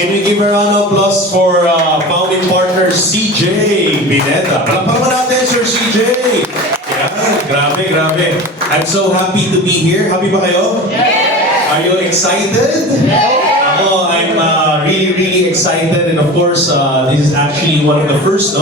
Can we give a round of applause for founding partner CJ Pineda? Palakpakan natin, Sir CJ! Yeah, grabe, grabe. I'm so happy to be here. Happy ba kayo? Yeah! Are you excited? Yeah! I'm really, really excited, and of course, this is actually one of the first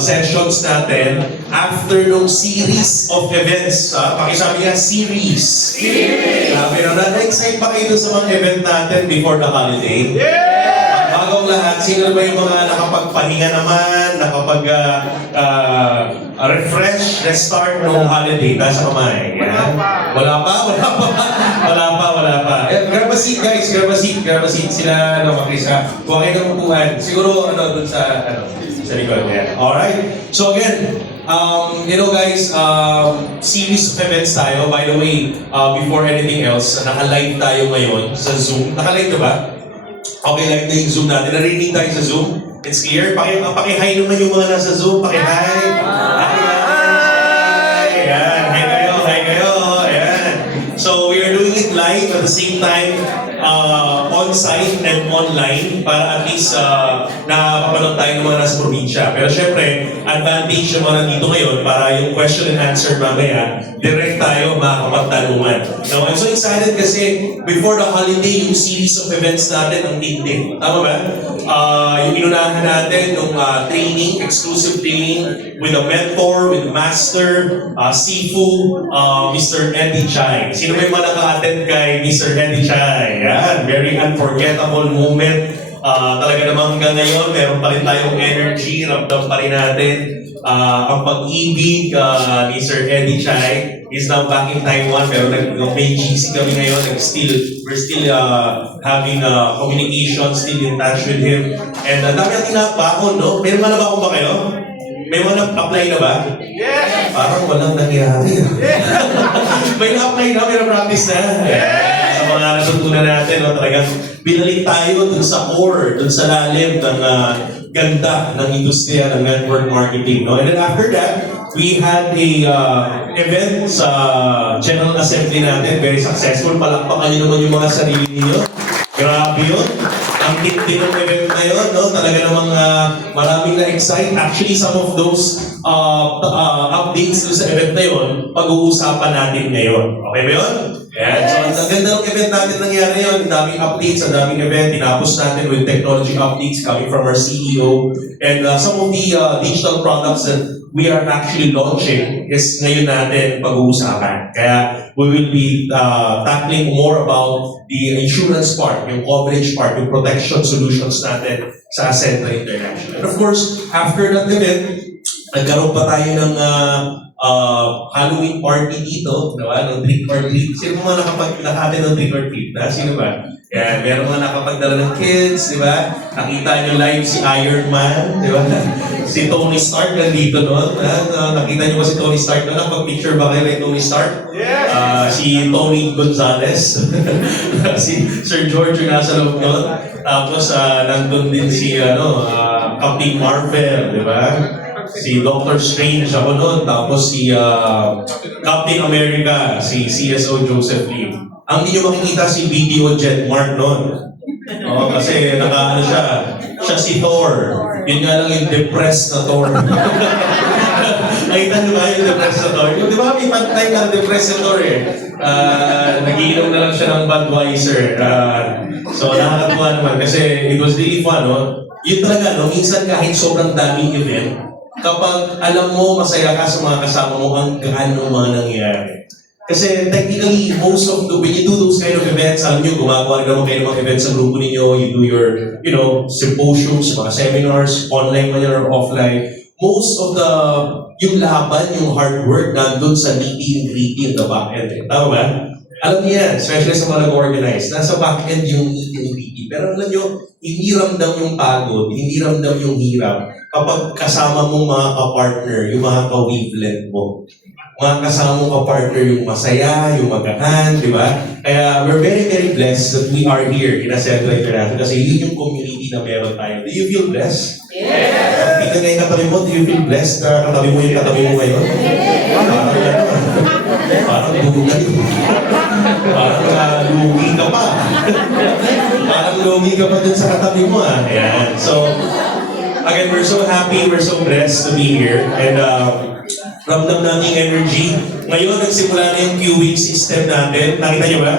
sessions natin after nung series of events. Pakisabi nga, series. Grabe, na-excite pa kayo sa mga event natin before the holiday? Yeah! Bago ang lahat, sino ba yung mga nakapagpahinga naman, refresh, restart ng holiday? Nasa kamay. Yeah? Wala pa. Grab a seat, guys. Grab a seat. Sila, Makrisa. Huwag kayo ng upuan. Siguro, dun sa likod. Yeah. Alright. So again, guys, series of events tayo. By the way, before anything else, naka-live tayo ngayon sa Zoom. Naka-live na ba? Okay, live na yung Zoom natin. Narinig tayo sa Zoom. It's clear. Paki-hi naman yung mga nasa Zoom. Paki-hi. Hi kayo. Ayan. So we are doing it live at the same time, on-site and online para at least nakapapanood tayo ng mga nasa probinsya. Pero syempre, advantage yung mga nandito ngayon para yung question and answer mamaya, direct tayo makakapagtanungan. Now, I'm so excited kasi before the holiday, yung series of events natin ang meeting. Tama ba? Yung inunahan natin, yung training, exclusive training with a mentor, with a master, Sifu, Mr. Eddie Chai. Sino may mga naka-attend kay Mr. Eddie Chai? Yan, very unforgettable moment. Talaga namang hanggang ngayon, meron pa rin tayong energy, ramdam pa rin natin. Ang pag-ibig ni Sir Eddie Chai is now back in Taiwan, pero may GC kami ngayon, we're still having communication, still in touch with him. And dami natin napakon, no? Meron na ba akong ba kayo? May mga na-apply na ba? Yes! Parang walang nangyari. May na-apply na, may na-practice na. Sa mga natutunan natin, no? Talagang binalik tayo dun sa core, dun sa lalim ng ganda ng industriya ng network marketing. No? And then after that, we had a event sa General Assembly natin, very successful. Palakpakan nyo naman yung mga sarili niyo. Grabe yun. Ang tindi ng event na yun, no? Talaga namang maraming na-excite. Actually, some of those updates sa event na yun, pag-uusapan natin ngayon. Okay ba yun? Yan. So, ang ganda ng event natin nangyari yun. Ang daming updates, ang daming event. Tinapos natin with technology updates coming from our CEO. And some of the digital products that we are actually launching is ngayon natin pag-uusapan. Kaya we will be tackling more about the insurance part, yung coverage part, yung protection solutions natin sa Centra International. And of course, after that event, nagkaroon pa tayo ng Halloween party dito, diba? Ng trick or treat. Sino mga nakapag-attend ng trick or treat na? Sino ba? Yan, meron mga nakapagdala ng kids, di ba? Nakita nyo live si Iron Man, di ba? Si Tony Stark nandito noon. Nakita nyo ba si Tony Stark noon? Nakapag-picture ba kayo kay Tony Stark? Yes! Si Tony Gonzalez. Si Sir George yung nasa loob noon. Tapos nandun din si Captain Marvel, di ba? Si Doctor Strange ako noon. Tapos si Captain America, si CSO Joseph Lee. Ang hindi nyo makikita si BDO Jet Mark noon. Kasi naka-ano siya si Thor. Yun nga lang yung depressed na Thor. Nakita nyo ba yung depressed na Thor? Di ba may pantay na depressed na Thor eh? Nagiinom na lang siya ng Budweiser. So nakakatuwa naman kasi it was really fun, no? Yun talaga, no? Minsan kahit sobrang daming event, kapag alam mo masaya ka sa mga kasama mo, ang gaan ng mga nangyayari. Kasi technically, when you do those kind of events, alam nyo, gumagawa naman kayo ng mga events sa grupo ninyo, you do your, symposiums, mga seminars, online man yan or offline. Most of yung laban, yung hard work, nandun sa nitty-gritty at the back end. Tama ba? Alam niyo yan, especially sa mga nag-organize, nasa back end yung nitty-gritty. Pero alam nyo, hindi ramdam yung pagod, hindi ramdam yung hirap kapag kasama mong mga ka-partner, yung mga ka-wavelength mo. Mga kasama mong ka-partner yung masaya, yung magahan, di ba? Kaya we're very, very blessed that we are here in Centra International kasi yun yung community na meron tayo. Do you feel blessed? Yes! Tingnan nga yung katabi mo, do you feel blessed na katabi mo yung katabi mo ngayon? Parang dugan. Parang lugi ka pa. Parang logi ka pa dun sa katabi mo ah. Ayan. So, again, we're so happy, we're so blessed to be here. And ramdam natin energy. Ngayon, nagsimula na yung queuing system natin. Nakita niyo ba?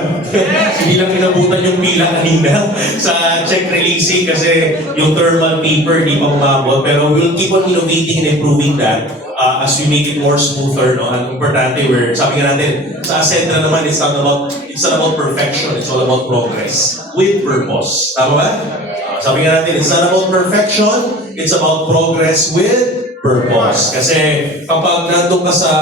Hindi lang inabutan yung pila kanina sa check releasing kasi yung thermal paper di pa umabot. Pero we'll keep on innovating and improving that as we make it more smoother. No? Ang importante, sabi nga natin, sa Ascendra naman, it's not about perfection, it's all about progress with purpose. Tama ba? Sabi nga natin, it's not about perfection, it's about progress with purpose. Kasi kapag nandun ka sa,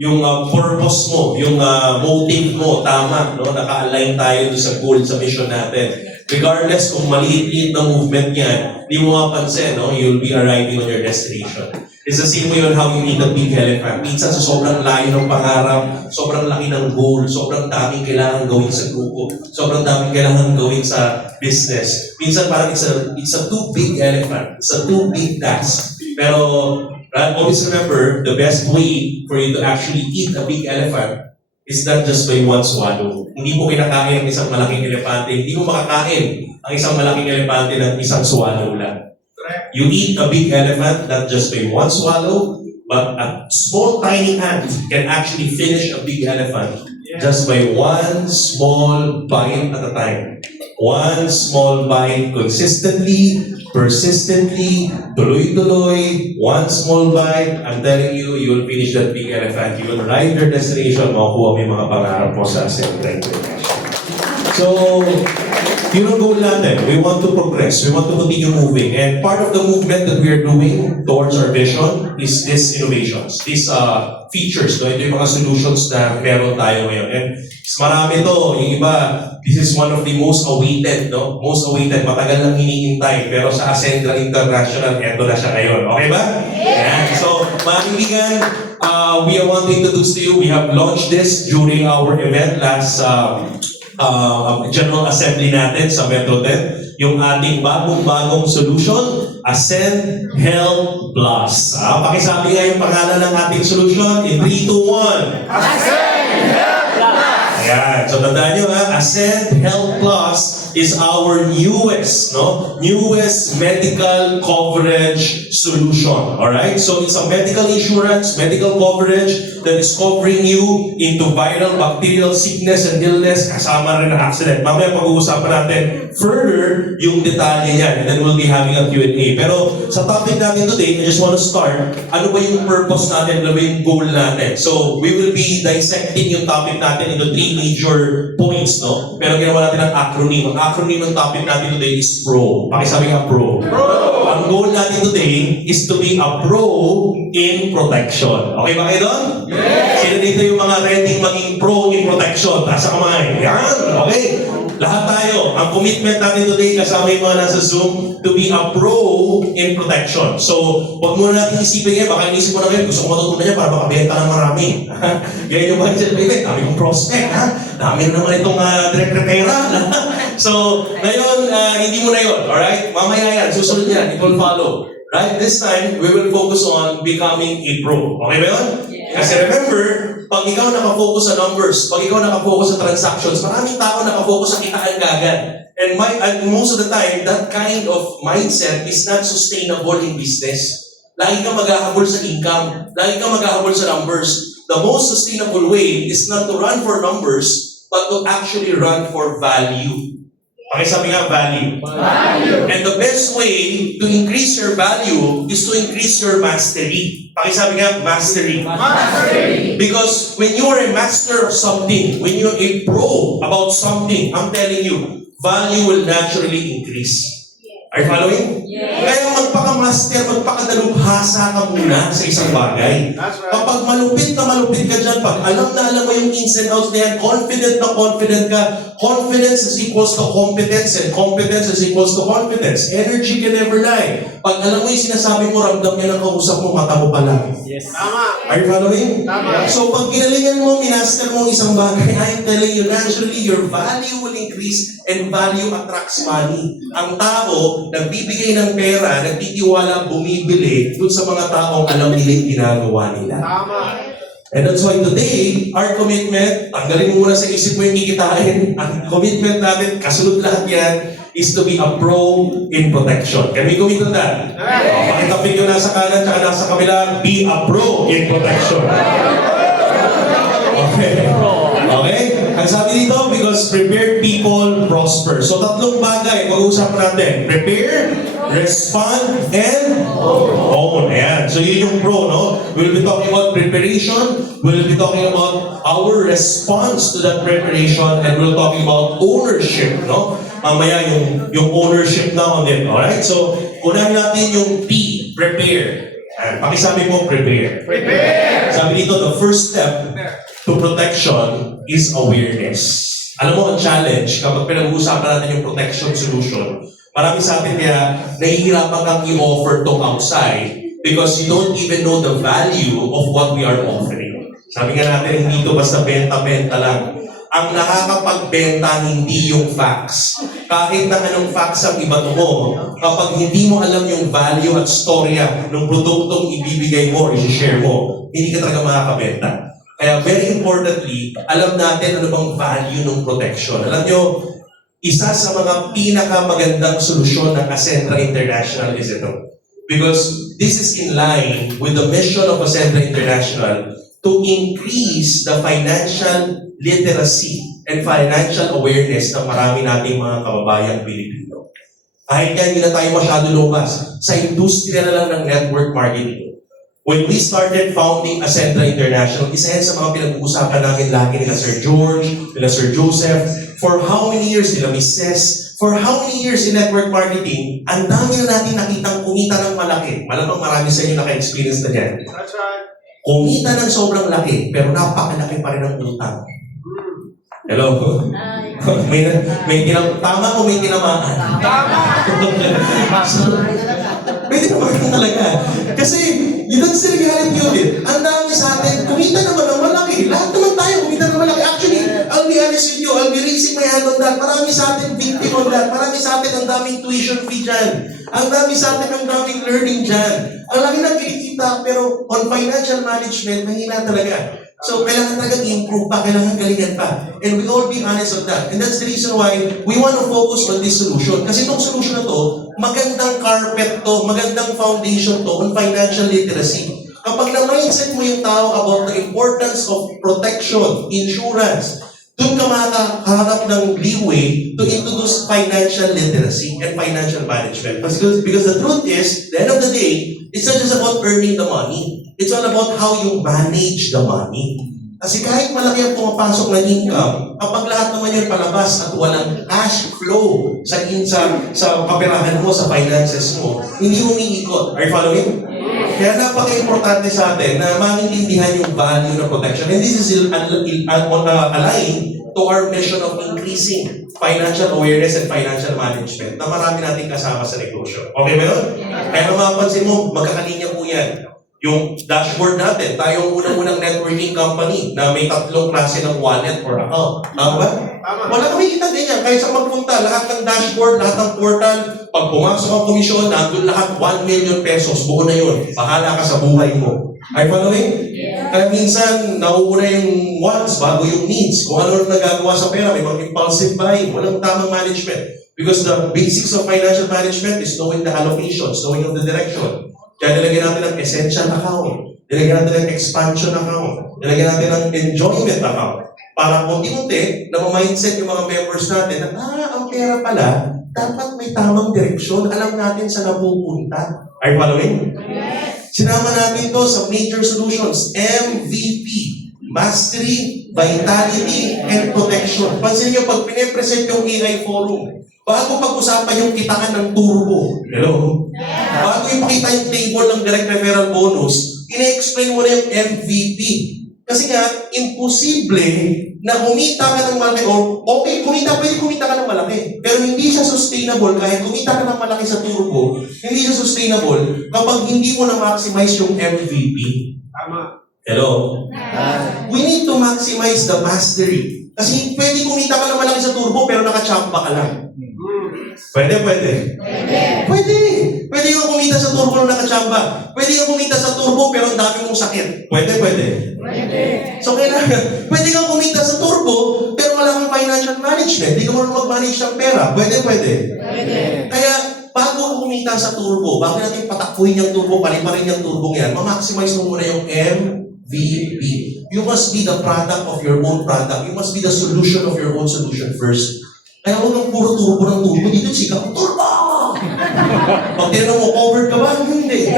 yung purpose mo, yung motive mo, tama, no? Naka-align tayo doon sa goal, sa mission natin. Regardless kung maliit-liit na movement yan, di mo mapansin, no? You'll be arriving on your destination. It's the same way on how you need a big elephant. Minsan sa sobrang layo ng pangarap, sobrang laki ng goal, sobrang daming kailangan gawin sa grupo, sobrang daming kailangan gawin sa business. Minsan parang it's a too big elephant. It's a too big task. Pero always remember, the best way for you to actually eat a big elephant is not just by one swallow. Hindi mo kinakain ang isang malaking elepante. Hindi mo makakain ang isang malaking elepante ng isang swallow lang. You eat a big elephant not just by one swallow, but a small tiny ant can actually finish a big elephant just by one small bite at a time. One small bite consistently, persistently, tuloy-tuloy, one small bite, I'm telling you, you will finish that big elephant. You will arrive your destination, makukuha mo yung mga pangarap mo sa Ascendra International. So, yun ang goal natin. We want to progress. We want to continue moving. And part of the movement that we are doing towards our vision is these innovations, these features. No? Ito yung mga solutions na meron tayo ngayon. And marami to. Yung iba, this is one of the most awaited. No? Most awaited. Matagal nang hinihintay. Pero sa Ascendra International, eto na siya ngayon. Okay ba? Yeah. So, mga kaibigan, we want to introduce to you. We have launched this during our event last General Assembly natin sa Metro 10, yung ating bagong solution, Ascend Health Plus. Pakisabi nga yung pangalan ng ating solution in 3, 2, 1. Ascend Health Plus! Ayan. So tandaan nyo Ascend Health Plus is our newest medical coverage solution. Alright? So it's a medical insurance, medical coverage that is covering you into viral, bacterial sickness and illness, kasama rin ang accident. Mamaya pag-uusapan natin further yung detalye niyan, and then we'll be having a Q&A. Pero sa topic natin today, I just want to start, ano ba yung purpose natin, ano ba yung goal natin? So we will be dissecting yung topic natin into 3 major points, no? Pero ginawa natin ang acronym. Ang acronym ng topic natin today is PRO. Pakisabi nga PRO. Ang goal natin today is to be a pro in protection. Okay ba kayo doon? Yes! Sino dito yung mga ready maging pro in protection? Taas ang kamay. Yan! Okay! Lahat tayo. Ang commitment natin today kasama yung mga nasa Zoom to be a pro in protection. So, huwag muna natin isipin ngayon. Baka inisip mo na ngayon, gusto ko matutunan niya para makabenta ng marami. Ganyan yung mindset. Dami kong prospect. Dami na naman itong direct repera. So, ngayon, hindi mo na yun. Alright? Mamaya yan. Susunod yan. It will follow. Right? This time, we will focus on becoming a pro. Okay ba yun? Yeah. Kasi remember, pag ikaw nakafocus sa numbers, pag ikaw nakafocus sa transactions, maraming tao nakafocus sa kitaan kagad. And most of the time, that kind of mindset is not sustainable in business. Lagi kang maghahabol sa income. Lagi kang maghahabol sa numbers. The most sustainable way is not to run for numbers, but to actually run for value. Pakisabi nga, value. And the best way to increase your value is to increase your mastery. Pakisabi nga, mastery. Because when you are a master of something, when you're a pro about something, I'm telling you, value will naturally increase. Are you following? Yes. Kaya magpaka-master, magpakadalubhasa ka muna sa isang bagay. That's right. Kapag malupit ka dyan, pag alam mo yung ins and outs na yan, confident ka, confidence is equals to competence, and competence is equals to confidence. Energy can never lie. Pag alam mo yung sinasabi mo, ramdam niya ng kausap mo, mata mo pa lang. Yes. Tama. Are you following? Tama. So pag ginalingan mo, minaster mo isang bagay, I am telling you, naturally, your value will increase and value attracts money. Ang tao, nagbibigay ng pera, nagtitiwala, bumibili dun sa mga taong alam nila yung ginagawa nila. Tama. And that's why today, our commitment, tanggalin mo muna sa isip mo yung kikitain. Ang commitment natin, kasunod lahat yan, is to be a pro in protection. Can we commit on that? Pakitapin nyo nasa kanan at nasa kabila, be a pro in protection. Okay. Okay? Ang sabi dito, because prepared people prosper. So tatlong bagay, mag-uusapan natin. Prepare, respond, and own. Ayan. So yun yung pro, no? We'll be talking about preparation, we'll be talking about our response to that preparation, and we'll talking about ownership, no? Mamaya yung ownership na on it. Alright? So, unahin natin yung P, prepare. Ayan. Pakisabi mo, prepare. Prepare! Sabi dito, the first step to protection is awareness. Alam mo, ang challenge, kapag pinag-uusapan natin yung protection solution, marami sa atin kaya nahihirapan kang i-offer to outside because you don't even know the value of what we are offering. Sabi nga natin, hindi to basta benta-benta lang. Ang nakakapagbenta hindi yung facts. Kahit na anong facts ang ibato mo, kapag hindi mo alam yung value at storya ng produktong ibibigay mo, i-share mo, hindi ka talaga makakabenta. Kaya very importantly, alam natin ano bang value ng protection. Alam nyo, isa sa mga pinakamagandang solusyon ng Acentra International is ito. Because this is in line with the mission of Acentra International to increase the financial literacy and financial awareness ng marami nating mga kababayang Pilipino. Kahit nga hindi na tayo masyado lumabas, sa industriya na lang ng network marketing. When we started founding Acentra International, isa yan sa mga pinag-uusapan namin lagi nila Sir George, nila Sir Joseph, for how many years nila Mrs. For how many years in network marketing, ang dami na natin nakitang kumita ng malaki. Malamang marami sa inyo naka-experience na dyan. That's right. Kumita ng sobrang laki, pero napakalaki pa rin ang utang. Hello? Tama o may tinamaan? Tama! Pwede naman talaga. Kasi, yun ang reality of it. Ang dami sa atin, kumita naman ng malaki. Lahat naman tayo, kumita ng malaki. Actually, I'll be honest with you, I'll be raising my hand on that. Marami sa atin victim on that. Marami sa atin ang daming tuition fee dyan. Ang dami sa atin ang daming learning dyan. Ang laki na kinikita, pero on financial management, mahina talaga. So, kailangan talaga i-improve pa, kailangan galingan pa. And we all be honest on that. And that's the reason why we want to focus on this solution. Kasi itong solution na to, magandang carpet to, magandang foundation to on financial literacy. Kapag na-mindset mo yung tao about the importance of protection, insurance, doon ka makaharap ng leeway to introduce financial literacy and financial management. Because the truth is, the end of the day, it's not just about earning the money. It's all about how you manage the money. Kasi kahit malaki ang pumapasok na income, kapag lahat naman yun palabas at walang cash flow sa kaperahan mo, sa finances mo, hindi umiikot. Are you following? Kaya napaka-importante sa atin na maintindihan yung value ng protection. And this is aligned to our mission of increasing financial awareness and financial management na marami nating kasama sa negosyo. Okay ba yun? Kaya mapapansin mo, magkakalinya po yan. Yung dashboard natin, tayong unang-unang networking company na may tatlong klase ng wallet or account. Tama ba? Wala kami kita ganyan. Kahit sa magpunta, lahat ng dashboard, lahat ng portal, pag pumasok ang komisyon, nandun lahat 1 million pesos. Buo na yun. Bahala ka sa buhay mo. Are you following? Yeah. Kaya minsan, nauuna yung wants bago yung needs. Kung ano nagagawa sa pera, may mga impulsive buying, walang tamang management. Because the basics of financial management is knowing the allocations, knowing of the direction. Kaya nilagyan natin ng essential account, nilagyan natin ng expansion account, nilagyan natin ng enjoyment account. Para unti-unti, na ma-mindset yung mga members natin na, ang pera pala, dapat may tamang direksyon. Alam natin saan napupunta. Are you following? Yes. Sinama natin ito sa major solutions. MVP. Mastery, Vitality, and Protection. Pansin niyo, pag pinipresent yung AI Forum, bago pag-usapan yung kitaan ng turbo, hello? Bago yung pakita yung table ng direct referral bonus, ina-explain mo na yung MVP. Kasi nga, imposible na kumita ka ng malaki, or okay, pwede kumita ka ng malaki, pero hindi siya sustainable kahit kumita ka ng malaki sa turbo, hindi siya sustainable kapag hindi mo na-maximize yung MVP. Tama. Hello? We need to maximize the mastery. Kasi pwede kumita ka ng malaki sa turbo pero nakachamba ka lang. Pwede. Pwede yung kumita sa turbo na nakachamba. Pwede yung kumita sa turbo pero ang dami mong sakit. Pwede. So kailangan, pwede kang kumita sa turbo pero wala kang financial management. Hindi ka marunong mag-manage siyang pera. Pwede. Kaya, bago ako kumita sa turbo, bago natin patakbuhin yung turbo, paliparin yung turbo yan, ma-maximize mo muna yung MVP. You must be the product of your own product. You must be the solution of your own solution first. Kaya huwag kang puro turbo ng turbo. Dito, sigaw, turbo! Pag tinanong mo, covered ka ba? Hindi.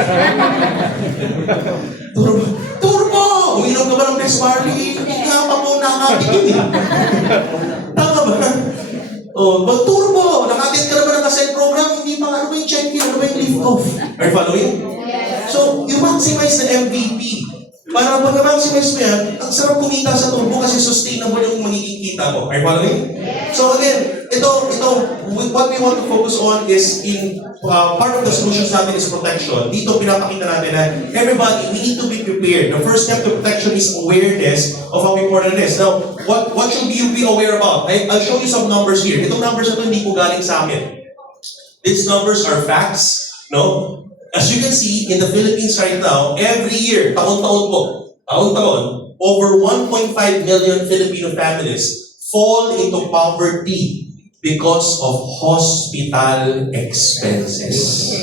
Turbo! Uminom ka ba ng Best Barley? Hindi nga pa po nakatikim eh. Tama ba? Pag turbo, nakatid ka naman ng ascent program, hindi pa, ano ba yung check-in? Ano ba yung lift-off? Are you following? So, you maximize the MVP. Para pag na-maximize mo yan, ang sarap kumita sa turbo kasi sustainable yung magiging kita mo. Are you following? So again, ito, what we want to focus on is in part of the solutions natin is protection. Dito pinapakita natin na everybody, we need to be prepared. The first step to protection is awareness of how important it is. Now, what should you be aware about? I'll show you some numbers here. Itong numbers na ito hindi po galing sa amin. These numbers are facts, no? As you can see, in the Philippines right now, every year, taon-taon, over 1.5 million Filipino families fall into poverty because of hospital expenses.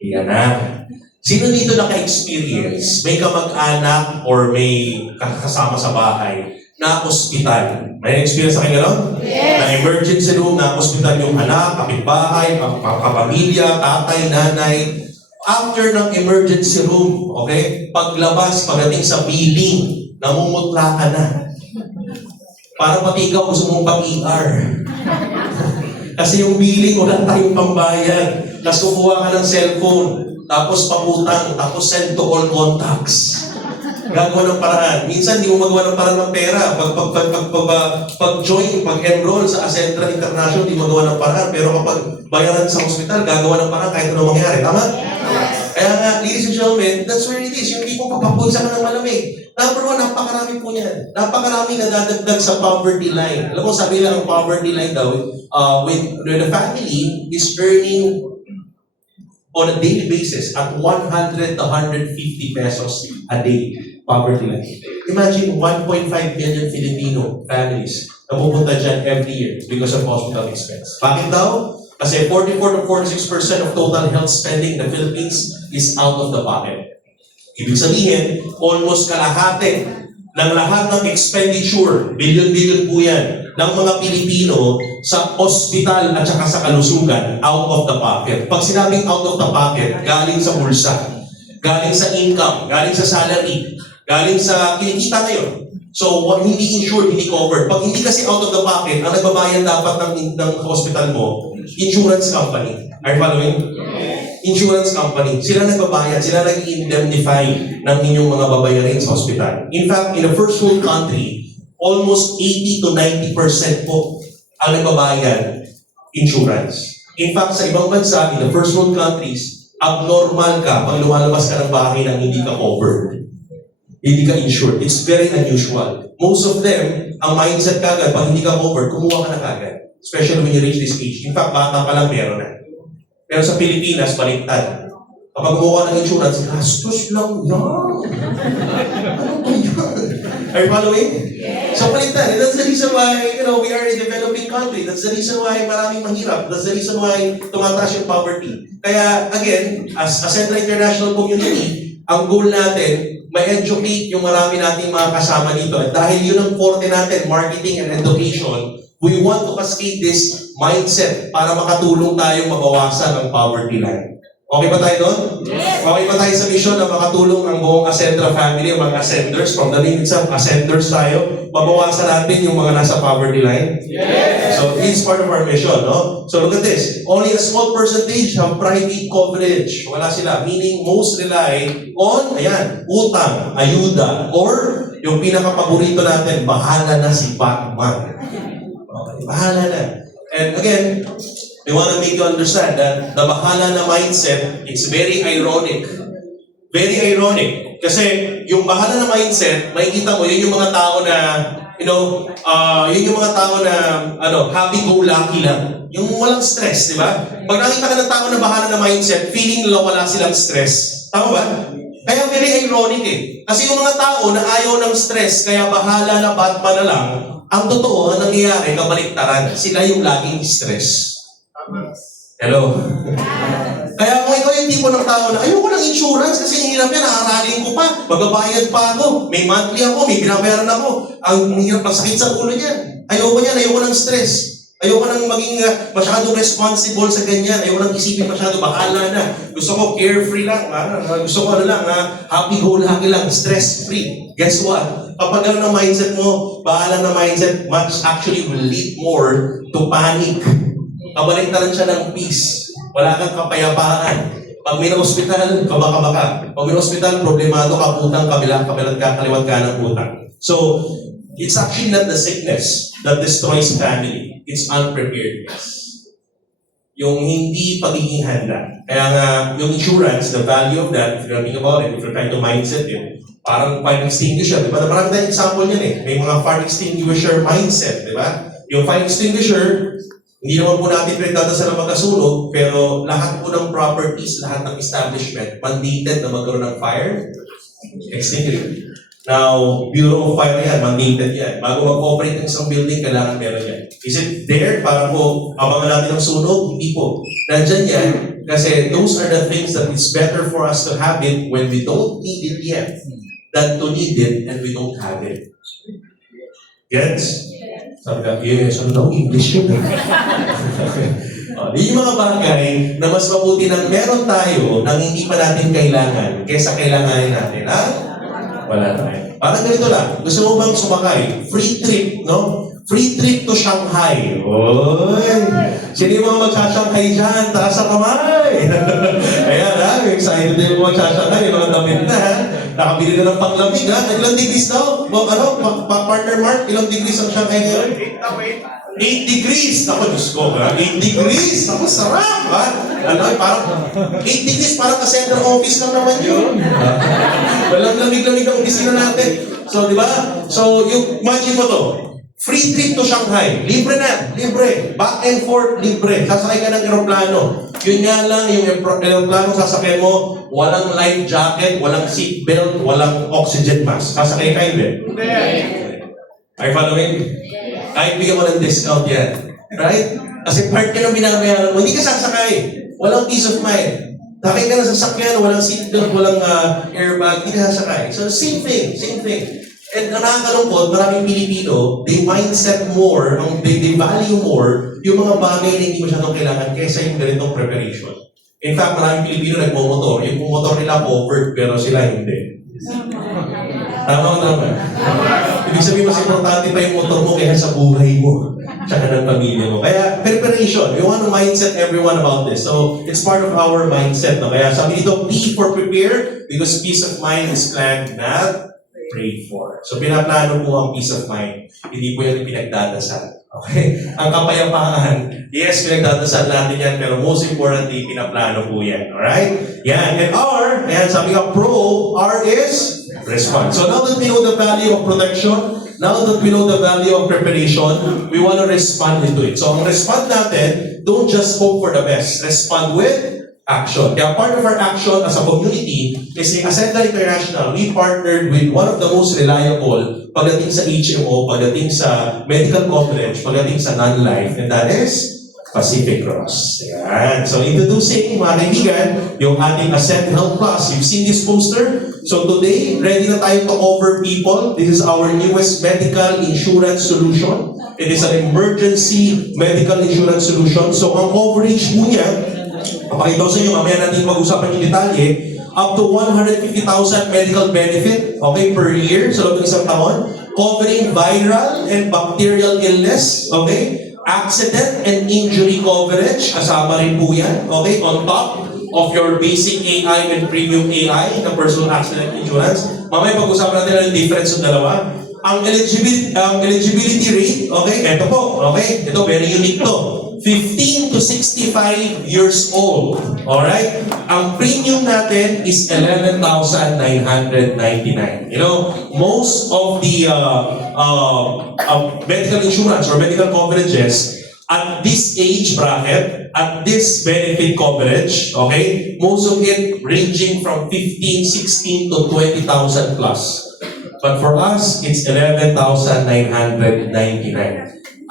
Yan na. Sino dito naka-experience? May kamag-anak or may kasama sa bahay na ospital? May experience sa akin gano'n? Yes. Na emergency room, na ospital yung anak, kapitbahay, kapamilya, tatay, nanay. After ng emergency room, okay? Paglabas, pagdating sa billing, namumutla ka na. Para pati ikaw gusto mong pag-ER. Kasi yung billing, wala tayong pambayad. Tapos kukuha ka ng cellphone, tapos pangutang, tapos send to all contacts. Gagawa ng paraan. Minsan, di mo magawa ng paraan ng pera. Pag-join, pag-enroll sa Acentra International, di mo magawa ng paraan. Pero kapag bayaran sa hospital, gagawa ng paraan kahit ano mangyari. Tama? Kaya nga, ladies and gentlemen, that's where it is. Yung tipong papapulsa ka ng malamig. Number one, napakarami po yan. Napakarami na dadagdag sa poverty line. Alam mo, sabi lang ang poverty line daw, when the family is earning on a daily basis at 100 to 150 pesos a day, poverty line. Imagine 1.5 million Filipino families na pupunta dyan every year because of hospital expense. Bakit daw? Kasi 44 to 46% of total health spending in the Philippines is out of the pocket. Ibig sabihin, almost kalahati ng lahat ng expenditure, billion-billion po yan, ng mga Pilipino sa ospital at saka sa kalusugan, out of the pocket. Pag sinabing out of the pocket, galing sa bulsa, galing sa income, galing sa salary, galing sa kinikita ngayon. So, hindi insured, hindi covered. Pag hindi kasi out of the pocket, ang nagbabayad dapat ng hospital mo, insurance company. Are you following? Insurance company. Sila nagbabayad, sila nag-indemnify ng inyong mga babayarin sa hospital. In fact, in a first world country, almost 80 to 90% po ang nagbabayad insurance. In fact, sa ibang bansa, in the first world countries, abnormal ka pag lumalabas ka ng bahay nang hindi ka covered. Hindi ka insured. It's very unusual. Most of them, ang mindset kagad, pag hindi ka covered, kumuha ka na kagad. Especially when you reach this age. In fact, bata pa lang meron na. Pero sa Pilipinas, baliktad. Kapag kumuha ng insurance, gastos lang yan. Ano ba yan? Are you following? Yes. So baliktad. And that's the reason why, we are a developing country. That's the reason why maraming mahirap. That's the reason why tumataas yung poverty. Kaya, again, as a Central International Community, ang goal natin, ma-educate yung marami nating mga kasama dito. At dahil yun ang forte natin, marketing and education, we want to cascade this mindset para makatulong tayong mabawasan ang poverty line. Okay ba tayo doon? Yes. Okay ba tayo sa mission na makatulong ang buong Acentra family, ang mga Ascenders, from the name itself, Ascenders tayo, mabawasan natin yung mga nasa poverty line? Yes. So, this is part of our mission, no? So, look at this. Only a small percentage have private coverage. Wala sila. Meaning, most rely on, utang, ayuda, or yung pinaka-paborito natin, bahala na si Batman. Okay, bahala na. And again, we want to make you understand that the bahala na mindset, it's very ironic. Very ironic. Kasi yung bahala na mindset, makikita mo, yun yung mga tao na, yun yung mga tao na, happy-go-lucky lang. Yung walang stress, di ba? Pag nakita ka ng tao na bahala na mindset, feeling nila wala silang stress. Tama ba? Kaya very ironic eh. Kasi yung mga tao na ayaw ng stress, kaya bahala na Batman na lang, Ang totoo, ang nangyayari, kabaliktaran, sila yung laging stress. Hello? Kaya kung ikaw yung tipo ng tao na, ayoko ng insurance kasi hirap yan, naaralin ko pa, magbabayad pa ako, may monthly ako, may binabayaran ako, ang hirap, masakit sa ulo niyan. Ayoko niyan, ayoko ng stress. Ayoko nang maging masyadong responsible sa ganyan. Ayoko nang isipin masyado, bahala na. Gusto ko carefree lang. Gusto ko happy-go-lucky lang, stress-free. Guess what? Kapag ano ng mindset mo, bahala na mindset, much actually will lead more to panic. Kabaliktaran siya ng peace. Wala kang kapayapaan. Pag may na-hospital, kabaka-baka. Pag may na-hospital, problemado ka, putang, kabilang, kaliwat ka ng putang. So, it's actually not the sickness that destroys family. It's unpreparedness. Yung hindi pagiging handa. Kaya nga, yung insurance, the value of that, if you're thinking about it, if you're trying to mindset yun, parang fire extinguisher, di ba? Marami tayong example niyan eh. May mga fire extinguisher mindset, di ba? Yung fire extinguisher, hindi naman po natin pinagdadasal na magkasunog, pero lahat po ng properties, lahat ng establishment, mandated na magkaroon ng fire extinguisher. Now, Bureau of Fire yan, mandated yan. Bago mag-operate ng isang building, kailangan meron yan. Is it there para po abangan natin ang sunog? Hindi po. Nandyan yan kasi those are the things that it's better for us to have it when we don't need it yet than to need it and we don't have it. Gets? Sabi ka, yes, ano daw? English yun. Yung mga bagay na mas mabuti nang meron tayo nang hindi pa natin kailangan kaysa kailanganin natin, ha? Wala na. Parang ganito lang. Gusto mo bang sumakay? Free trip, no? Free trip to Shanghai. Oy! Sino yung mga magsha-Shanghai dyan? Taas ang kamay! Ayan ha, excited din yung mga magsha-Shanghai. Yung mga damit na ha. Nakabili na ng panglamig ha. Ilang degrees daw? Partner Mark, ilang degrees ang Shanghai ngayon? 8 degrees! Ako, Diyos ko, ha? 8 degrees! Ako, sarap, ha? Ano, parang 8 degrees, parang ka-center office lang naman yun. Walang lamig-lamig ang opisina natin. So, di ba? So, yung, imagine mo to. Free trip to Shanghai. Libre na. Libre. Back and forth, libre. Sasakay ka ng aeroplano. Yun nga lang, yung aeroplano sasakay mo, walang life jacket, walang seat belt, walang oxygen mask. Sasakay ka, hindi? Are you following? Kahit bigyan mo ng discount yan. Right? Kasi part ka ng binabayaran mo, hindi ka sasakay. Walang peace of mind. Sakay ka na sa sakyan, walang seatbelt, walang airbag, hindi ka sasakay. So, same thing. And ang nakakalungkot, maraming Pilipino, they mindset more, they value more, yung mga bagay na hindi masyadong kailangan kaysa yung ganitong preparation. In fact, maraming Pilipino nagmomotor, yung motor nila covered, pero sila hindi. Tama. Ibig sabihin, mas importante pa yung motor mo kaya sa buhay mo, tsaka ng pamilya mo. Kaya, preparation. We want to mindset everyone about this. So, it's part of our mindset. No? Kaya sabi dito, P for prepare, because peace of mind is planned, not prayed for. So, pinaplano po ang peace of mind. Hindi po yan pinagdadasal. Okay? Ang kapayapaan, yes, pinagdadasal natin yan, pero most importantly, pinaplano po yan. Alright? Yan. And R, ayan, sabi nga, R is respond. So now that we know the value of protection, now that we know the value of preparation, we want to respond into it. So ang respond natin, don't just hope for the best. Respond with action. Kaya part of our action as a community is in Ascenda International, we partnered with one of the most reliable pagdating sa HMO, pagdating sa medical coverage, pagdating sa non-life, and that is Pacific Cross. Yan. So introducing, mga kaibigan, yung ating Ascend Health Plus. You've seen this poster? So today, ready na tayo to cover people. This is our newest medical insurance solution. It is an emergency medical insurance solution. So ang coverage mo niya, papakita ko sa inyo, mamaya natin pag-usapan yung detalye, up to 150,000 medical benefit, okay, per year, sa loob ng isang taon, covering viral and bacterial illness, okay, accident and injury coverage, kasama rin po yan, okay, on top of your basic AI and premium AI, the personal accident insurance. Mamaya pag-usapan natin ang difference ng dalawa. Ang eligibility rate, okay, ito po, okay, ito very unique to. 15 to 65 years old. Alright? Ang premium natin is 11,999. You know, most of the medical insurance or medical coverages at this age bracket, at this benefit coverage, okay, most of it ranging from 15, 16 to 20,000 plus. But for us, it's 11,999.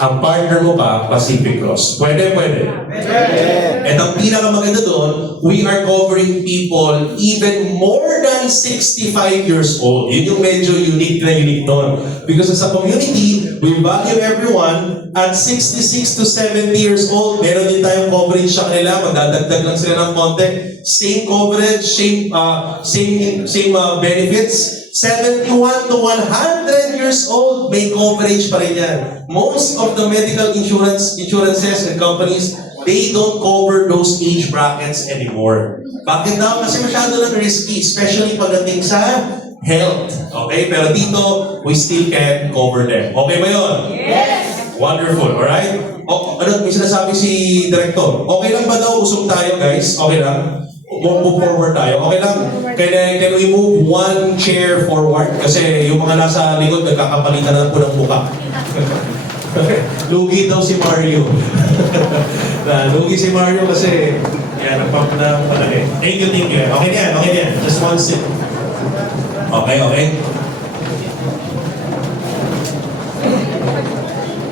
Ang partner mo pa, Pacific Cross. Pwede? At ang pinakamaganda doon, we are covering people even more than 65 years old. Yun yung medyo unique doon. Because as a community, we value everyone at 66 to 70 years old. Meron din tayong coverage sa kanila. Magdadagdag lang sila ng konti. Same coverage, same benefits. 71 to 100 years old, may coverage pa rin yan. Most of the medical insurances and companies, they don't cover those age brackets anymore. Bakit daw? Kasi masyado lang risky, especially pagdating sa health. Okay? Pero dito, we still can cover them. Okay ba yun? Yes! Wonderful, alright? May sinasabi si Director. Okay lang ba daw usog tayo, guys? Okay lang? Move forward tayo. Okay lang? Can we move one chair forward? Kasi yung mga nasa likod, nagkakapalitan na po ng mukha. Lugi daw si Mario. Lugi si Mario kasi yan, nagpump na palagi. Thank you. Okay yan. Just one sip. Okay.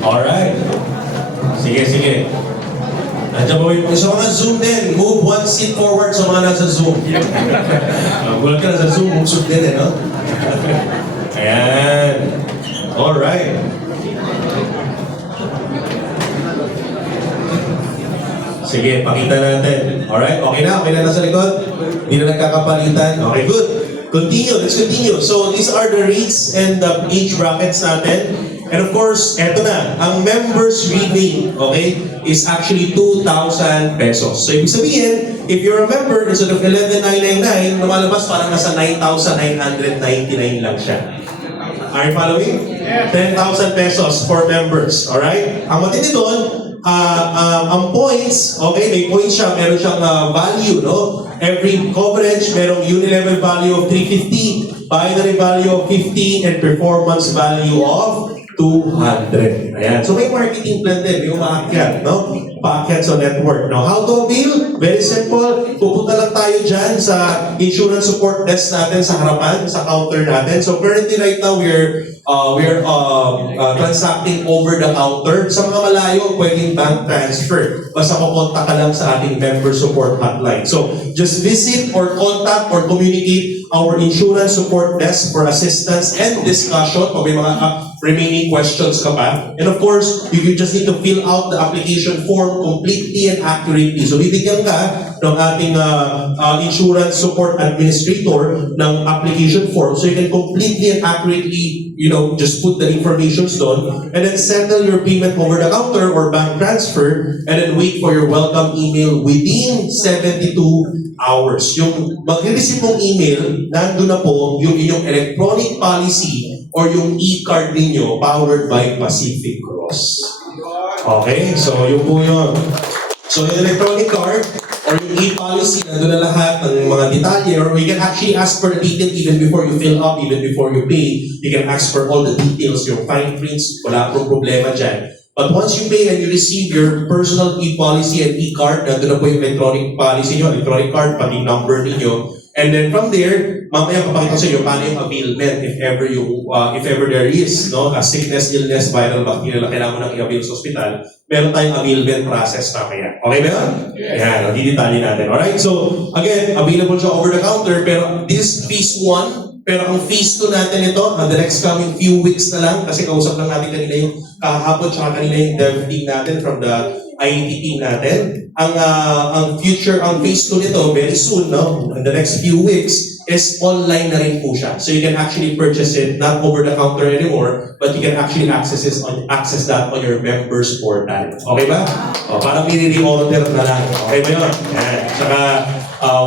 Alright. Sige. Nandiyan ba yung sa mga Zoom din, move one seat forward sa mga nasa Zoom. Wala ka nasa Zoom, move seat din no? Ayan. Alright. Sige, pakita natin. Alright, okay na nasa likod? Hindi na nagkakapalitan? Okay, good. Let's continue. So, these are the rates and the age brackets natin. And of course, eto na, ang members rebate, okay, is actually 2,000 pesos. So, ibig sabihin, if you're a member, instead of 11,999, lumalabas parang nasa 9,999 lang siya. Are you following? 10,000 pesos for members, alright? Ang matindi doon, ang points, okay, may points siya, meron siyang value, no? Every coverage, merong unilevel value of 350, binary value of 50, and performance value of 200. Ayan. So may marketing plan din, yung umaakyat, no? Paakyat sa network. Now, how to avail? Very simple. Pupunta lang tayo dyan sa insurance support desk natin sa harapan, sa counter natin. So currently right now, we're transacting over the counter. Sa mga malayo, pwedeng bank transfer. Basta kukontak ka lang sa ating member support hotline. So just visit or contact or communicate our insurance support desk for assistance and discussion kung may mga remaining questions ka pa. And of course, you just need to fill out the application form completely and accurately. So bibigyan ka ng ating insurance support administrator ng application form so you can completely and accurately, just put the informations doon and then settle your payment over the counter or bank transfer and then wait for your welcome email within 72 hours. Yung mag-receive mong email, nandun na po yung inyong electronic policy or yung e-card ninyo powered by Pacific Cross. Okay? So, yun po yun. So, yung electronic card or yung e-policy, nandun na lahat ng mga detalye or we can actually ask for the detail even before you fill up, even before you pay. You can ask for all the details, yung fine prints, wala pong problema dyan. But once you pay and you receive your personal e-policy and e-card, nandun na po yung electronic policy nyo, electronic card, pati number ninyo. And then from there, mamaya papakita ko sa inyo paano yung availment if ever there is, no, a sickness, illness, viral bacterial na kailangan mo nang i-avail sa ospital, meron tayong availment process mamaya. Okay ba yun? Yan, didetalye natin. Alright? So, again, available siya over the counter, pero this is phase 1. Pero ang phase 2 natin ito, the next coming few weeks na lang, kasi kausap lang natin kanina yung kahapon, tsaka kanina yung dev team natin from the IET team natin. Ang phase 2 nito, very soon, no? In the next few weeks, is online na rin po siya. So you can actually purchase it, not over the counter anymore, but you can actually access that on your members portal. Okay ba? Parang mini-order na lang. Okay ba yun? Yan. Saka,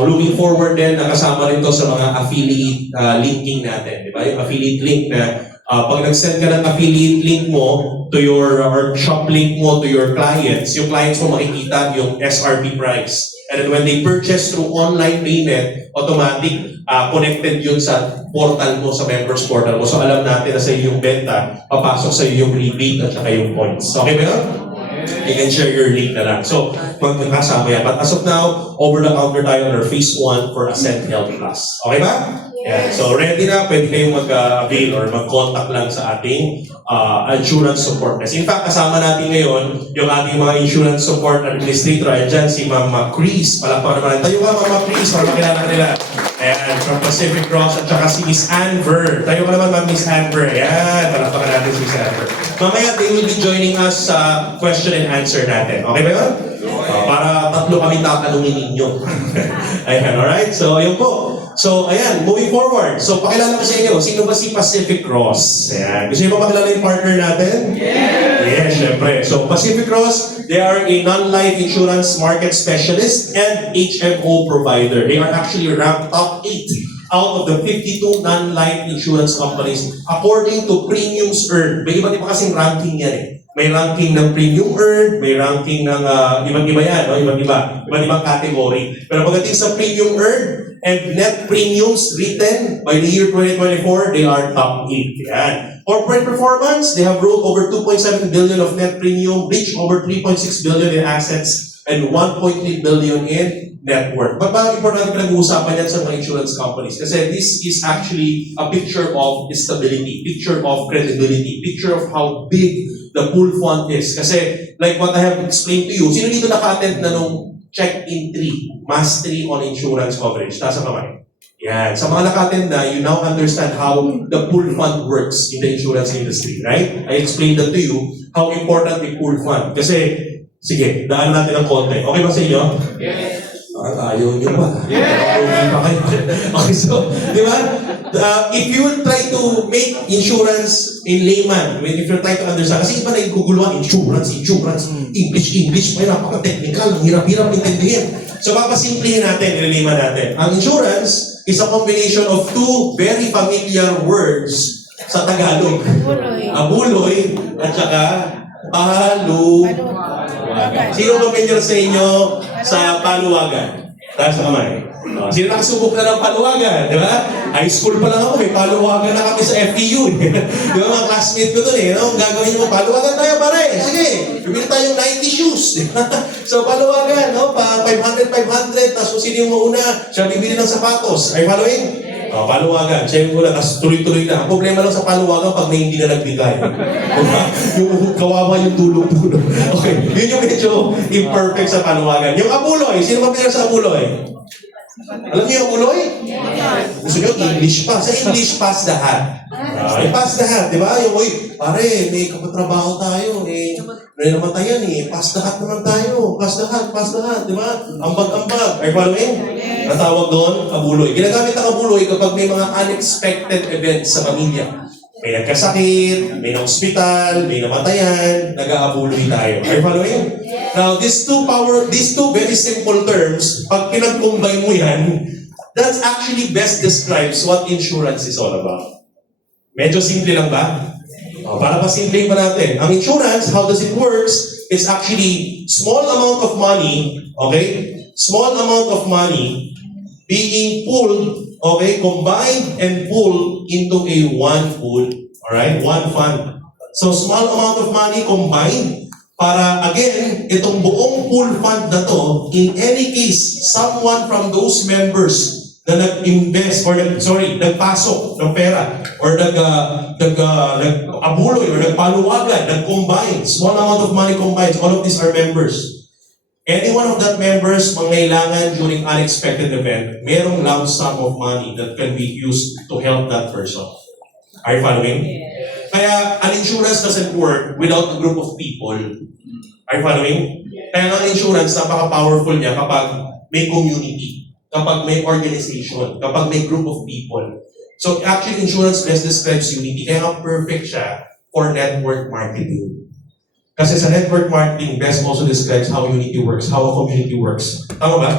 looking forward din, nakasama rin to sa mga affiliate linking natin. Diba? Yung affiliate link na pag nag-send ka ng affiliate link mo to your, or shop link mo to your clients, yung clients mo makikita yung SRP price. And then when they purchase through online payment, automatic, connected yun sa portal mo, sa members portal mo. So alam natin na sa iyo yung benta, papasok sa iyo yung rebate at saka yung points. Okay ba yun? You can share your link na lang. So, magkakasama yan. But as of now, over the counter tayo on our phase 1 for Ascent Health Plus. Okay ba? Yeah. So ready na, pwede kayong mag-avail or mag-contact lang sa ating insurance support desk. In fact, kasama natin ngayon yung ating mga insurance support administrator. Ayan dyan, si Ma'am Chris. Palakpakan naman. Tayo ka, Ma'am Chris, para makilala nila. Ayan, from Pacific Cross at saka si Miss Anver. Tayo ka naman, Ma'am Miss Anver. Ayan, palakpakan natin si Miss Anver. Mamaya, they will be joining us sa question and answer natin. Okay ba yun? Para tatlo kami tatanungin ninyo. Ayan, alright? So, ayun po. So, ayan, moving forward. So, pakilala ko sa inyo, sino ba si Pacific Cross? Ayan. Gusto niyo ba makilala yung partner natin? Yes, syempre. So, Pacific Cross, they are a non-life insurance market specialist and HMO provider. They are actually ranked top 8 out of the 52 non-life insurance companies according to premiums earned. May iba-iba kasing ranking yan eh. May ranking ng premium earned, may ranking ng ibang-iba yan, no? Ibang-ibang category. Pero pagdating sa premium earned and net premiums written by the year 2024, they are top 8. Yan. Corporate performance, they have wrote over 2.7 billion of net premium, reached over 3.6 billion in assets, and 1.3 billion in net worth. Ba't ba importante pinag-uusapan yan sa mga insurance companies? Kasi this is actually a picture of stability, picture of credibility, picture of how big the pool fund is. Kasi like what I have explained to you, sino dito naka-attend na nung check-in 3, mastery on insurance coverage? Taas ang kamay. Yan. Sa mga naka-attend na, you now understand how the pool fund works in the insurance industry, right? I explained that to you, how important the pool fund. Kasi, sige, daan natin ng konti. Okay ba sa inyo? Yes. Ayaw nyo ba? Yeah! Okay, so, di ba? If you will try to make insurance in layman, if you try to understand, kasi iba na yung guguluhan, insurance, English, may napaka-technical, hirap-hirap intindihin. So, papasimplihin natin, i-layman natin. Ang insurance is a combination of two very familiar words sa Tagalog. Abuloy at saka paluwagan. Sino familiar sa inyo sa paluwagan? Taas sa kamay. Sino nakasubok na ng paluwagan? Di ba? High school pa lang ako, may paluwagan na kami sa FEU. Di ba mga classmate ko dun eh? No? Gagawin mo, paluwagan tayo pare. Sige, bibili tayong 90 shoes. So paluwagan, no? 500, tapos kung sino yung mauna, siya bibili ng sapatos. Are you following? Paluwagan. Siya yung una, tapos tuloy-tuloy na. Ang problema lang sa paluwagan pag may hindi na nagbigay. Yung kawawa yung tulong-tulong. Okay, yun yung medyo imperfect sa paluwagan. Yung abuloy, sino familiar sa abuloy? Alam niyo yung abuloy? Gusto niyo English pa. Sa English, pass the hat. Pass the hat, di ba? Yung, pare, may kapatrabaho tayo. May namatayan pass the hat naman tayo. Pass the hat, di ba? Ambag-ambag. Are you following? Ang tawag doon, abuloy. Ginagamit ang abuloy kapag may mga unexpected events sa pamilya. May nagkasakit, may na-hospital, may namatayan, nag-aabuloy tayo. Are you following? Now, these two very simple terms, pag pinag-combine mo yan, that actually best describes what insurance is all about. Medyo simple lang ba? Para pa-simple pa natin. Ang insurance, how does it works? It's actually small amount of money, okay? Small amount of money being pulled, okay, combined and pulled into a one pool, alright, one fund. So small amount of money combined para, again, itong buong pool fund na to, in any case, someone from those members na nag-invest or nagpasok ng pera or nag-abuloy or nagpaluwagan, nag-combine, small amount of money combined, all of these are members. Any one of that members mangailangan during unexpected event, merong lump sum of money that can be used to help that person. Are you following? Kaya an insurance doesn't work without a group of people. Are you following? Kaya ang insurance, napaka-powerful niya kapag may community, kapag may organization, kapag may group of people. So actually, insurance best describes unity. Kaya nga perfect siya for network marketing. Kasi sa network marketing, best also describes how unity works, how a community works. Tama ba?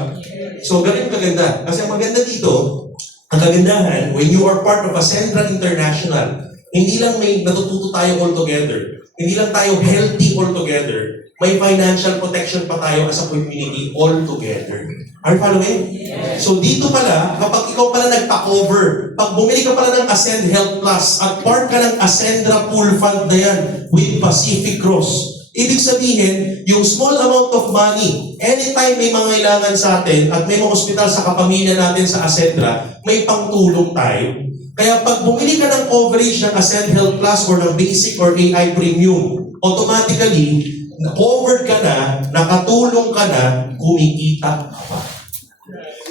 So, ganun kaganda. Kasi ang maganda dito, ang kagandahan, when you are part of a Central International, hindi lang may natututo tayo all together, hindi lang tayo healthy all together, may financial protection pa tayo as a community all together. Are you following? Yes. So dito pala, kapag ikaw pala nagpa-cover, pag bumili ka pala ng Ascend Health Plus at part ka ng Ascendra Pool Fund na yan with Pacific Cross, Ibig sabihin, yung small amount of money, anytime may mga kailangan sa atin at may mga ospital sa kapamilya natin sa Ascendra, may pangtulong tayo. Kaya pag bumili ka ng coverage ng Ascend Health Plus or ng Basic or AI Premium, automatically, covered ka na, nakatulong ka na, kumikita ka pa.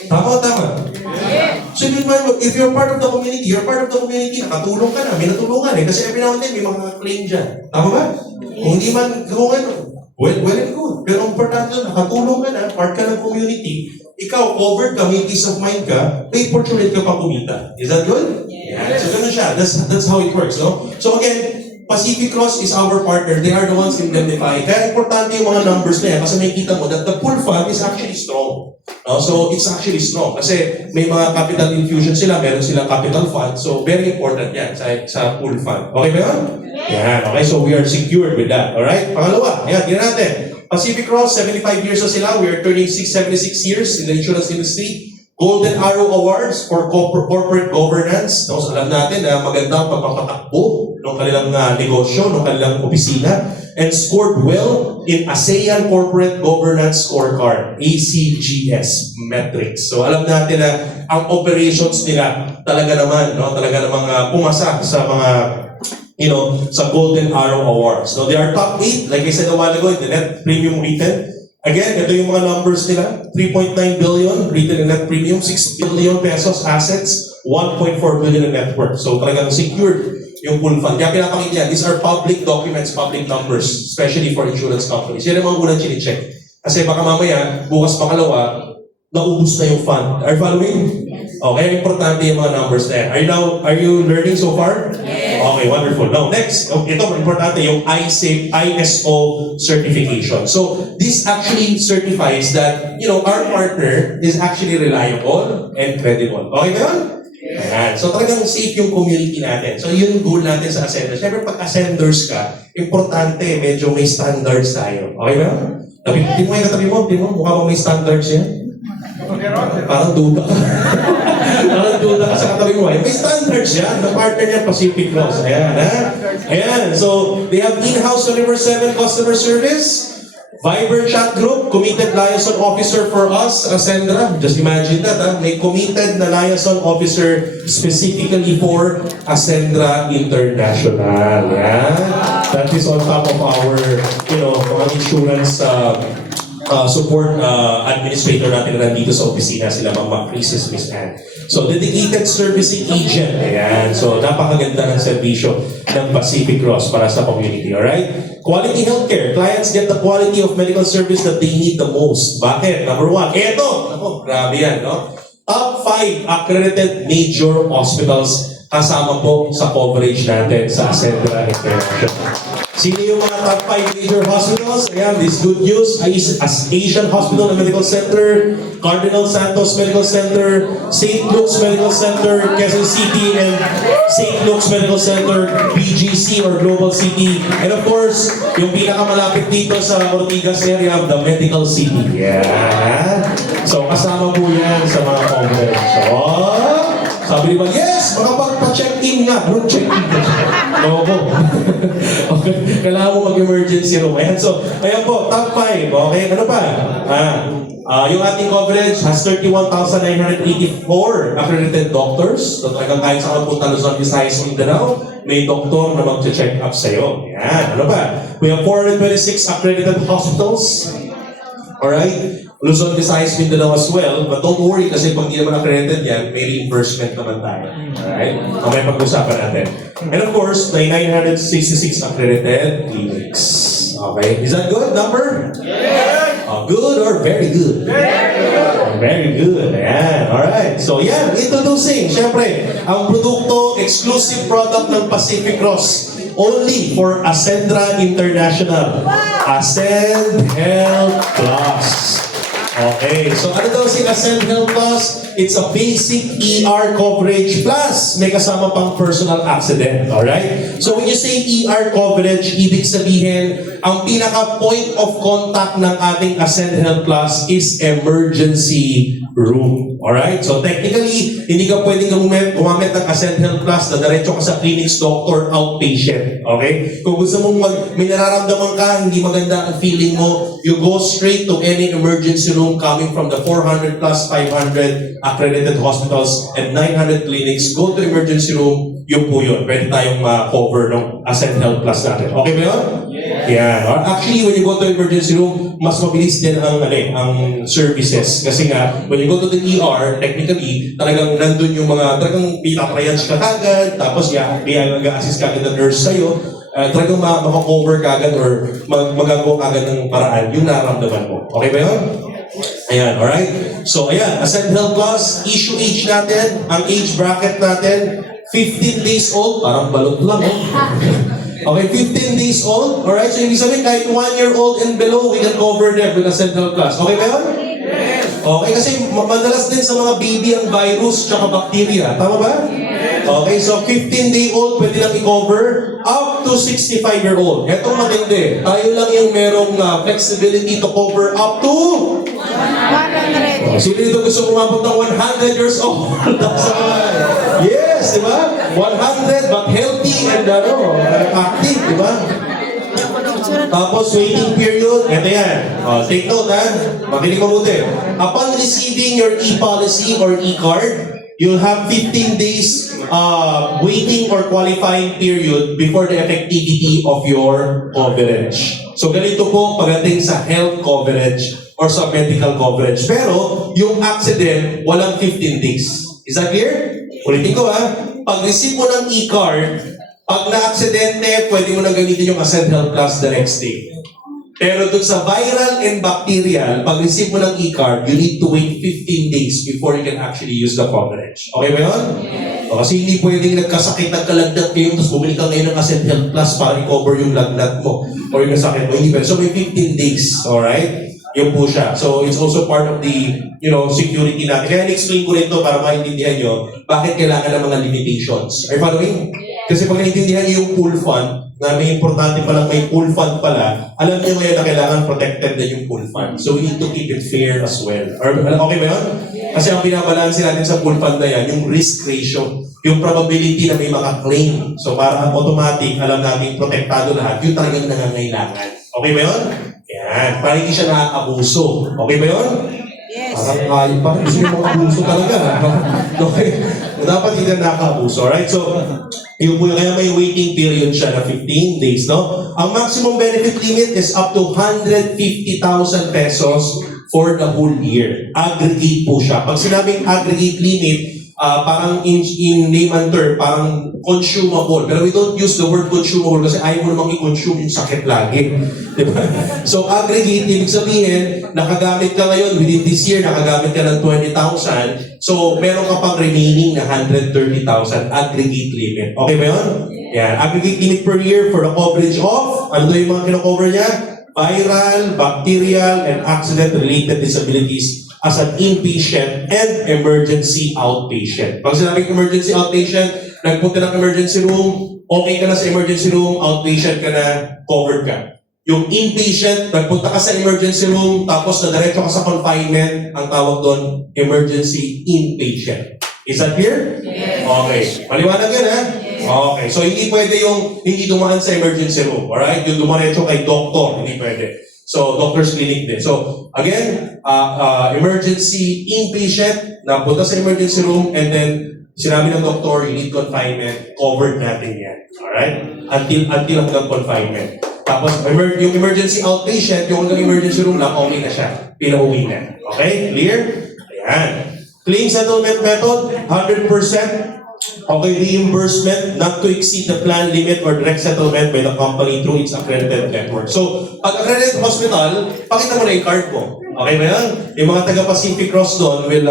Tama o tama? So if you're part of the community, nakatulong ka na, may natulungan eh. Kasi every now and then, may mga claim dyan. Tama ba? Kung hindi man, kung ano, well and good. Pero ang importante doon, nakatulong ka na, part ka ng community, ikaw, covered ka, may peace of mind ka, may opportunity ka pa kumita. Is that good? Yeah. So ganun siya. That's how it works, no? So again, Pacific Cross is our partner. They are the ones indemnifying. Kaya importante yung mga numbers na yan kasi makikita mo that the pool fund is actually strong. No? So it's actually strong kasi may mga capital infusion sila, meron silang capital fund. So very important yan sa pool fund. Okay ba yun? Yan. Okay, so we are secured with that. Alright? Pangalawa, ayan, tingnan natin. Pacific Cross, 75 years na sila. We are turning 76 years in the insurance industry. Golden Arrow Awards for corporate governance. No, so alam natin na maganda ang pagpapatakbo ng kanilang negosyo, ng kanilang opisina, and scored well in ASEAN Corporate Governance Scorecard, ACGS metrics. So alam natin na ang operations nila talaga naman, pumasa sa mga sa Golden Arrow Awards. So they are top 8, like I said a while ago, in the net premium written. Again, ito yung mga numbers nila. 3.9 billion written in net premium, 6 billion pesos assets, 1.4 billion in net worth. So talagang secured yung pool fund. Kaya pinapakita yan, these are public documents, public numbers, especially for insurance companies. Yan ang mga unang chine-check. Kasi baka mamaya, bukas pangalawa, naubos na yung fund. Are you following? Okay, importante yung mga numbers na yan. Are you learning so far? Yes. Okay, wonderful. Now, next, ito importante yung ISO certification. So, this actually certifies that, our partner is actually reliable and credible. Okay ba yun? Ayan. So, talagang safe yung community natin. So, yun yung goal natin sa Ascender. Siyempre, pag Ascenders ka, importante, medyo may standards tayo. Okay ba? Tingnan mo yung katabi mo, mukha mo may standards yan. Parang duda ka. Parang duda ka sa katabi mo. May standards yan. The partner niya, Pacific Cross. Ayan, ha? Ayan. So, they have in-house 24/7 customer service. Viber chat group, committed liaison officer for us, Ascendra. Just imagine that, ha? May committed na liaison officer specifically for Ascendra International. Yan. That is on top of our, mga insurance support administrator natin na nandito sa opisina, sila Ma'am Crisis, Miss Anne. So, dedicated servicing agent. Ayan. So, napakaganda ng serbisyo ng Pacific Cross para sa community. Alright? Quality healthcare. Clients get the quality of medical service that they need the most. Bakit? Number 1. Eto! Grabe yan, no? Top 5 accredited major hospitals kasama po sa coverage natin sa Ascendra International. Sino yung mga top 5 major hospitals? Ayan, this good news. As Asian Hospital and Medical Center, Cardinal Santos Medical Center, St. Luke's Medical Center, Quezon City, and St. Luke's Medical Center, BGC or Global City. And of course, yung pinakamalapit dito sa Ortigas area, the Medical City. Yeah. So, kasama po yan sa mga coverage. So, sabi ni yes, makapagpa-check-in nga. Anong check-in? Opo. Okay, kailangan mo mag-emergency room. Ayan, so, ayan po, top 5. Okay, ano pa? Yung ating coverage has 31,984 accredited doctors. So, talagang kahit sa punta Luzon, Visayas, Mindanao, may doktor na mag-check up sa'yo. Ayan, ano pa? We have 426 accredited hospitals. Alright? Luzon, Visayas, Mindanao as well. But don't worry kasi pag di naman accredited yan, may reimbursement naman tayo. Alright? Mamaya pag-usapan natin. And of course, may 966 accredited clinics. Okay? Is that good number? Yeah. Good or very good? Very good. Very good. Ayan. Alright. So yan, introducing. Siyempre, ang produkto, exclusive product ng Pacific Cross. Only for Ascendra International. Ascend Health Plus. Okay, so ano daw si Ascend Health Plus? It's a basic ER coverage plus may kasama pang personal accident. Alright? So when you say ER coverage, ibig sabihin, ang pinaka point of contact ng ating Ascend Health Plus is emergency room. Alright? So technically, hindi ka pwedeng gumamit ng Ascend Health Plus na diretso ka sa clinics doctor outpatient. Okay? Kung gusto mong may nararamdaman ka, hindi maganda ang feeling mo, you go straight to any emergency room coming from the 400 plus 500 accredited hospitals and 900 clinics. Go to emergency room, yun po yun. Pwede tayong cover ng Ascend Health Plus natin. Okay ba yun? Yeah. Actually, when you go to emergency room, mas mabilis din ang services. Kasi nga, when you go to the ER, technically, talagang nandun yung talagang pinatriage ka kagad, tapos mag-assist kagad ng nurse sa'yo, talagang makakover kagad or magagawa kagad ng paraan yung nararamdaman mo. Okay ba yun? Ayan, alright? So, ayan, Ascend Health Plus, issue age natin, ang age bracket natin, 15 days old, parang balot lang, Okay, 15 days old. Alright, so ibig sabihin kahit 1 year old and below, we can cover them with Ascend Health Plus. Okay ba yun? Okay, kasi madalas din sa mga baby ang virus tsaka bacteria. Tama ba? Okay, so 15-day-old pwede lang i-cover up to 65-year-old. Etong matindi. Tayo lang yung merong flexibility to cover up to 100. Sino dito gusto umabot ng 100 years old? Yes, di ba? 100 but healthy and active, di ba? Tapos waiting period, ito yan. Take note ha, makinig mabuti. Upon receiving your e-policy or e-card, you'll have 15 days waiting or qualifying period before the effectivity of your coverage. So ganito po pagdating sa health coverage or sa medical coverage. Pero yung accident, walang 15 days. Is that clear? Ulitin ko ha. Pag-receive mo ng e-card, pag na-aksidente, pwede mo na gamitin yung Ascend Health Plus the next day. Pero dun sa viral and bacterial, pag-receive mo ng e-card, you need to wait 15 days before you can actually use the coverage. Okay ba yun? O, kasi hindi pwedeng nagkasakit, nagkalagnat kayo, tapos bumili ka ngayon ng Ascend Health Plus para i-cover yung lagnat mo or yung sakit mo. Hindi pwede. So may 15 days. Alright? Yun po siya. So it's also part of the, security natin. Kaya na-explain ko rin ito para maintindihan nyo bakit kailangan ng mga limitations. Are you following? Kasi pag naintindihan niyo yung pool fund, na may importante palang may pool fund pala, alam niyo ngayon na kailangan protected na yung pool fund. So we need to keep it fair as well. Okay ba yun? Kasi ang binabalansin natin sa pool fund na yan, yung risk ratio, yung probability na may maka-claim. So para automatic, alam namin protektado lahat, yung talagang nangangailangan. Okay ba yun? Yan. Para hindi siya nakakabuso. Okay ba yun? Yes. Parang gusto nyo makabuso talaga. Okay? Dapat hindi na nakakabuso. Alright? So, yun po, kaya may waiting period siya na 15 days, no? Ang maximum benefit limit is up to 150,000 pesos for the whole year. Aggregate po siya. Pag sinabing aggregate limit, parang in layman term, parang consumable. Pero we don't use the word consumable kasi ayaw mo namang i-consume yung sakit lagi. Diba? So aggregate, ibig sabihin, nakagamit ka ngayon, within this year, nakagamit ka ng 20,000. So meron ka pang remaining na 130,000 aggregate limit. Okay ba yun? Yan. Aggregate limit per year for the coverage of, ano daw yung mga kino-cover niya? Viral, bacterial, and accident-related disabilities as an inpatient and emergency outpatient. Pag sinabing emergency outpatient, nagpunta ng emergency room, okay ka na sa emergency room, outpatient ka na, covered ka. Yung inpatient, nagpunta ka sa emergency room, tapos nadiretso ka sa confinement, ang tawag doon, emergency inpatient. Is that clear? Yes. Okay. Maliwanag yun, ha? Yes. Okay. So, hindi pwede yung hindi dumaan sa emergency room. Alright? Yung dumaretso kay doctor, hindi pwede. So, doctor's clinic din. So, again, emergency inpatient, napunta sa emergency room, and then, sinabi ng doctor, you need confinement, covered natin yan. Alright? Until hanggang confinement. Tapos, yung emergency outpatient, yung hanggang emergency room lang, okay na siya. Pinauwi na. Okay? Clear? Ayan. Claim settlement method, 100%. Okay, reimbursement not to exceed the plan limit or direct settlement by the company through its accredited network. So, pag accredited hospital, pakita mo na yung card mo. Okay ba yan? Yung mga taga Pacific Cross doon will,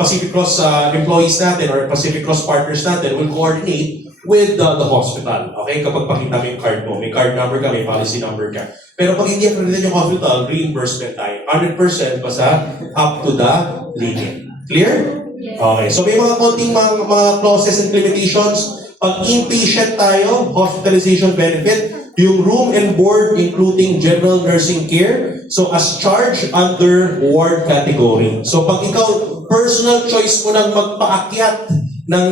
Pacific Cross employees natin or Pacific Cross partners natin will coordinate with the hospital. Okay? Kapag pakita mo yung card mo, may card number ka, may policy number ka. Pero pag hindi accredited yung hospital, reimbursement tayo. 100% basta up to the limit. Clear? Okay. So may mga konting mga clauses and limitations. Pag inpatient tayo, hospitalization benefit, yung room and board including general nursing care, So as charge under ward category. So pag ikaw, personal choice mo nang magpaakyat ng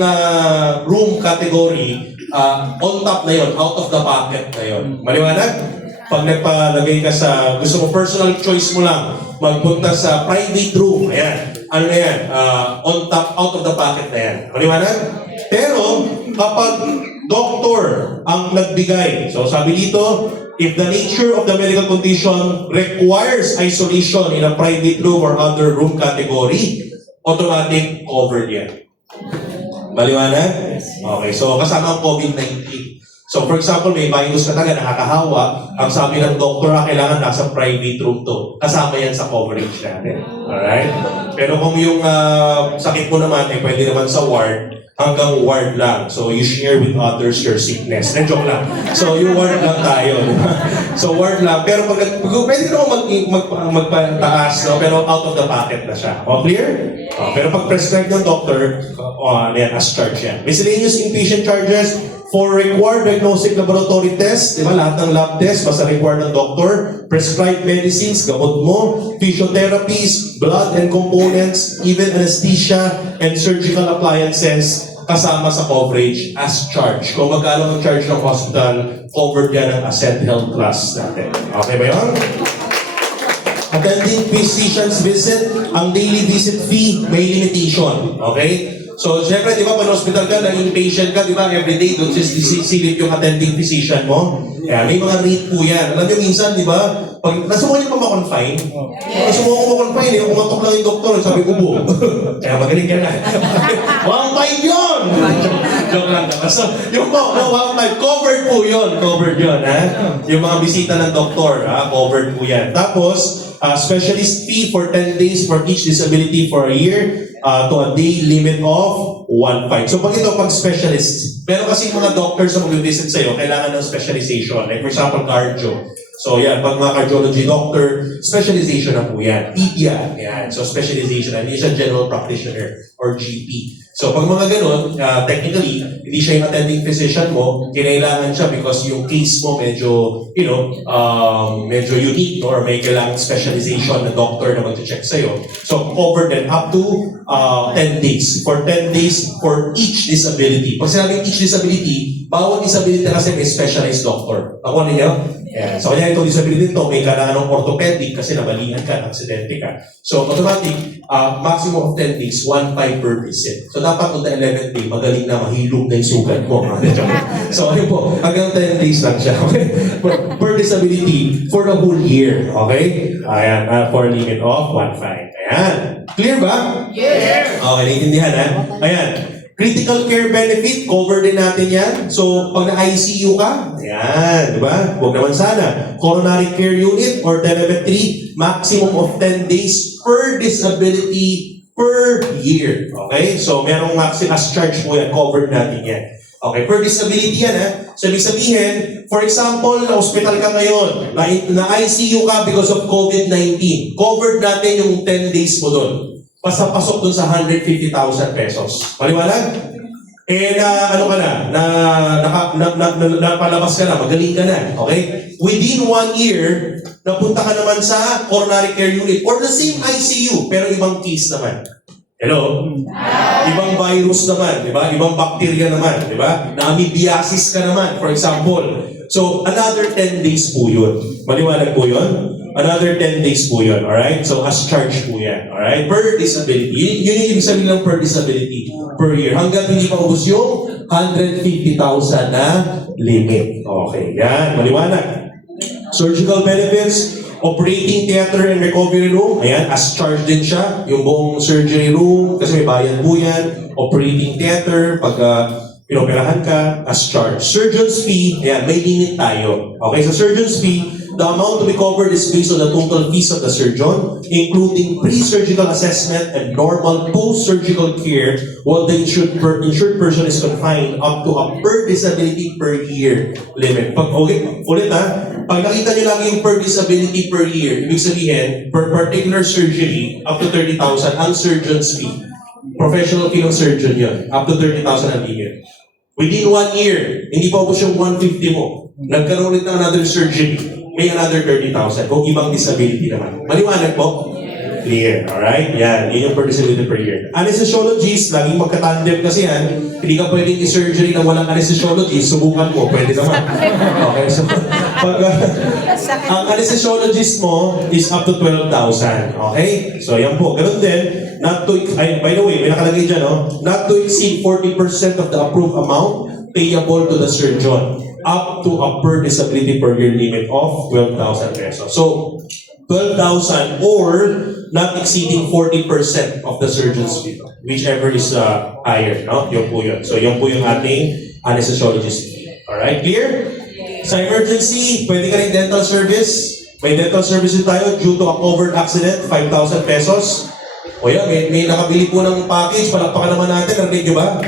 room category, on top na yon, out of the pocket na yon. Maliwanag? Pag nagpalagay ka sa, gusto mo personal choice mo lang, magpunta sa private room, ayan, ano na yan, on top, out of the pocket na yan. Maliwanag? Pero, kapag doktor ang nagbigay, so sabi dito, if the nature of the medical condition requires isolation in a private room or other room category, automatic covered yan. Maliwanag? Okay, so kasama ang COVID-19. So for example, may virus ka talaga nakakahawa, ang sabi ng doktor, kailangan nasa private room to. Kasama yan sa coverage natin. Alright? Pero kung yung sakit mo naman, pwede naman sa ward, hanggang ward lang. So you share with others your sickness. Joke lang. So yung ward lang tayo. Di ba? So ward lang. Pero pwede naman magpataas, no? Pero out of the pocket na siya. O, clear? Pero pag prescribed ng doctor, yan, as charge yan. Miscellaneous inpatient charges for required diagnostic laboratory test, di ba? Lahat ng lab test, basta required ng doctor. Prescribed medicines, gamot mo. Physiotherapies, blood and components, even anesthesia and surgical appliances, kasama sa coverage as charge. Kung magkano ang charge ng hospital, covered yan ng Ascent Health Plus natin. Okay ba yun? Attending physician's visit, ang daily visit fee may limitation. Okay? So, syempre, di ba, pag hospital ka, na-inpatient ka, di ba, everyday, doon sisilip yung attending physician mo. Kaya may mga rate po yan. Alam nyo, minsan, di ba, pag nasubukan niyo pa ma-confine, nasubukan ko ma-confine, yung umatok lang yung doktor, sabi, ubo. Kaya magaling ka na. 1.5 yun! Joke lang ka. So, yung po, 1.5, covered po yun. Covered yun, ha? Yung mga bisita ng doktor, ha? Covered po yan. Tapos, specialist fee for 10 days for each disability for a year, to a day limit of 1.5. So pag ito, pag specialist, pero kasi mga doctors na mag-visit sa'yo, kailangan ng specialization. Like for example, cardio. So yan, pag mga cardiology doctor, specialization na po yan. PPA, yan. So specialization, hindi siya general practitioner or GP. So pag mga ganun, technically, hindi siya yung attending physician mo, kinailangan siya because yung case mo medyo, medyo unique, no? Or may kailangan specialization na doctor na mag-check sa'yo. So covered then up to 10 days. For 10 days for each disability. Pag sinabing each disability, bawat disability kasi may specialized doctor. Ako niyo? Yeah. So kaya itong disability ito, may kailangan ng orthopedic kasi nabalihan ka, aksidente ka. So automatic, maximum of 10 days, 1.5 per visit. So dapat kung 11th day, magaling na mahilog na yung sugat mo. So ano po, hanggang 10 days lang siya. Okay? Per disability for the whole year. Okay? Ayan, for a limit of 1.5. Ayan. Clear ba? Yes! Okay, naiintindihan ha? Ayan. Critical care benefit, cover din natin yan. So, pag na-ICU ka, ayan, di ba? Huwag naman sana. Coronary care unit or telemetry, maximum of 10 days per disability per year. Okay? So, merong maximum as charge po yan, covered natin yan. Okay, per disability yan ha. So, ibig sabihin, for example, na-hospital ka ngayon, na-ICU ka because of COVID-19, covered natin yung 10 days mo doon. Pasok dun sa 150,000 pesos. Maliwanag? Ano ka na? Napalabas ka na, magaling ka na. Okay? Within 1 year, napunta ka naman sa coronary care unit or the same ICU, pero ibang case naman. Hello? Ibang virus naman, di ba? Ibang bacteria naman, di ba? Na-amoebiasis ka naman, for example. So, another 10 days po yun. Maliwanag po yun? Another 10 days po yun, alright? So, as charge po yan, alright? Per disability. Yun yung ibig sabihin ng per disability per year. Hanggang hindi pa ubus yung 150,000 na limit. Okay, yan. Maliwanag. Surgical benefits, operating theater and recovery room. Ayan, as charge din siya. Yung buong surgery room, kasi may bayad po yan. Operating theater, pag pinoperahan ka, as charge. Surgeon's fee, ayan, may limit tayo. Okay, so surgeon's fee, the amount to be covered is based on the total fees of the surgeon, including pre-surgical assessment and normal post-surgical care, while the insured person is confined up to a per disability per year limit. Ulit pag nakita nyo lang yung per disability per year, ibig sabihin, per particular surgery, up to 30,000 ang surgeon's fee. Professional fee ng surgeon yun, up to 30,000 ang limit. Within 1 year, hindi pa ubos yung 150 mo. Nagkaroon ulit ng another surgery. may another 30,000 kung ibang disability naman. Maliwanag po? Clear. Alright? Yan. Yun yung per disability per year. Anesthesiologist, laging magkatandem kasi yan. Hindi ka pwedeng i-surgery na walang anesthesiologist. Subukan mo. Pwede naman. Okay, so pag ang anesthesiologist mo is up to 12,000. Okay? So yan po. Ganun din. Not to, by the way, may nakalagay dyan, no? Not to exceed 40% of the approved amount payable to the surgeon up to a per disability per year limit of 12,000 pesos. So, 12,000 or not exceeding 40% of the surgeon's fee, whichever is higher, no? Yun po yun. So, yun po yung ating anesthesiologist fee. Alright, clear? Sa emergency, pwede ka rin dental service. May dental service din tayo due to a covered accident, 5,000 pesos. O yan, may nakabili po ng package, palakpakan naman natin, narinig nyo ba?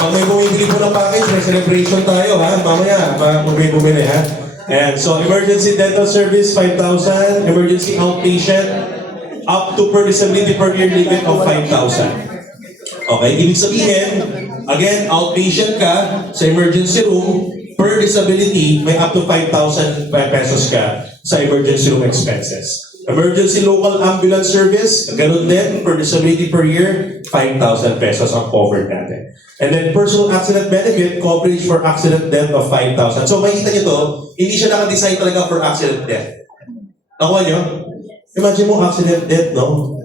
Pag may bumibili po ng package, may celebration tayo, ha? Mamaya, pag may bumili, ha? And so, emergency dental service, 5,000. Emergency outpatient, up to per disability per year limit of 5,000. Okay, ibig sabihin, again, outpatient ka sa emergency room, per disability, may up to 5,000 pesos ka sa emergency room expenses. Emergency local ambulance service, ganun din, per disability per year, 5,000 pesos ang covered natin. And then personal accident benefit, coverage for accident death of 5,000. So makikita nyo to, hindi siya nakadesign talaga for accident death. Nakuha nyo? Imagine mo accident death, no?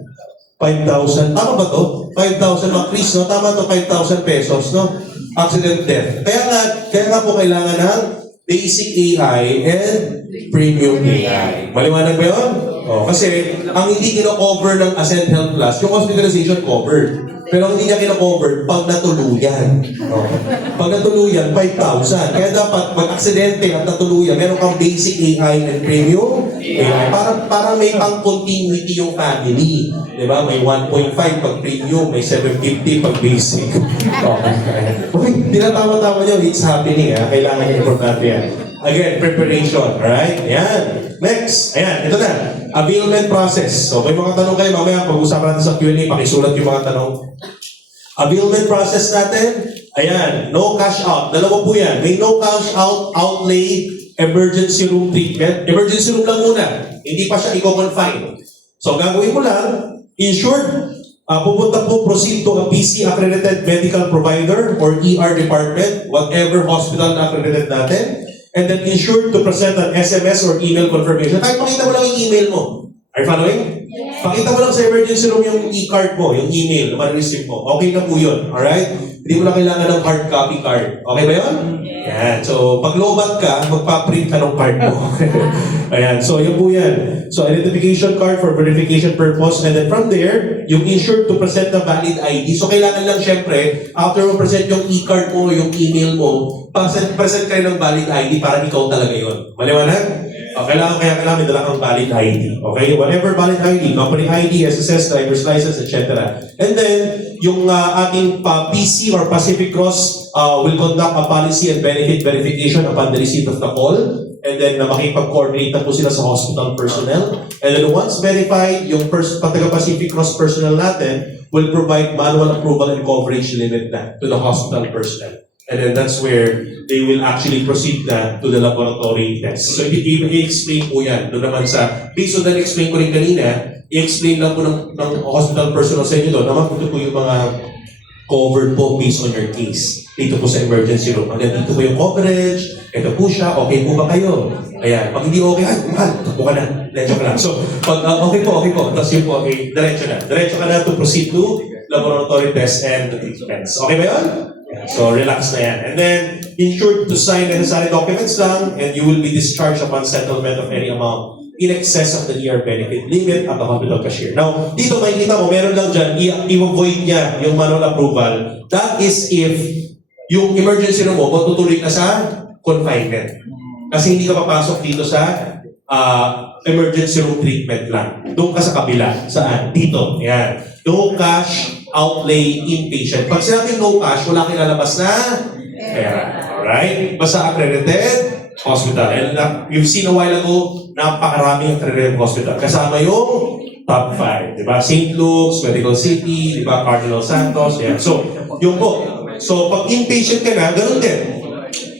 5,000. Tama ba to? 5,000 mga Chris, no? Tama to, 5,000 pesos, no? Accident death. Kaya nga po kailangan ng basic AI and premium AI. Maliwanag ba yun? Oh, kasi ang hindi kino-cover ng Ascend Health Plus, yung hospitalization covered. Pero ang hindi niya kino-cover pag natuluyan. Oh. Pag natuluyan, 5,000. Kaya dapat mag-aksidente at natuluyan, meron kang basic AI and premium AI. Para may pang-continuity yung family. Diba? May 1.5 pag premium, may 750 pag basic. Okay, tinatawa-tawa nyo, it's happening. Ha? Kailangan yung importante yan. Again, preparation. Alright? Ayan. Next. Ayan, ito na. Availment process. So, may mga tanong kayo. Mamaya, pag-usapan natin sa Q&A, pakisulat yung mga tanong. Availment process natin. Ayan, no cash out. Dalawa po yan. May no cash out outlay emergency room treatment. Emergency room lang muna. Hindi pa siya i-confine. So, gagawin mo lang, insured, pupunta po, proceed to a PC accredited medical provider or ER department, whatever hospital na accredited natin. And then insured to present an SMS or email confirmation. Kahit pakita mo lang yung email mo. Are you following? Yes. Pakita mo lang sa emergency room yung e-card mo, yung email, naman receipt mo. Okay na po yun. Alright? Hindi mo na kailangan ng hard copy card. Okay ba yun? Yan. So, pag lobat ka, magpa-print ka ng card mo. Ayan. So, yun po yan. So, identification card for verification purpose. And then from there, yung insured to present the valid ID. So, kailangan lang syempre, after mo present yung e-card mo, yung email mo, present kayo ng valid ID para ikaw talaga yun. Maliwanag? Kailangan may dala kang valid ID. Okay? Whatever valid ID, company ID, SSS, driver's license, etc. And then, yung ating PC or Pacific Cross will conduct a policy and benefit verification upon the receipt of the call. And then, makipag-coordinate na po sila sa hospital personnel. And then, once verified, yung taga-Pacific Cross personnel natin will provide manual approval and coverage limit na to the hospital personnel. And then that's where they will actually proceed na to the laboratory test. So, i-explain po yan. Doon naman sa, based on that explain ko rin kanina, i-explain lang po ng hospital personnel sa inyo doon, naman po yung mga covered po based on your case. Dito po sa emergency room. And then dito po yung coverage, ito po siya, okay po ba kayo? Ayan, pag hindi okay, ay, mahal, takbo ka na. Diretso ka lang. So, pag okay po. Tapos yun po, okay, diretso na. Diretso ka na to proceed to laboratory test and the treatments. Okay ba yun? So, relax na yan. And then, insured to sign necessary documents lang, and you will be discharged upon settlement of any amount in excess of the ER benefit limit at the hospital cashier. Now, dito makikita mo, meron lang dyan, i-avoid niya yung manual approval. That is if yung emergency room mo, tutuloy ka sa confinement. Kasi hindi ka papasok dito sa emergency room treatment lang. Doon ka sa kabila. Saan? Dito. Yan. No cash outlay inpatient. Pag sinabing no cash, wala kang lalabas na pera. Alright? Basta accredited hospital. And you've seen a while ago, napakaraming accredited hospital. Kasama yung top 5. Diba? St. Luke's, Medical City, diba? Cardinal Santos. Yan. So, yung po. So, pag inpatient ka na, ganun din.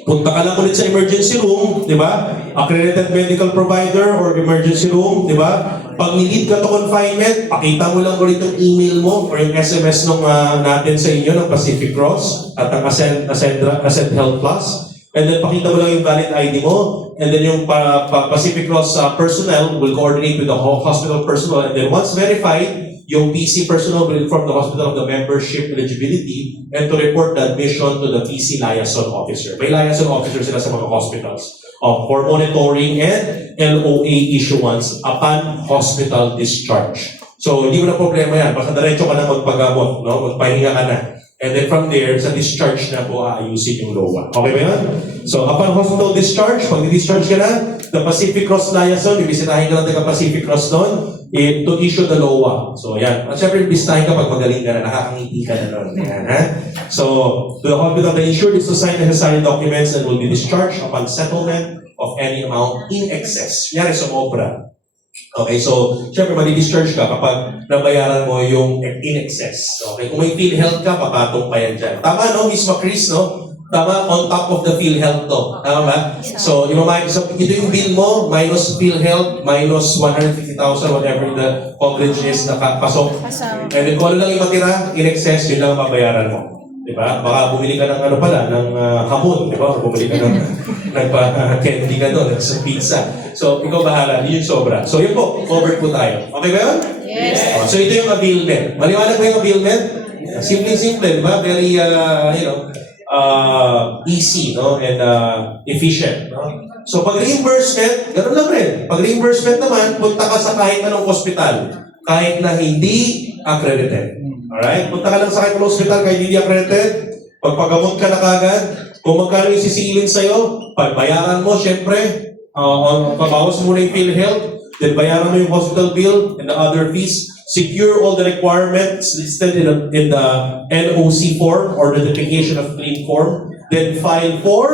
punta ka lang ulit sa emergency room, di ba? Accredited medical provider or emergency room, di ba? Pag nilid ka to confinement, pakita mo lang ulit yung email mo or yung SMS nung natin sa inyo ng Pacific Cross at ang Ascend Health Plus. And then pakita mo lang yung valid ID mo. And then yung Pacific Cross personnel will coordinate with the hospital personnel. And then once verified, yung PC personnel will inform the hospital of the membership eligibility and to report the admission to the PC liaison officer. May liaison officer sila sa mga hospitals for monitoring and LOA issuance upon hospital discharge. So, hindi mo na problema yan. Basta diretso ka na magpagamot, no? Magpahinga ka na. And then from there, sa discharge na po aayusin yung LOA. Okay ba yan? So, upon hospital discharge, pag discharge ka na, the Pacific Cross liaison, bibisitahin ka lang taga Pacific Cross doon, to issue the LOA. So, yan. At syempre, bibisitahin ka pag magaling ka na, nakakangiti ka na doon. Yan, ha? So, to the hospital, the insured is to sign necessary documents and will be discharged upon settlement of any amount in excess. Yan sa obra. Okay, so, syempre, madi-discharge ka kapag nabayaran mo yung in excess. Okay, kung may PhilHealth ka, papatong pa yan dyan. Tama, no, Miss Macris, no? Tama, on top of the PhilHealth to. Tama ba? So, ito yung bill mo, minus PhilHealth, minus 150,000, whatever the coverage is na pasok. And then, kung ano lang yung matira, in excess, yun lang ang mabayaran mo. Diba? Baka bumili ka ng ano pala, ng hamon, di ba? Bumili ka ng nagpa-candy ka doon, sa pizza. So, ikaw bahala, yun yung sobra. So, yun po, covered po tayo. Okay ba yun? Yes. So, ito yung availment. Maliwanag ba yung availment? Simple-simple, di ba? Very, easy, no? And efficient, no? So, pag reimbursement, ganoon lang rin. Pag reimbursement naman, punta ka sa kahit anong hospital, kahit na hindi accredited. Alright? Punta ka lang sa kahit anong hospital, kahit hindi accredited, pagpagamot ka na kagad, kung magkano yung sisingilin sa'yo, pagbayaran mo, syempre, pabawas mo na yung PhilHealth, then bayaran mo yung hospital bill and the other fees, secure all the requirements listed in the NOC form or the notification of claim form, then file for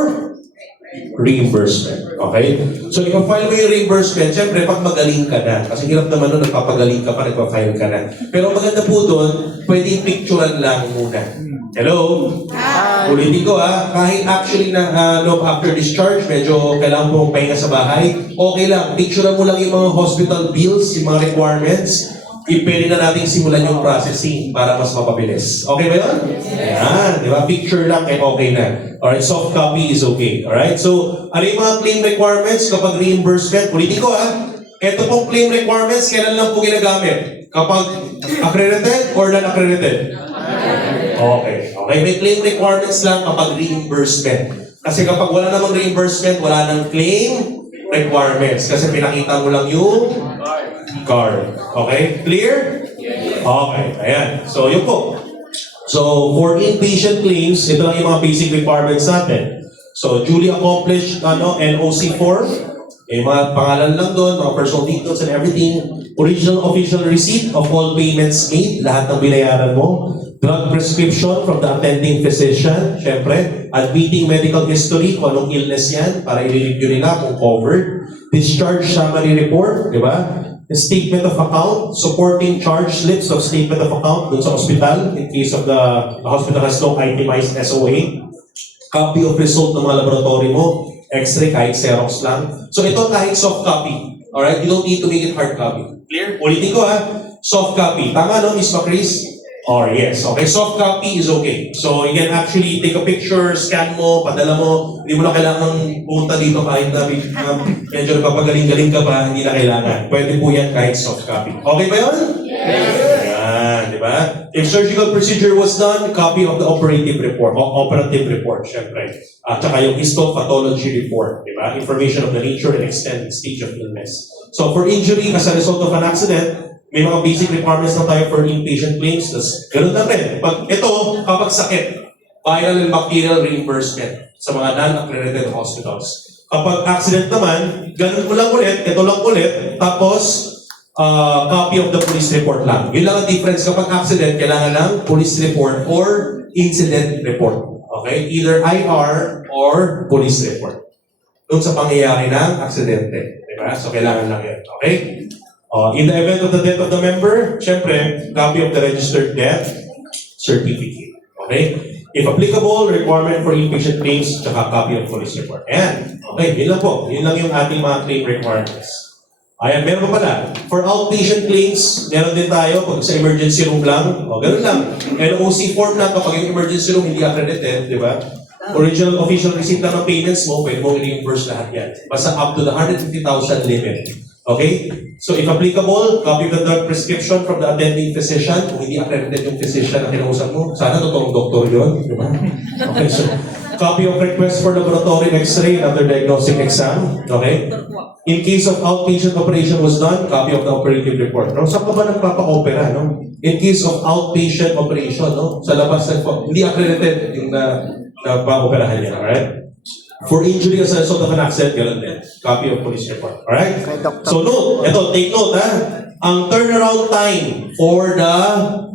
reimbursement. Okay? So, ipag-file mo yung reimbursement, syempre, pag magaling ka na. Kasi hirap naman nun, nagpapagaling ka pa, nagpa-file ka na. Pero maganda po doon, pwede picturean lang muna. Hello? Ulitin ko kahit actually na after discharge, medyo kailangan mo pahinga sa bahay, okay lang, picturean mo lang yung mga hospital bills, yung mga requirements, pwede na nating simulan yung processing para mas mapabilis. Okay ba yun? Yan, di ba? Picture lang and okay na. Alright, soft copy is okay. Alright, so ano yung mga claim requirements kapag reimbursement? Ulitin ko ito pong claim requirements, kailan lang po ginagamit? Kapag accredited or non-accredited? Okay. Okay, may claim requirements lang kapag reimbursement. Kasi kapag wala namang reimbursement, wala nang claim requirements. Kasi pinakita mo lang yung card. Okay? Clear? Okay. Ayan. So, yun po. So, for inpatient claims, ito lang yung mga basic requirements natin. So, duly accomplished NOC form. Mga pangalan lang doon, mga personal details and everything. Original official receipt of all payments made. Lahat ng binayaran mo. Drug prescription from the attending physician. Siyempre, admitting medical history, kung anong illness yan, para i-review nila kung covered. Discharge summary report, di ba? Statement of account, supporting charge slips of statement of account dun sa hospital in case of the hospital has no itemized SOA. Copy of result ng mga laboratory mo, X-ray kahit Xerox lang. So ito kahit soft copy. Alright? You don't need to make it hard copy. Clear? Ulitin ko soft copy. Tama no, Miss Macris? Or yes. Okay, soft copy is okay. So you can actually take a picture, scan mo, padala mo. Hindi mo na kailangan pumunta dito kahit na medyo napapagaling-galing ka pa, hindi na kailangan. Pwede po yan kahit soft copy. Okay ba yun? Yes! Yan, di ba? If surgical procedure was done, copy of the operative report, syempre. At saka yung histopathology report, di ba? Information of the nature and extent and stage of illness. So for injury as a result of an accident, may mga basic requirements na tayo for inpatient claims. Ganun na rin. Kapag sakit, viral and bacterial reimbursement sa mga non-accredited hospitals. Kapag accident naman, ganun ko lang ulit, ito lang ulit, tapos copy of the police report lang. Yun lang ang difference. Kapag accident, kailangan lang police report or incident report. Okay? Either IR or police report. Doon sa pangyayari ng aksidente. Diba? So, kailangan lang yun. Okay? In the event of the death of the member, syempre, copy of the registered death certificate. Okay? If applicable, requirement for inpatient claims, tsaka copy of police report. Ayan. Okay, yun lang po. Yun lang yung ating mga claim requirements. Ayan, meron pa pala. For outpatient claims, meron din tayo pag sa emergency room lang. O, ganun lang. NOC form na kapag yung emergency room hindi accredited, di ba? Original official receipt lang ng payments mo, pwede mo i-reimburse lahat yan. Basta up to the 150,000 limit. Okay? So if applicable, copy of the drug prescription from the attending physician. Kung hindi accredited yung physician na kinausap mo, sana totoong doktor yun. Di ba? Okay, so copy of request for laboratory x-ray and other diagnostic exam. Okay? In case of outpatient operation was done, copy of the operative report. No? Saan ka ba nagpapa-opera? No? In case of outpatient operation, no? Sa labas, hindi accredited yung nagpa-operahan niya. Alright? For injury as a result of an accident, gano'n din. Copy of police report. Alright? So note, take note ha. Ang turnaround time for the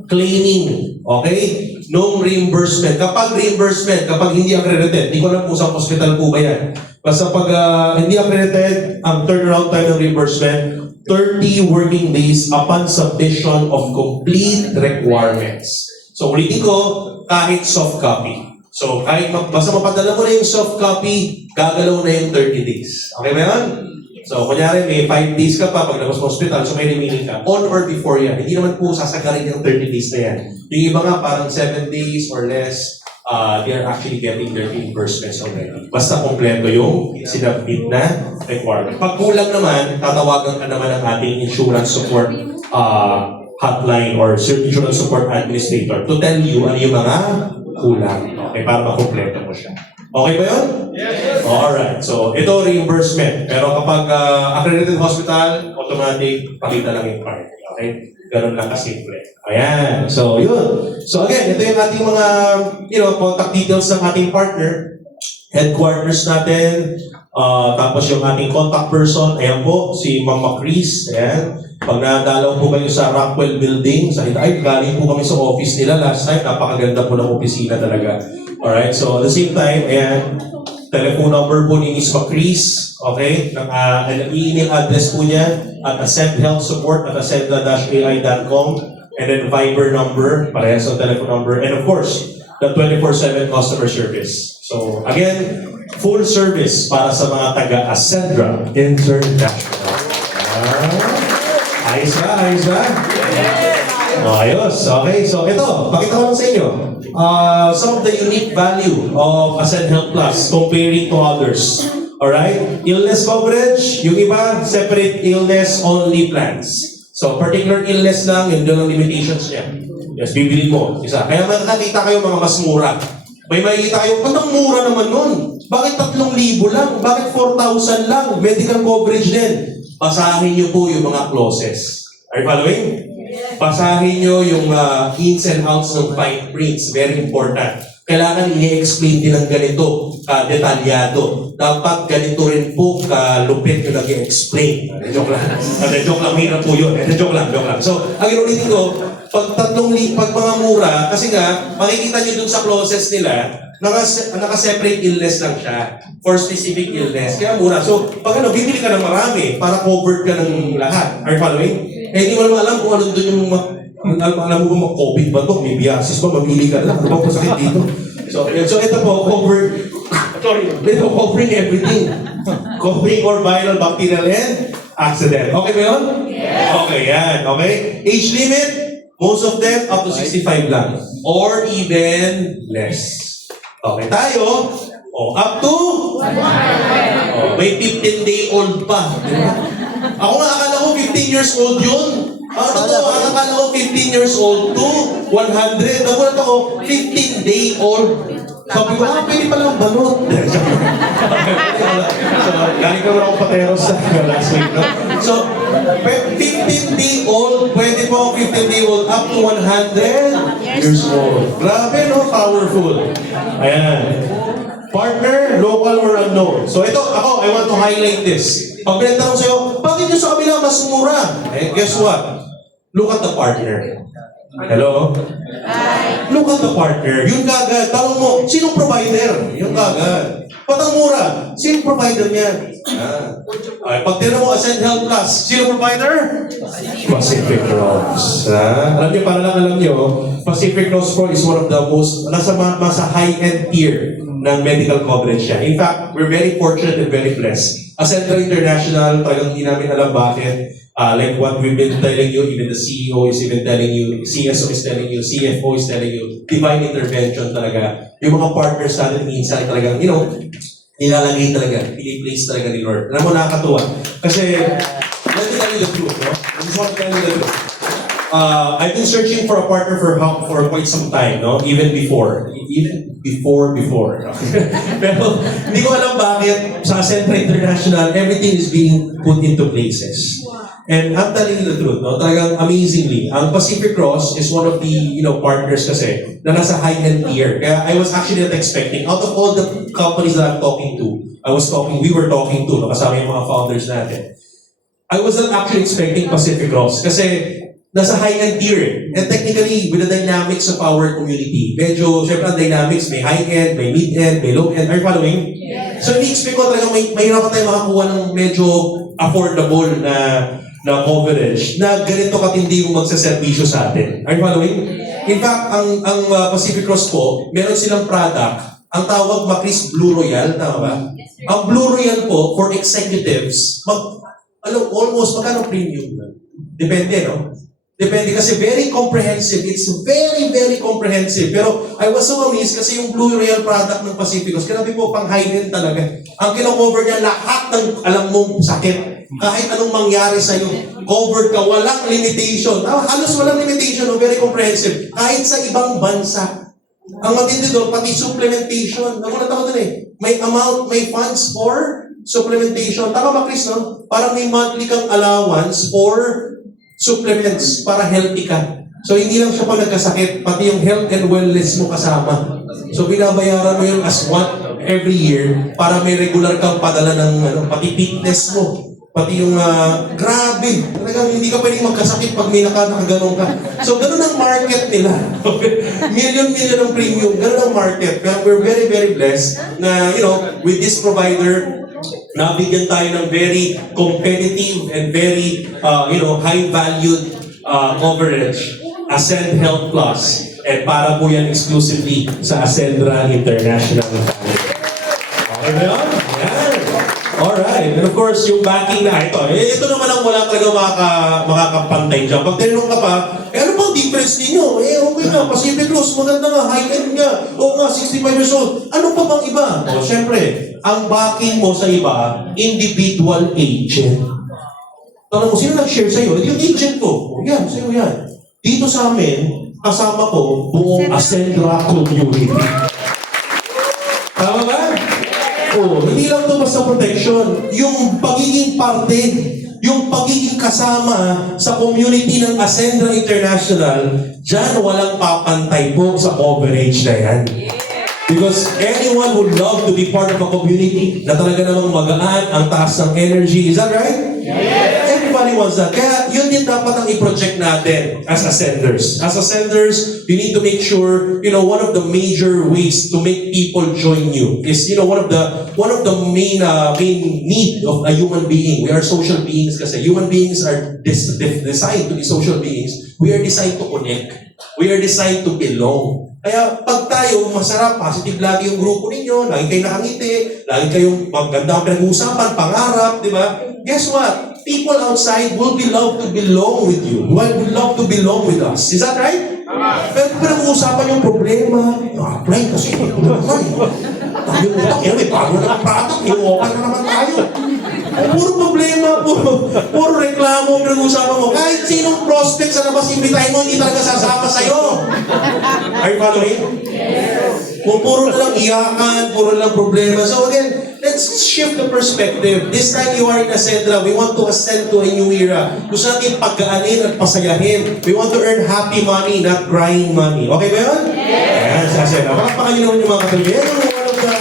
claiming, okay? No reimbursement. Kapag reimbursement, kapag hindi accredited, hindi ko alam kung sa hospital po ba yan. Basta pag hindi accredited, ang turnaround time ng reimbursement, 30 working days upon submission of complete requirements. So ulitin ko, kahit soft copy. So, kahit basta mapadala mo na yung soft copy, gagalaw na yung 30 days. Okay ba yan? So, kunyari, may 5 days ka pa pag labas mo hospital, so may remaining ka. On or before yan. Hindi naman po sasagarin yung 30 days na yan. Yung iba nga, parang 7 days or less, they are actually getting their reimbursements already. Basta kompleto yung sinabit na requirement. Pag kulang naman, tatawagan ka naman ng ating insurance support hotline or insurance support administrator to tell you ano yung mga kulang. Okay, para makompleto mo siya. Okay ba yun? Yes! Alright. So, ito reimbursement. Pero kapag accredited hospital, automatic, pakita lang yung card. Okay? Ganun lang kasimple. Ayan. So, yun. So, again, ito yung ating mga, contact details ng ating partner. Headquarters natin. Tapos yung ating contact person, ayan po, si Mama Chris. Ayan. Pag nadalaw po kayo sa Rockwell Building, sa ay, galing po kami sa office nila last time. Napakaganda po ng opisina talaga. Alright, so at the same time, ayan, telephone number po ni Ms. Macris, okay? Ang email address po niya at ascendhealthsupport@ascenda-ai.com, and then Viber number, parehas ang telephone number, and of course, the 24/7 customer service. So again, full service para sa mga taga-Ascendra International. Ayos ba? Ayos ba? Ayos. Okay, so ito, pakita ko lang sa inyo. Some of the unique value of Ascend Health Plus comparing to others. Alright? Illness coverage, yung iba, separate illness only plans. So, particular illness lang, yun doon ang limitations niya. Yes, bibili mo. Isa. Kaya makakita kayo mga mas mura. May makikita kayo, ba't ang mura naman nun? Bakit 3,000 lang? Bakit 4,000 lang? Medical coverage din. Basahin niyo po yung mga clauses. Are you following? Basahin nyo yung ins and outs ng fine prints. Very important. Kailangan i-explain din ng ganito detalyado. Dapat ganito rin po kalupit yung nag-i-explain. Joke lang. Joke lang. Hirap po yun. Joke lang. So, ang inulitin ko, pag mga mura, kasi nga, makikita nyo dun sa clauses nila, naka-separate illness lang siya for specific illness. Kaya mura. So, pag bibili ka ng marami para covered ka ng lahat. Are you following? Hindi mo naman alam kung ano doon yung alam mo ba mag-COVID ba ito? May biasis ba? Mamili ka lang. Ano ba masakit dito? So ito po, covering everything. Covering or viral, bacterial, and accident. Okay ba yun? Yes. Okay, yan. Okay? Age limit, most of them up to 65 lang. Or even less. Okay, tayo, up to? May 15-day-old pa. Ako nga, akala ko 15 years old yun. Akala ko 15 years old to 100. Nagulat ako, 15-day-old. Sabi ko, pwede pala ang balot. So, galing ka akong pateros sa last week, no? So, 15-day-old, pwede po ako 15-day-old up to 100 years old. Grabe, no? Powerful. Ayan. Partner, local or unknown. So ito, I want to highlight this. Pag pinagtanong sa'yo, bakit yung sa kabila mas mura? Eh, guess what? Look at the partner. Hello? Hi. Look at the partner. Yung kagad. Tanong mo, sinong provider? Yung kagad. Ba't ang mura? Sino provider niya? Okay, pag tira mo Ascend Health Plus, sino provider? Pacific Cross. Alam niyo, para lang alam niyo, Pacific Cross Pro is one of the most, nasa high-end tier ng medical coverage siya. In fact, we're very fortunate and very blessed. Ascendra International, talagang hindi namin alam bakit. Like what we've been telling you, even the CEO is even telling you, CSO is telling you, CFO is telling you, divine intervention talaga. Yung mga partners natin minsan talagang, nilalagay talaga, piniplace talaga ni Lord. Alam mo, nakakatuwa. Kasi, let me tell you the truth, no? I just want to tell you the truth. I've been searching for a partner for quite some time, no? Even before. Pero hindi ko alam bakit sa Ascendra International, everything is being put into places. And I'm telling you the truth, no? Talagang amazingly, ang Pacific Cross is one of the, partners kasi na nasa high-end tier. Kaya I was actually not expecting, out of all the companies that I'm talking to, we were talking to, kasama yung mga founders natin. I was not actually expecting Pacific Cross kasi nasa high-end tier eh. And technically, with the dynamics of our community, medyo, syempre ang dynamics, may high-end, may mid-end, may low-end. Are you following? Yes. So, ini-expect ko talaga may hirap tayo makakuha ng medyo affordable na coverage na ganito katindi yung magsaservisyo sa atin. Are you following? In fact, ang Pacific Cross po, meron silang product, ang tawag Macris Blue Royal, tama ba? Ang Blue Royal po, for executives, almost magkano premium na? Depende, no? Depende kasi very comprehensive. It's very, very comprehensive. Pero I was so amazed kasi yung Blue Royal product ng Pacificos, kinabi po pang high-end talaga. Ang kino-cover niya lahat ng alam mong sakit. Kahit anong mangyari sa'yo, covered ka, walang limitation. Halos walang limitation, very comprehensive. Kahit sa ibang bansa. Ang matindi doon, pati supplementation. Nagulat ako doon eh. May funds for supplementation. Tama ba, Chris, no? Parang may monthly kang allowance for supplements para healthy ka. So, hindi lang siya pa nagkasakit, pati yung health and wellness mo kasama. So, binabayaran mo yun as one every year para may regular kang padala ng pati fitness mo. Pati yung, grabe, talagang hindi ka pwedeng magkasakit pag may nakaganon ka. So, ganun ang market nila. Million ang premium, ganun ang market. Pero we're very, very blessed na, with this provider, nabigyan tayo ng very competitive and very, high-valued coverage, Ascend Health Plus. And para po yan exclusively sa Ascendra International Family. Okay ba yun? Yan. Alright. And of course, yung backing na ito naman ang wala talaga makakapantay dyan. Pag tinanong ka pa, ano bang difference ninyo? Okay nga, Pacific Cross, maganda nga, high-end nga. Oo nga, 65 years old. Ano pa bang iba? Siyempre, ang backing mo sa iba, individual agent. Tanong mo, sino nag-share sa'yo? Yung agent ko. Yan, sino yan? Dito sa amin, kasama ko buong Ascendra community. Tama ba? Hindi lang ito basta protection. Yung pagiging parte, yung pagiging kasama sa community ng Ascendra International, dyan walang papantay po sa coverage na yan. Because anyone would love to be part of a community na talaga namang magaan, ang taas ng energy. Is that right? Yes! Everybody wants that. Kaya yun din dapat ang i-project natin as ascenders. As ascenders, you need to make sure, one of the major ways to make people join you is, one of the main need of a human being. We are social beings kasi human beings are designed to be social beings. We are designed to connect. We are designed to belong. Kaya pag tayo, masarap, positive lagi yung grupo ninyo, lagi kayo nakangiti, lagi kayong magandang pinag-uusapan, pangarap, di ba? Guess what? People outside will be love to belong with you. Will love to belong with us. Is that right? Pero pinag-uusapan yung problema, apply kasi ito naman. Tayo utak, may bago na ang product, i-open na naman tayo. Puro problema, puro reklamo, pinag-uusapan mo. Kahit sinong prospect sa labas, imbitahin mo, hindi talaga sasama sa'yo. Are you following? Yes. Kung puro na lang iyakan, puro lang problema. So again, let's shift the perspective. This time you are in Ascendra, we want to ascend to a new era. Gusto natin paggaanin at pasayahin. We want to earn happy money, not crying money. Okay ba yun? Yes. Ayan, sa Ascendra. Palakpakan nyo naman yung mga katuloy. Yan yung one of the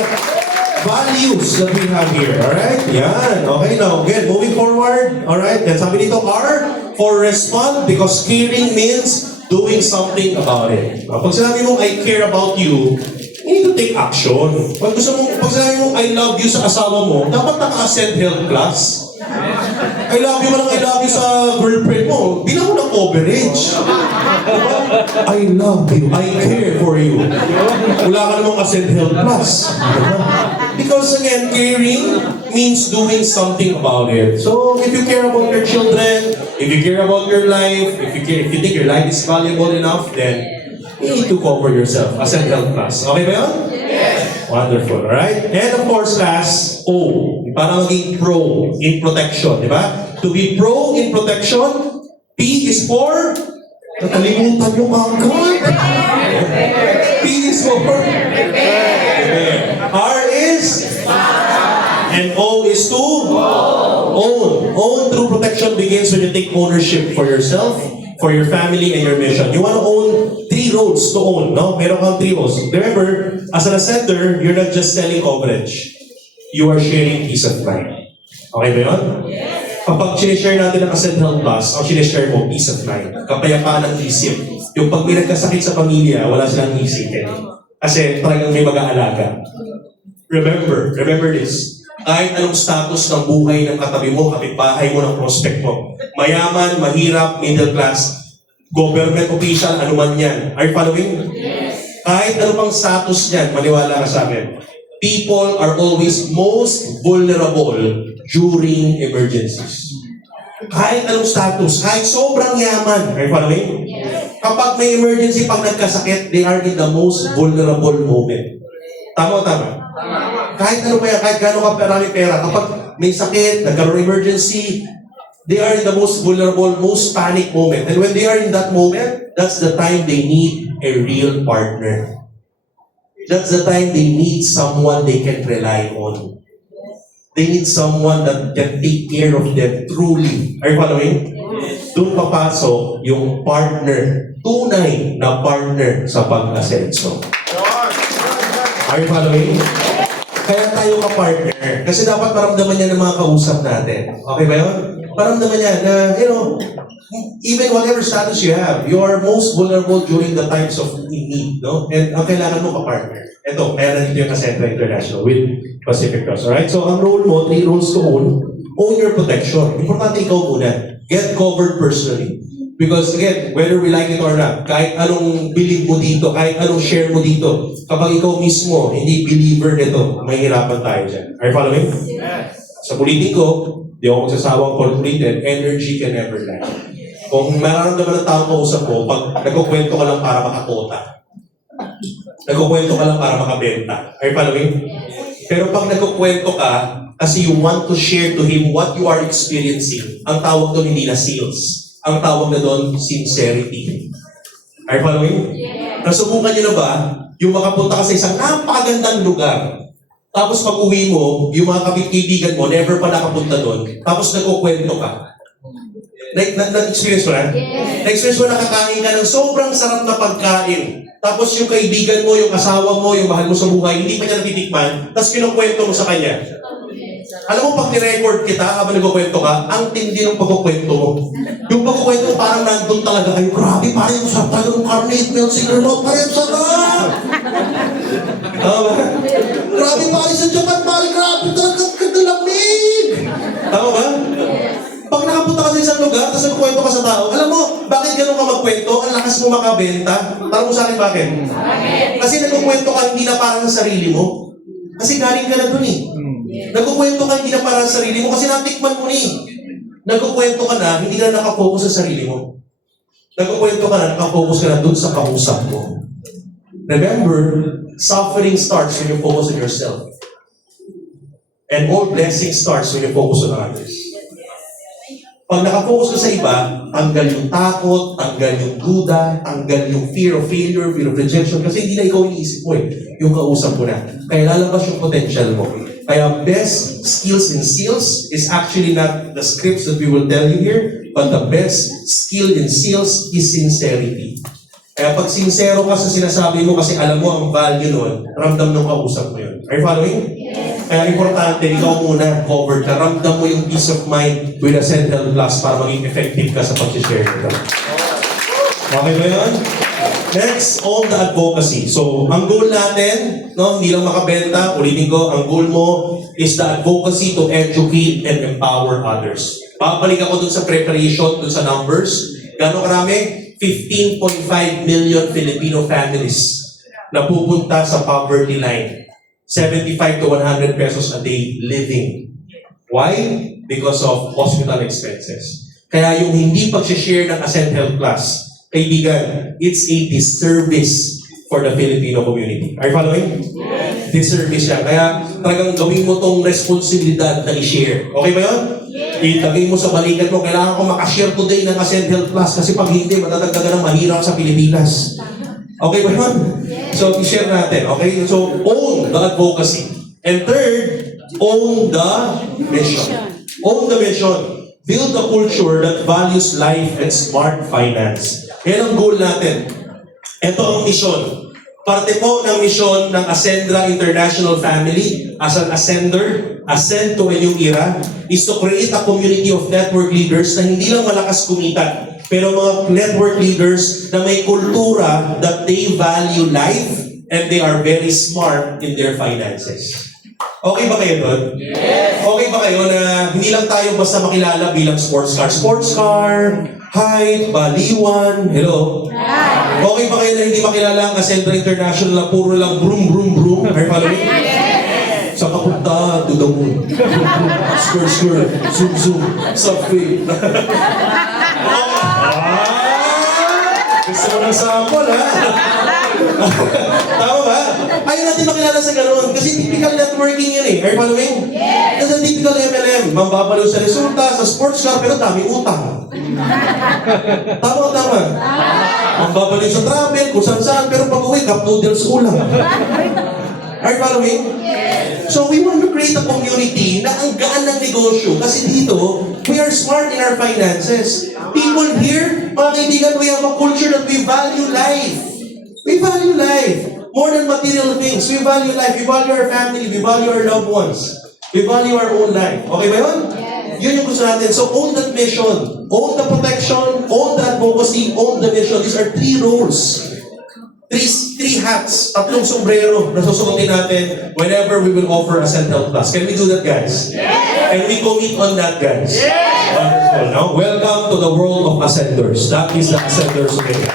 values that we have here. Alright? Yan. Okay, now again, moving forward. Alright? Then sabi dito, R for respond because caring means doing something about it. Pag sinabi mong I care about you, hindi to take action. Pag gusto mong, pag sabi mo, I love you sa asawa mo, dapat naka-send health class. I love you man ang I love you sa girlfriend mo. Bilang mo ng coverage. Diba? I love you. I care for you. Wala ka namang ascend health class. Diba? Because again, caring means doing something about it. So, if you care about your children, if you care about your life, if you think your life is valuable enough, then you need to cover yourself. Ascend health class. Okay ba yun? Yes. Wonderful. Alright? And of course, last, O. Para maging pro in protection. Di ba? To be pro in protection, P is for... Nakalimutan yung kagad. P is for... R is... And O is to... Own. Own through protection begins when you take ownership for yourself, for your family, and your mission. You want to own 3 roads to own, no? Meron kang 3 roads. Remember, as an ascender, you're not just selling coverage. You are sharing peace of mind. Okay ba yun? Yes. Kapag share natin ang Ascend Health Plus, ang sinishare mo, peace of mind. Kapayapaan ng isip. Yung pag may nagkasakit sa pamilya, wala silang isipin. Kasi talagang may mag-aalaga. Remember this. Kahit anong status ng buhay ng katabi mo, kapitbahay mo, ng prospect mo, mayaman, mahirap, middle class, government official, anuman yan. Are you following? Yes. Kahit ano pang status niyan, maniwala ka sa amin. People are always most vulnerable during emergencies. Kahit anong status, kahit sobrang yaman. Are you following? Yes. Kapag may emergency, pag nagkasakit, they are in the most vulnerable moment. Tama o tama? Kahit ano pa yan, kahit gano'n ka marami pera, kapag may sakit, nagkaroon emergency, they are in the most vulnerable, most panic moment. And when they are in that moment, that's the time they need a real partner. That's the time they need someone they can rely on. They need someone that can take care of them truly. Are you following? Doon papasok yung partner, tunay na partner sa pag-asenso. Are you following? Kaya tayo ka-partner. Kasi dapat maramdaman niya ng mga kausap natin. Okay ba yun? Maramdaman niya na, even whatever status you have, you are most vulnerable during the times of need, no? And ang kailangan mo ka-partner. Ito, meron dito yung Kasentra International with Pacific Cross. Alright? So, ang role mo, 3 roles to own. Own your protection. Importante ikaw muna. Get covered personally. Because again, whether we like it or not, kahit anong believe mo dito, kahit anong share mo dito, kapag ikaw mismo hindi believer nito, mahihirapan tayo dyan. Are you following? Yes. Sa politiko, di ako magsasawang ulitin, energy can never lie. Kung mararamdaman ng taong kausap mo, pag nagkukwento ka lang para makakota, nagkukwento ka lang para makabenta. Are you following? Pero pag nagkukwento ka, kasi you want to share to him what you are experiencing, ang tawag doon hindi na sales. Ang tawag na doon, sincerity. Are you following? Yes. Nasubukan niyo na ba yung makapunta ka sa isang napakagandang lugar, tapos pag uwi mo, yung mga kaibigan mo, never pa nakapunta doon, tapos nagkukwento ka. Na-experience mo na? Yes. Na-experience mo nakakain ka ng sobrang sarap na pagkain. Tapos yung kaibigan mo, yung asawa mo, yung mahal mo sa buhay, hindi pa niya natitikman, tapos kinukwento mo sa kanya. Alam mo, pag ni-record kita habang nagkukwento ka, ang tindi ng pagkukwento mo. Yung pagkukwento mo, parang nandun talaga kayo. Grabe, parang yung sarap talaga ng carnate milk, single malt, parang yung sarap! Tama ba? Grabe, parang sa Japan, parang grabe talaga kagalamig! Tama ba? Pag nakapunta ka sa isang lugar, tapos nagkukwento ka sa tao, alam mo, bakit ganun ka magkwento? Ang lakas mo makabenta? Tanong mo sa akin, bakit? Kasi nagkukwento ka hindi na parang sa sarili mo. Kasi galing ka na dun eh. Nagkukwento ka hindi na para sa sarili mo kasi natikman mo ni. Nagkukwento ka na, hindi ka na nakafocus sa sarili mo. Nagkukwento ka na, nakafocus ka na dun sa kausap mo. Remember, suffering starts when you focus on yourself. And all blessing starts when you focus on others. Pag nakafocus ka sa iba, tanggal yung takot, tanggal yung duda, tanggal yung fear of failure, fear of rejection, kasi hindi na ikaw iniisip mo eh. Yung kausap mo na. Kaya lalabas yung potential mo. Kaya best skills in sales is actually not the scripts that we will tell you here, but the best skill in sales is sincerity. Kaya pag sincero ka sa sinasabi mo kasi alam mo ang value nun, ramdam ng kausap mo yun. Are you following? Yes. Kaya importante, ikaw muna, covered ka. Ramdam mo yung peace of mind with Ascend Health Plus para maging effective ka sa pag-share nito. Okay ba yun? Next, own the advocacy. So, ang goal natin, no, hindi lang makabenta, ulitin ko, ang goal mo is the advocacy to educate and empower others. Babalik ako dun sa preparation, dun sa numbers. Gano'ng karami? 15.5 million Filipino families na pupunta sa poverty line. 75 to 100 pesos a day living. Why? Because of hospital expenses. Kaya yung hindi pag-share ng Ascend Health Plus, kaibigan, it's a disservice for the Filipino community. Are you following? Yes. Disservice yan. Kaya talagang gawin mo tong responsibilidad na i-share. Okay ba yun? Yes. Itagay mo sa balikat mo, kailangan ko makashare today ng Ascend Health Plus kasi pag hindi, matatagdagan ng mahirap sa Pilipinas. Okay ba yun? Yes. So, i-share natin. Okay? So, own the advocacy. And third, own the mission. Own the mission. Build a culture that values life and smart finance. Yan ang goal natin. Ito ang mission. Parte po ng mission ng Ascendra International Family as an Ascender, Ascend to a New Era, is to create a community of network leaders na hindi lang malakas kumita, pero mga network leaders na may kultura that they value life and they are very smart in their finances. Okay ba kayo doon? Yes! Okay ba kayo na hindi lang tayo basta makilala bilang sports car? Sports car, height, baliwan, hello? Hi! Okay ba kayo na hindi makilala ang Ascendra International na puro lang broom, broom, broom? Are you following? Yes! Sa papunta to the moon. Skirt, skirt, zoom, zoom, subway. Gusto mo ng sample, ha? Tama ba? Ayaw natin makilala sa gano'n. Kasi typical networking yan eh. Are you following? Yes! Kasi typical MLM. Mambabaliw sa resulta, sa sports car, pero dami utang. Tama o tama? Mambabaliw sa travel, kung saan-saan, pero pag uwi, cup noodles ulang. Are you following? Yes! So we want to create a community na ang gaan ng negosyo. Kasi dito, we are smart in our finances. People here, mga kaibigan, we have a culture that we value life. We value life. More than material things. We value life. We value our family. We value our loved ones. We value our own life. Okay ba yun? Yes. Yun yung gusto natin. So own that mission. Own the protection. Own the advocacy. Own the mission. These are three roles. Three hats. Tatlong sombrero na susukutin natin whenever we will offer Ascend Health Plus. Can we do that, guys? Yes. Can we commit on that, guys? Yes. Wonderful. Now, welcome to the world of Ascenders. That is the Ascenders today.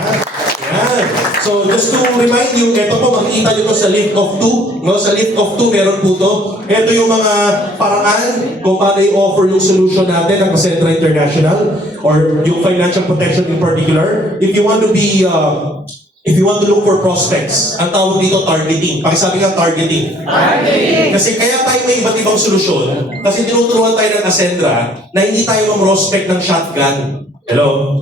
Yan. So, just to remind you, ito po, makikita nyo to sa Lift of 2. No? Sa Lift of 2, meron po to. Ito yung mga paraan kung paano i-offer yung solution natin ng Ascendra International or yung financial protection in particular. If you want to be, if you want to look for prospects, ang tawag dito targeting. Pakisabi nga targeting. Targeting! Kasi kaya tayo may iba't ibang solusyon. Kasi tinuturuan tayo ng Ascendra na hindi tayo mag-prospect ng shotgun. Hello?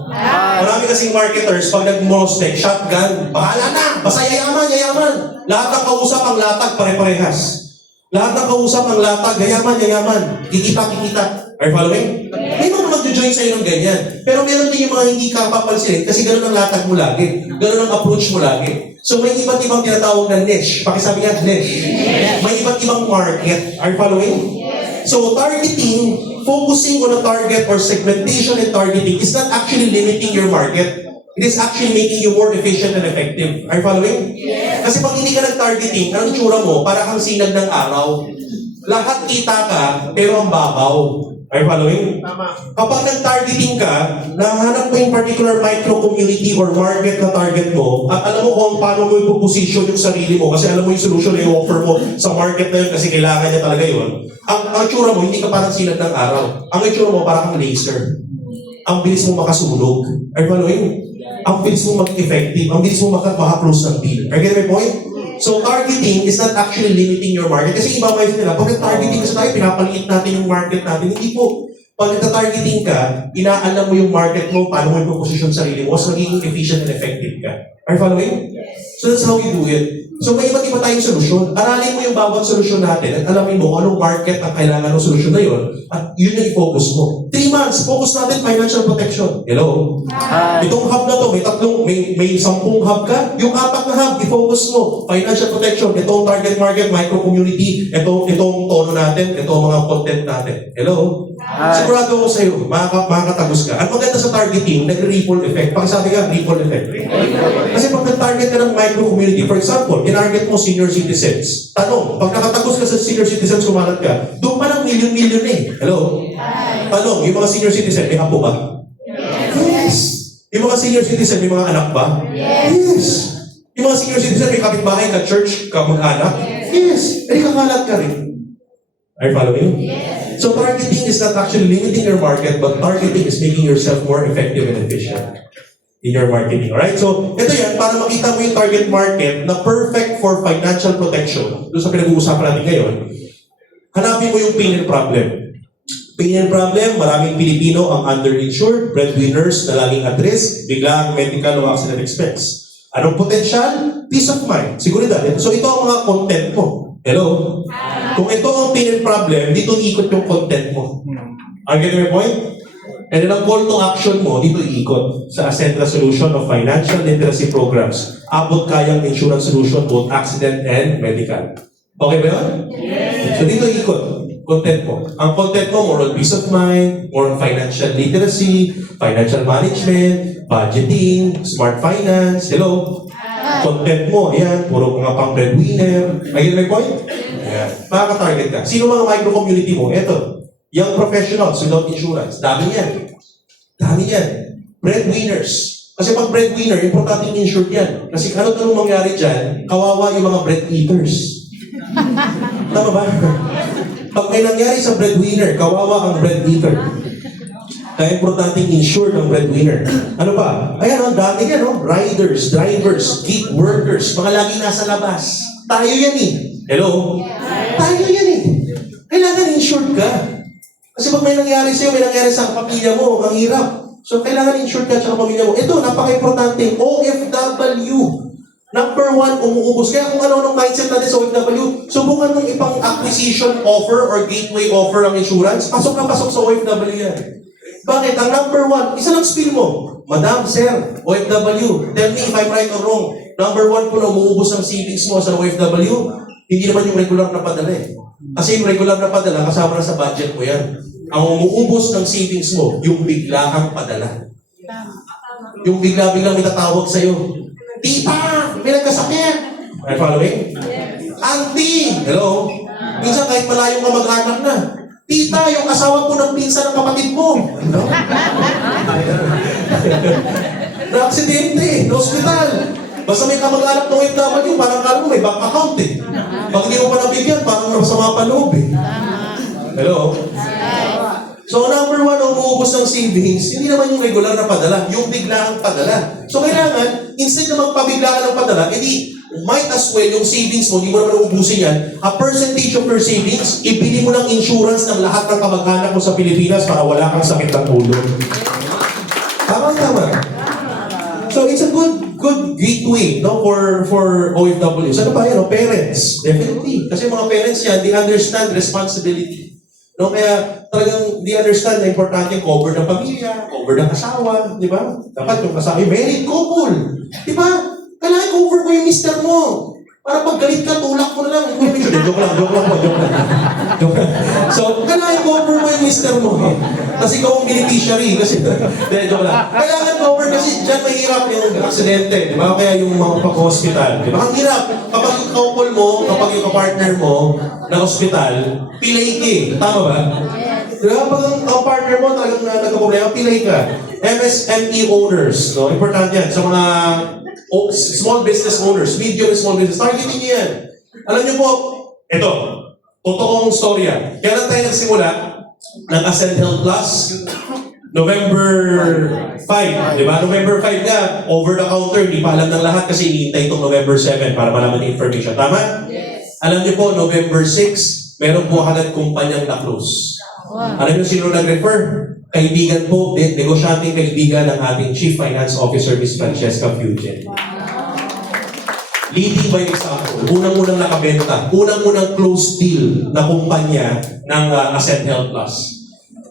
Marami kasing marketers, pag nag-prospect, shotgun, bahala na, basta yayaman, yayaman. Lahat ng kausap ang latag, pare-parehas. Lahat ng kausap ang latag, yayaman, yayaman. Kikita, kikita. Are you following? May mga mag-join sa'yo ng ganyan. Pero meron din yung mga hindi ka papansin kasi ganun ang latag mo lagi. Ganun ang approach mo lagi. So may iba't ibang tinatawag na niche. Pakisabi nga, niche. May iba't ibang market. Are you following? So targeting, focusing on a target or segmentation and targeting is not actually limiting your market. It is actually making you more efficient and effective. Are you following? Yes. Kasi pag hindi ka nag-targeting, anong itsura mo? Para kang sinag ng araw. Lahat kita ka, pero ang babaw. Are you following? Tama. Kapag nag-targeting ka, nahanap mo yung particular micro-community or market na target mo, at alam mo kung paano mo ipoposition yung sarili mo, kasi alam mo yung solution na i-offer mo sa market na yun kasi kailangan niya talaga yun. Ang itsura mo, hindi ka parang sinag ng araw. Ang itsura mo, parang kang laser. Ang bilis mo makasunog. Are you following? Ang bilis mo mag-effective. Ang bilis mo maka-close ng deal. Are you getting my point? So targeting is not actually limiting your market. Kasi iba kayo nila, pag nag-targeting kasi tayo, pinapaliit natin yung market natin. Hindi po. Pag nag-targeting ka, inaalam mo yung market mo, paano mo yung position sarili mo, mas magiging efficient and effective ka. Are you following? So that's how you do it. So may iba't iba tayong solusyon. Aralin mo yung bawat solusyon natin at alamin mo kung anong market ang kailangan ng solusyon na yun at yun yung i-focus mo. 3 months, focus natin financial protection. Hello? Hi. Itong hub na to, may 10 hub ka. Yung 4 na hub, i-focus mo. Financial protection, itong target market, micro-community, itong tono natin, itong mga content natin. Hello? Hi. Sigurado ako sa'yo, makakatagos ka. At maganda sa targeting, nag-ripple effect. Pakisabi ka, ripple effect. Kasi pag nag-target ka ng micro-community, for example, tinarget mo senior citizens. Tanong, pag nakatagos ka sa senior citizens, kumalat ka, doon pa ng milyon-milyon eh. Hello? Tanong, yung mga senior citizen, may apo ba? Yes. Yung mga senior citizen, may mga anak ba? Yes. Yung mga senior citizen, may kapitbahay ka, church, kamag-anak? Yes. Eh, kakalat ka rin. Are you following? Yes. So targeting is not actually limiting your market, but targeting is making yourself more effective and efficient in your marketing. Alright? So, ito yan, para makita mo yung target market na perfect for financial protection, doon sa pinag-uusapan natin ngayon, hanapin mo yung pain and problem. Pain and problem, maraming Pilipino ang underinsured, breadwinners na laging at risk, biglang medical o accident expense. Anong potential? Peace of mind. Seguridad. So ito ang mga content mo. Hello? Kung ito ang pain and problem, dito iikot yung content mo. Are you getting my point? And then ang call to action mo, dito iikot sa Acentra Solution of Financial Literacy Programs. Abot kayang insurance solution, both accident and medical. Okay ba yun? Yes. So dito iikot. Content mo. Ang content mo, more on peace of mind, more on financial literacy, financial management, budgeting, smart finance, hello? Content mo, ayan, puro mga pang breadwinner. Ayun may point? Ayan. Makaka-target ka. Sino mga micro-community mo? Eto, young professionals without insurance. Dami yan. Dami yan. Breadwinners. Kasi pag breadwinner, importante yung insured yan. Kasi ano-anong mangyari dyan, kawawa yung mga bread eaters. Tama ba? Pag may nangyari sa breadwinner, kawawa ang bread eater. Kaya importante insured ang breadwinner. Ano pa? Ayan, ang dami yan, no? Riders, drivers, gig workers, mga laging nasa labas. Tayo yan eh. Hello? Tayo yan eh. Kailangan insured ka. Kasi pag may nangyari sa'yo, may nangyari sa pamilya mo, ang hirap. So, kailangan insured ka sa pamilya mo. Ito, napaka-importante, OFW. Number one, umuubos. Kaya kung ano-anong mindset natin sa OFW, subukan mong ipang acquisition offer or gateway offer ang insurance, pasok na pasok sa OFW yan. Bakit? Ang number one, isa lang spill mo. Madam, sir, OFW, tell me if I'm right or wrong. Number one po na umuubos ang savings mo sa OFW, hindi naman yung regular na padala eh. Kasi yung regular na padala, kasama na sa budget mo yan. Ang umuubos ng savings mo, yung biglaang padala. Yung bigla-biglang may tatawag sa'yo. Tita, may nagkasakit. Are you following? Auntie, hello? Minsan kahit malayong ka mag-anak na. Tita, yung asawa po ng pinsan ng kapatid mo. Ano? Na-aksidente, na hospital. Basta may kamag-anak ng OFW, parang kala mo may bank account eh. Pag hindi mo pa nabigyan, parang masama pa loob eh. Hello? So, number one, umuubos ng savings, hindi naman yung regular na padala, yung biglaang padala. So, kailangan, instead na magpabigla ka ng padala, edi, might as well yung savings mo, hindi mo naman uubusin yan, a percentage of your savings, ibili mo ng insurance ng lahat ng kamag-anak mo sa Pilipinas para wala kang sakit ng ulo. Tama. So, it's a good gateway, no, for OFWs. Ano pa yan, no? Parents. Definitely. Kasi mga parents yan, they understand responsibility. No, kaya talagang di understand na importante yung cover ng pamilya, cover ng asawa, di ba? Dapat yung asawa, yung married couple, di ba? Kailangan cover mo yung mister mo. Para pag galit ka, tulak mo na lang. Joke lang. So, kailangan cover mo yung mister mo. Kasi ikaw ang beneficiary. Kasi, joke lang. Kailangan cover kasi dyan mahirap yung aksidente. Di ba? Kaya yung mga pag-hospital. Di ba? Ang hirap. Kapag yung couple mo, kapag yung partner mo na hospital, pilay ka eh. Tama ba? Di ba? Kapag ang partner mo talagang nagka-problema, pilay ka. MSME owners. No? Importante yan. Sa mga small business owners, medium and small business, targeting niyo yan. Alam niyo po, ito, totoong storya. Kaya lang tayo nagsimula ng Ascent Health Plus, November 5, di ba? November 5 nga, over the counter, hindi pa alam ng lahat kasi iniintay itong November 7 para malaman yung information. Tama? Yes. Alam niyo po, November 6, meron po agad kumpanyang La Cruz. Wow. Alam niyo sino nag-refer? Kaibigan po, negosyanteng kaibigan ng ating Chief Finance Officer, Ms. Francesca Fugen. Leading by example, unang-unang nakabenta, unang-unang close deal na kumpanya ng Ascent Health Plus.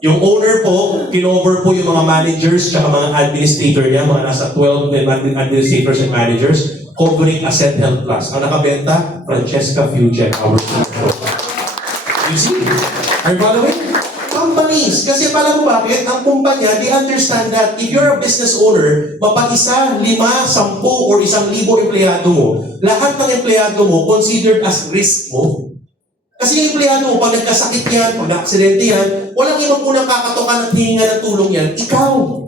Yung owner po, kinover po yung mga managers at mga administrator niya, mga nasa 12 administrators and managers, covering Ascent Health Plus. Ang nakabenta, Francesca Fugen, our CFO. You see? Are you following? Company companies. Kasi pala mo bakit? Ang kumpanya, they understand that if you're a business owner, mapa-isa, 5, 10, or 1,000 empleyado mo, lahat ng empleyado mo considered as risk mo. Kasi yung empleyado mo, pag nagkasakit yan, pag na-aksidente yan, walang ibang unang kakatokan at hihinga ng tulong yan, ikaw.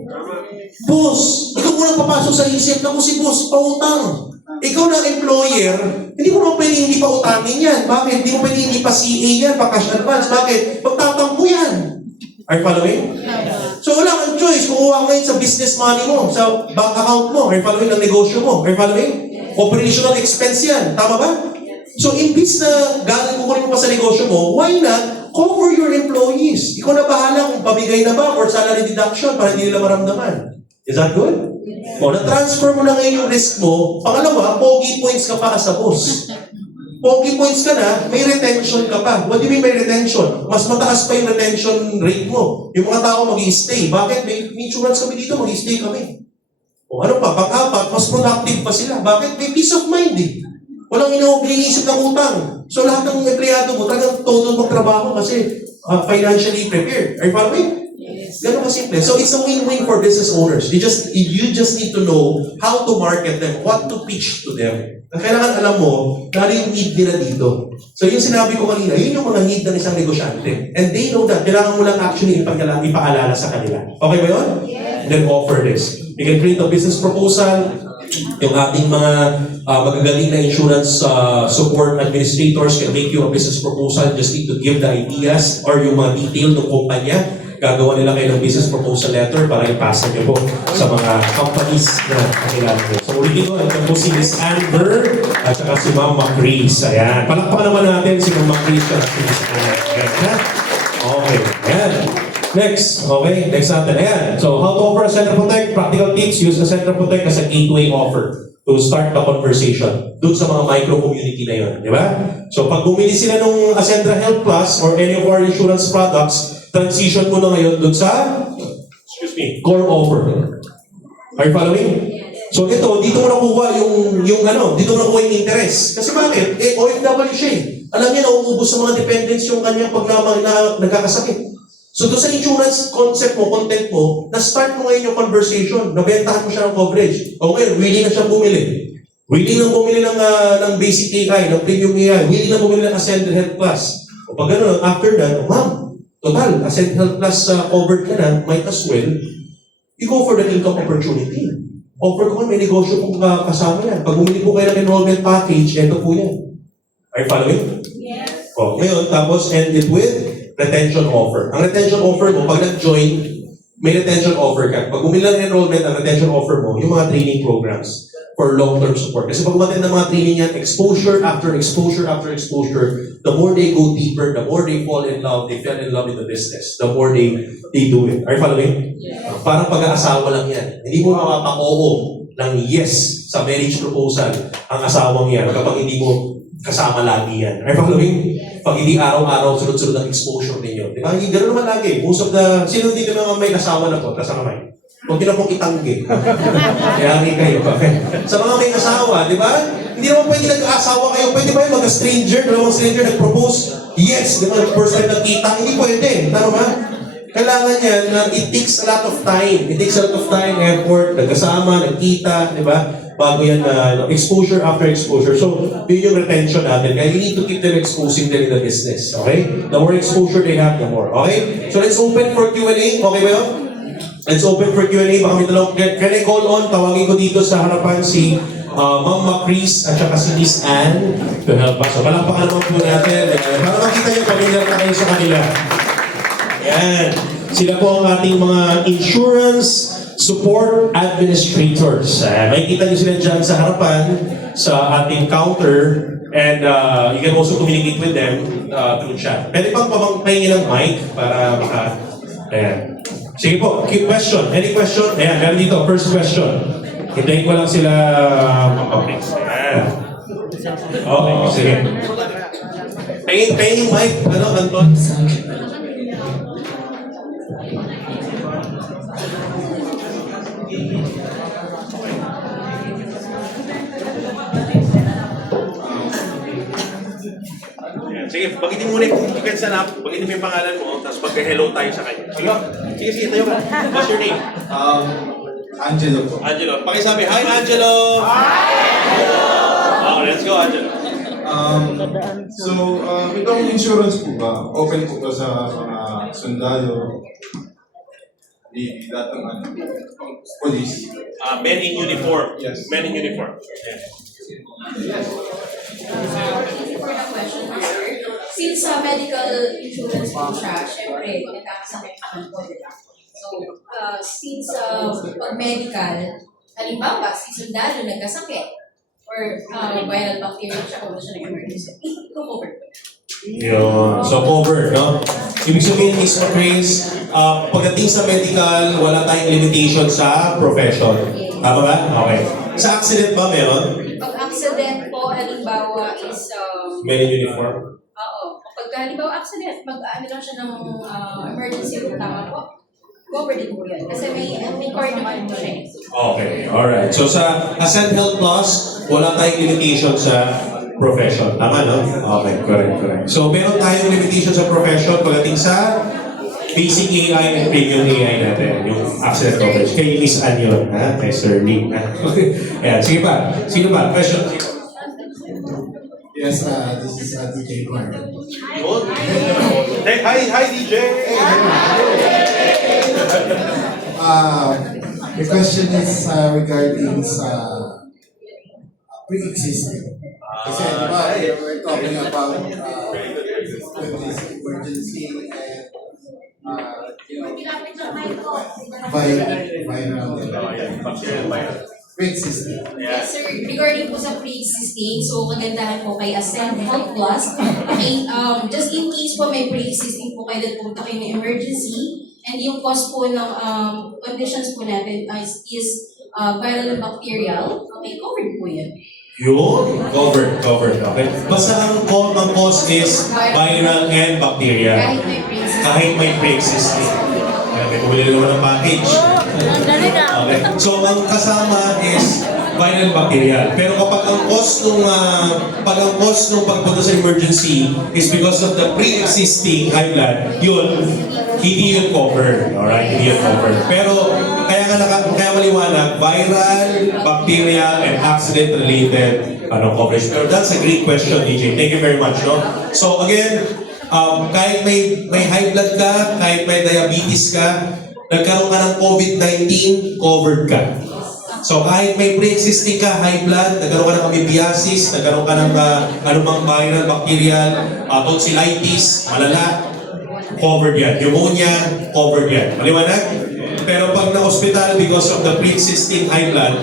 Boss, ikaw unang papasok sa isip na kung si boss, pautang. Ikaw na employer, hindi mo naman pwede hindi pa utangin yan. Bakit? Hindi mo pwede hindi pa CA yan, pa cash advance. Bakit? Magtatampo yan. Are you following? So wala kang choice. Kukuha ka ngayon sa business money mo, sa bank account mo. Are you following? Ng negosyo mo. Are you following? Operational expense yan. Tama ba? So imbis na galing kukunin mo pa sa negosyo mo, why not cover your employees? Ikaw na bahala kung pamigay na ba or salary deduction para hindi nila maramdaman. Is that good? O, na-transfer mo na ngayon yung risk mo. Pangalawa, pogi points ka pa as a boss. Pogi points ka na, may retention ka pa. What do you mean by retention? Mas mataas pa yung retention rate mo. Yung mga tao mag-i-stay. Bakit? May insurance kami dito, mag-i-stay kami. O ano pa, pang-apat, mas productive pa sila. Bakit? May peace of mind eh. Walang iniisip ng utang. So lahat ng empleyado mo, talagang todo magtrabaho kasi financially prepared. Are you following? Ganun kasimple. So it's a win-win for business owners. You just need to know how to market them, what to pitch to them. Ang kailangan alam mo, ano yung need nila dito. So yung sinabi ko kanina, yun yung mga need ng isang negosyante. And they know that. Kailangan mo lang actually ipaalala sa kanila. Okay ba yun? Yes. Then offer this. You can create a business proposal. Yung ating mga magagaling na insurance support administrators can make you a business proposal. Just need to give the ideas or yung mga detail ng kumpanya. Gagawa nila kayo ng business proposal letter para ipasa nyo po sa mga companies na kakilala nyo. So ulitin ko, ito po si Miss Amber at saka si Ma'am Macris. Ayan. Palakpakan naman natin si Ma'am Macris at si Miss Amber. Okay. Ayan. Next. Okay. Next natin. Ayan. So how to offer a Centra Protect? Practical tips. Use the Centra Protect as a gateway offer to start the conversation dun sa mga micro-community na yun. Di ba? So pag bumili sila ng Ascendra Health Plus or any of our insurance products, transition mo na ngayon dun sa core offer. Are you following? So ito, dito mo nakuha dito mo nakuha yung interest. Kasi bakit? OFW siya eh. Alam niya, nauubos sa mga dependents yung kanyang pag nagkakasakit. So doon sa insurance concept mo, content mo, na-start mo ngayon yung conversation, nabentahan mo siya ng coverage. Okay, willing na siyang bumili. Willing na bumili ng basic AI, ng premium AI. Willing na bumili ng Ascendant Health Plus. O pag gano'n, after that, ma'am, total, Ascendant Health Plus covered ka na, might as well, you go for the income opportunity. Offer ko may negosyo kung kasama yan. Pag bumili po kayo ng enrollment package, ito po yan. Are you following? Yes. O, ngayon, tapos end it with retention offer. Ang retention offer mo, pag nag-join, may retention offer ka. Pag bumili ng enrollment, ang retention offer mo, yung mga training programs for long-term support. Kasi pag umattend ng mga training yan, exposure after exposure after exposure, the more they go deeper, the more they fall in love, they fell in love with the business, the more they do it. Are you following? Yeah. Parang pag-aasawa lang yan. Hindi mo mapapa-oo ng yes sa marriage proposal ang asawang yan kapag hindi mo kasama lagi yan. Are you following? Pag hindi araw-araw, sunod-sunod ang exposure ninyo. Di ba? Hindi gano'n naman lagi. Most of the, sino dito naman may kasama na po, kasama kayo? Huwag nyo na pong itanggi. Yari kayo. Sa mga may asawa, di ba? Hindi naman pwede nag-asawa kayo. Pwede ba yung mag-stranger, dalawang stranger nag-propose? Yes, di ba? First time nagkita. Hindi pwede. Tama ba? Kailangan yan na it takes a lot of time. It takes a lot of time, effort, nagkasama, nagkita, di ba? Bago yan na exposure after exposure. So, yun yung retention natin. Kaya you need to keep them exposing them in the business. Okay? The more exposure they have, the more. Okay? So, let's open for Q&A. Okay ba yun? Let's open for Q&A. Baka may talong. Can I call on? Tawagin ko dito sa harapan si Ma'am Macris at saka si Miss Anne to help us. So, palakpakan naman po natin. Para makita niyo, pamilyar na kayo sa kanila. Ayan. Sila po ang ating mga insurance support administrators. Makikita niyo sila dyan sa harapan sa ating counter and you can also communicate with them through chat. Pwede pang pahingin ng mic para maka... Ayan. Sige po, keep question. Any question? Ayan, meron dito. First question. Hintayin ko lang sila mapapix. Ayan. Okay, sige. Pahingin yung mic. Ano, Anton? Ayan. Sige, bagitin mo muna yung defense na bagitin mo yung pangalan mo, tapos magka-hello tayo sa kanya. Sige, tayo ka. What's your name? Angelo po. Angelo. Pakisabi, hi Angelo! Hi Angelo! Okay, let's go Angelo. Itong insurance po ba, open po ba sa mga sundalo, lahat ng police? Men in uniform. Yes. Men in uniform. Yes. For the question, sir, since medical insurance po siya, syempre, nagkakasakit naman po, di ba? So, since pag medical, halimbawa, si sundalo nagkasakit, or viral bacteria siya kung siya nag-emergency, ito covered po. Yun. So, covered, no? Ibig sabihin, Miss Chris, pagdating sa medical, wala tayong limitation sa profession. Tama ba? Okay. Sa accident ba meron? Pag accident po, halimbawa is, Men in uniform? oo, pag halimbawa accident, mag-ano lang siya ng emergency room, tama po? Covered din po yan. Kasi may core naman po siya. Okay. Alright. So, sa Ascent Health Plus, wala tayong limitation sa profession. Tama, no? Okay. Correct. So, meron tayong limitation sa profession pagdating sa basic AI and premium AI natin, yung accident coverage. Kay Miss Ann yun, ha? Kay Sir Lee. Ayan, sige pa. Sino ba? Question? Yes, this is DJ Juan. Yun. Hey, hi DJ! The question is regarding sa pre-existing. Kasi di ba, we're talking about when this emergency and viral pre-existing. Yes, sir. Regarding po sa pre-existing, so kagandahan po kay Ascend Health Plus. Okay, just in case po may pre-existing po kayo at pumunta kayo ng emergency, and yung cause po ng conditions po natin is viral and bacterial, okay, covered po yan. Yun. Covered. Okay. Basta ang cause is viral and bacteria. Kahit may pre-existing. Kahit may pre-existing. Kaya may bumili na naman ng package. Okay. So, ang kasama is viral bacterial. Pero kapag ang cause nung pagpunta sa emergency is because of the pre-existing high blood, yun, hindi yun covered. Alright? Hindi yun covered. Pero, kaya maliwanag, viral, bacterial, and accident-related coverage. Pero that's a great question, DJ. Thank you very much. No? So, again, kahit may high blood ka, kahit may diabetes ka, nagkaroon ka ng COVID-19, covered ka. So kahit may pre-existing ka, high blood, nagkaroon ka ng amoebiasis, nagkaroon ka ng anumang viral, bacterial, tonsillitis, malala, covered yan. Pneumonia, covered yan. Maliwanag? Pero pag na-hospital because of the pre-existing high blood,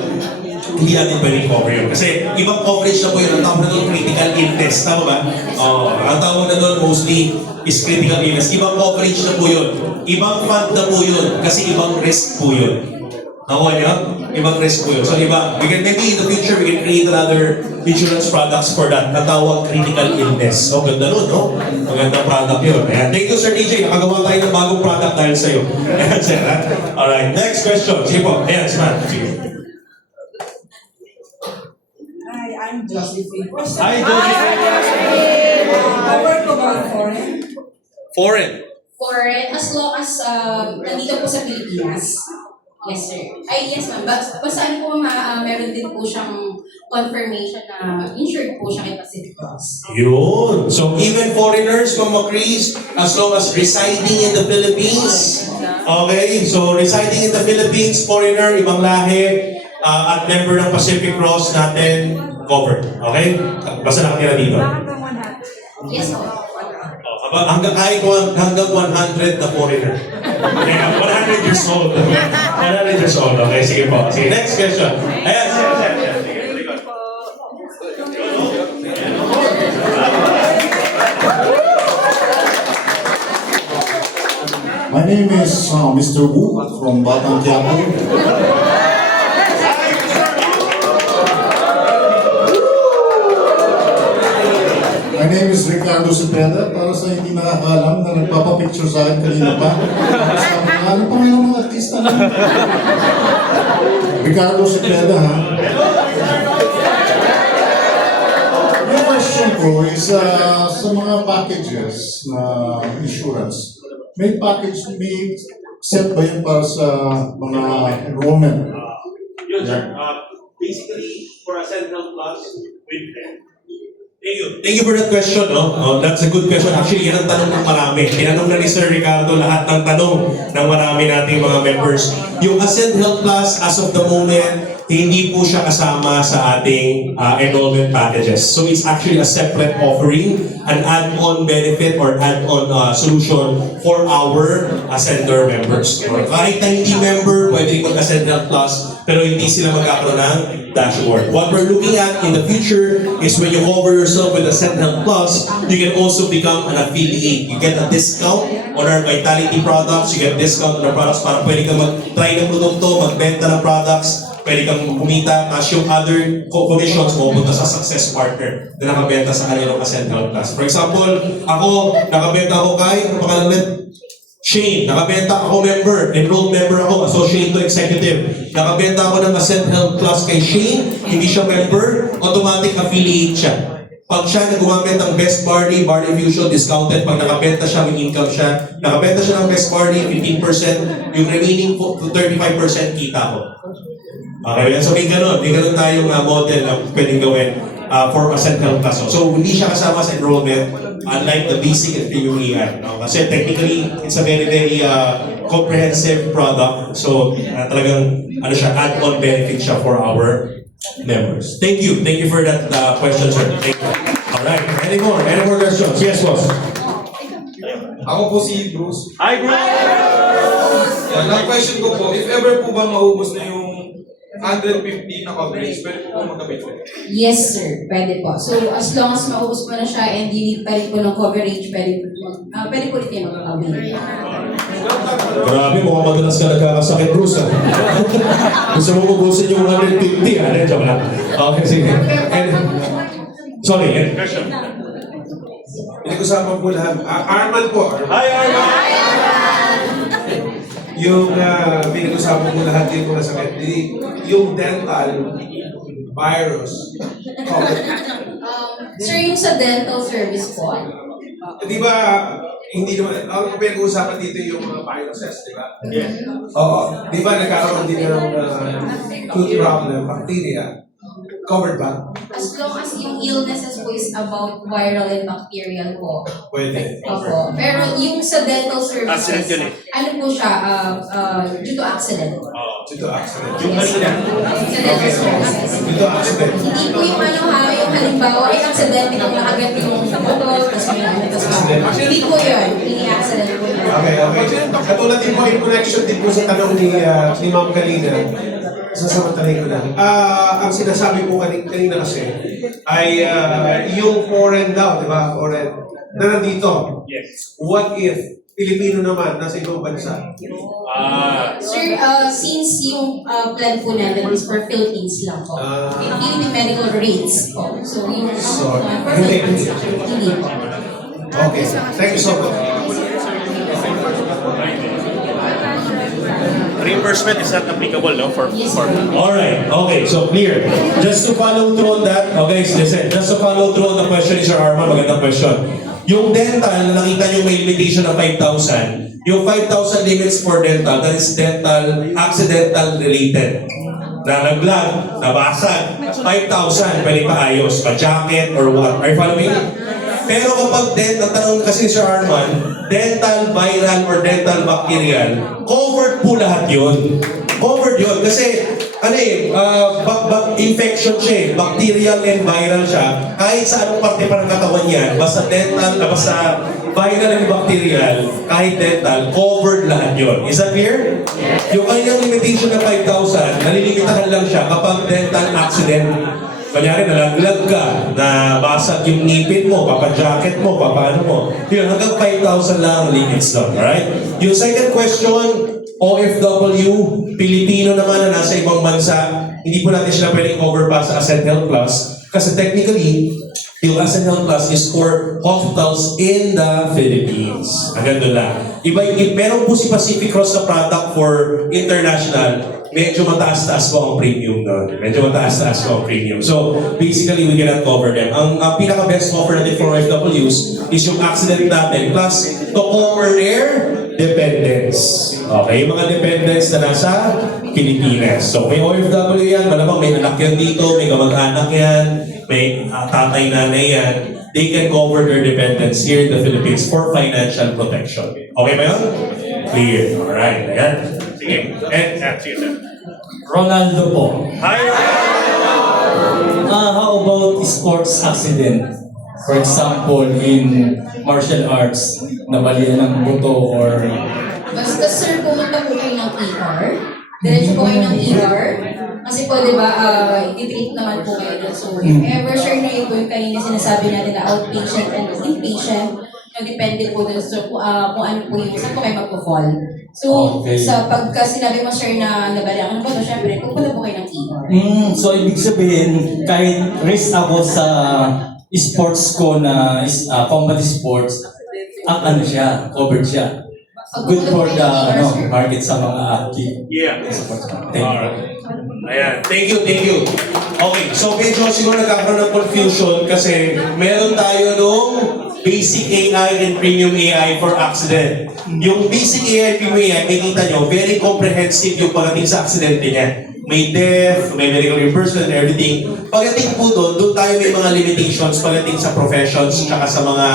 hindi natin pwedeng cover yun. Kasi ibang coverage na po yun. Ang tawag na doon critical illness. Tama ba? Ang tawag na doon mostly is critical illness. Ibang coverage na po yun. Ibang fund na po yun. Kasi ibang risk po yun. Nakuha niyo? Ibang risk po yun. So maybe in the future, we can create another insurance products for that. Natawag critical illness. So ganda nun, no? Magandang product yun. Ayan. Thank you, Sir DJ. Nakagawa tayo ng bagong product dahil sa'yo. Ayan, sir. Ha? Alright, next question. Sige po. Ayan, si Matt. Sige. Hi, I'm Josephine. Hi, Josephine! I work about foreign. Foreign. Foreign, as long as nandito po sa Pilipinas. Yes, sir. Ay, yes, ma'am. Basta ano po, meron din po siyang confirmation na insured po siya kay Pacific Cross. Yun. So even foreigners, Mama Chris, as long as residing in the Philippines, okay? So residing in the Philippines, foreigner, ibang lahi, at member ng Pacific Cross natin, covered. Okay? Basta nakatira dito. Yes, po. Hanggang 100 na foreigner. Kaya 100 years old. 100 years old. Okay, sige po. Sige, next question. Ayan, sir. My name is Mr. Wu from Batang Quiapo. My name is Ricardo Cepeda. Para sa hindi nakakalam na nagpapapicture sa akin kanina pa. Sabi nga, ano pa ngayon mga artista na? Ricardo Cepeda, ha? Yung question ko, ko is sa mga packages na insurance, may set ba yun para sa mga enrollment? Yun, sir. Basically, for Ascend Health Plus, with Thank you. Thank you for that question. No? That's a good question. Actually, yan ang tanong ng marami. Tinanong na ni Sir Ricardo lahat ng tanong ng marami nating mga members. Yung Ascend Health Plus, as of the moment, hindi po siya kasama sa ating enrollment packages. So it's actually a separate offering, an add-on benefit or add-on solution for our Ascender members. Kahit na hindi member, pwede rin mag-Ascend Health Plus, pero hindi sila magkakaroon ng dashboard. What we're looking at in the future is when you cover yourself with Ascend Health Plus, you can also become an affiliate. You get a discount on our Vitality products, you get discount on our products para pwede kang mag-try ng produkto, magbenta ng products, pwede kang kumita, tapos yung other commissions pupunta sa success partner na nakabenta sa kanilang Ascend Health Plus. For example, nakabenta ako kay, ano pangalan ulit? Shane, nakabenta ako member, enrolled member ako, associate to executive. Nakabenta ako ng Ascend Health Plus kay Shane, hindi siya member, automatic affiliate siya. Pag siya nagumamit ng Best Barley, Barley Fusion, discounted. Pag nakabenta siya, may income siya. Nakabenta siya ng Best Barley, 15%. Yung remaining 35% kita ko. Okay, so may ganun tayong model na pwedeng gawin for Ascend Health Plus. So hindi siya kasama sa enrollment, unlike the basic and premium ER. No? Kasi technically, it's a very, very comprehensive product. So talagang add-on benefit siya for our members. Thank you for that question, sir. Thank you. Alright, any more questions? Yes, boss. Ako po si Bruce. Hi, Bruce! Ang question ko po, if ever po ba maubos na yung 150 na coverage, pwede po magkabit po? Yes, sir. Pwede po. So, as long as maubos mo na siya and you need pa rin po ng coverage, pwede po rin kayo magkakabili. Grabe, mukhang madalas ka nagkakasakit, Bruce. Gusto mo ubusin yung 150, joke lang. Okay, sige. Sorry, question. Pinag-usapan po lahat. Arman po. Hi, Arman! Yung pinag-usapan po lahat dito na sakit. Yung dental virus. Sir, yung sa dental service po, Di ba, hindi naman, ang pinag-uusapan dito yung mga viruses, di ba? Yes. Oo. Di ba nagkakaroon din ng tooth problem, bacteria? Covered ba? as long as yung illnesses po is about viral and bacterial po. Pwede. Opo. Pero yung sa dental Accident services, yun eh. ano po siya, due to accident. Due to accident. Yes. Sa dental services. Due to accident. Hindi po yung yung halimbawa, ay aksidente kang nakagat yung photo, tapos may hindi po yun. Hindi accident po yun. Okay. Katulad din po in connection din po sa tanong ni Ma'am Kalina, sasamantalay ko lang. Ang sinasabi po kanina kasi ay yung foreign daw, di ba? Foreign. Na nandito. Yes. What if Pilipino naman nasa ibang bansa? Sir, since yung plan po namin is for Philippines lang po. Hindi may medical rates po. So, yung So, for hindi. Philippines lang. Hindi po. Okay. Thank you so much. Reimbursement is not applicable, no? Yes, sir. Alright, okay, so clear. Just to follow through on that, okay, listen, just to follow through on the question ni Sir Arman, magandang question. Yung dental, na nakita nyo may limitation na 5,000, yung 5,000 limits for dental, that is dental, accidental related. Nalaglag, nabasag, 5,000, pwede pa ayos, pa-jacket or what. Are you following? Pero kapag dental, tanong kasi ni Sir Arman, dental, viral, or dental bacterial, covered po lahat yun. Covered yun. Kasi, infection siya eh. Bacterial and viral siya. Kahit sa anong parte pa ng katawan yan, basta dental, basta viral and bacterial, kahit dental, covered lahat yun. Is that clear? Yung kanyang limitation na 5,000, nalilimitahan lang siya kapag dental accident. Kanyari, nalaglag ka, nabasag yung ngipin mo, papajacket mo, papaano mo. Yun, hanggang 5,000 lang ang limits doon, alright? Yung second question, OFW, Pilipino naman na nasa ibang bansa, hindi po natin sila pwedeng cover pa sa Ascend Health Plus. Kasi technically, Yung ASEAN Plus is for hospitals in the Philippines. Hanggang doon lang. Meron po si Pacific Cross na product for international. Medyo mataas-taas po ang premium doon. Medyo mataas-taas po ang premium. So, basically, we cannot cover them. Ang pinaka-best offer natin for OFWs is yung accident natin plus to cover their dependents. Okay, yung mga dependents na nasa Pilipinas. So, may OFW yan, malamang may anak yan dito, may kamag-anak yan, may tatay, nanay yan. They can cover their dependents here in the Philippines for financial protection. Okay ba yun? Clear. Alright, ayan. Sige. Sige. Ronaldo po. Hi! How about sports accident? For example, in martial arts, nabalian ng buto or... Basta sir, pumunta po kayo ng ER. Diretso po kayo ng ER. Kasi po, di ba, i-treat naman po kayo na. So, if ever sure na yun po yung kanina sinasabi natin na outpatient and inpatient, depende po dun so, kung ano po yung, saan po kayo magpo-fall. So, Okay. sa pagka sinabi mo sir na nabalian ko, syempre, pupunta po kayo ng ER. So, ibig sabihin, kahit risk ako sa sports ko na combat sports, ano siya, covered siya. Good for the market sa mga active. Yeah. Sports. Thank you. Alright. Ayan. Thank you. Okay, so medyo siguro nagkakaroon ng confusion kasi meron tayo nung basic AI and premium AI for accident. Yung basic AI and premium AI, may kita nyo, very comprehensive yung pagdating sa aksidente niya. May death, may medical reimbursement, and everything. Pagdating po doon tayo may mga limitations pagdating sa professions tsaka sa mga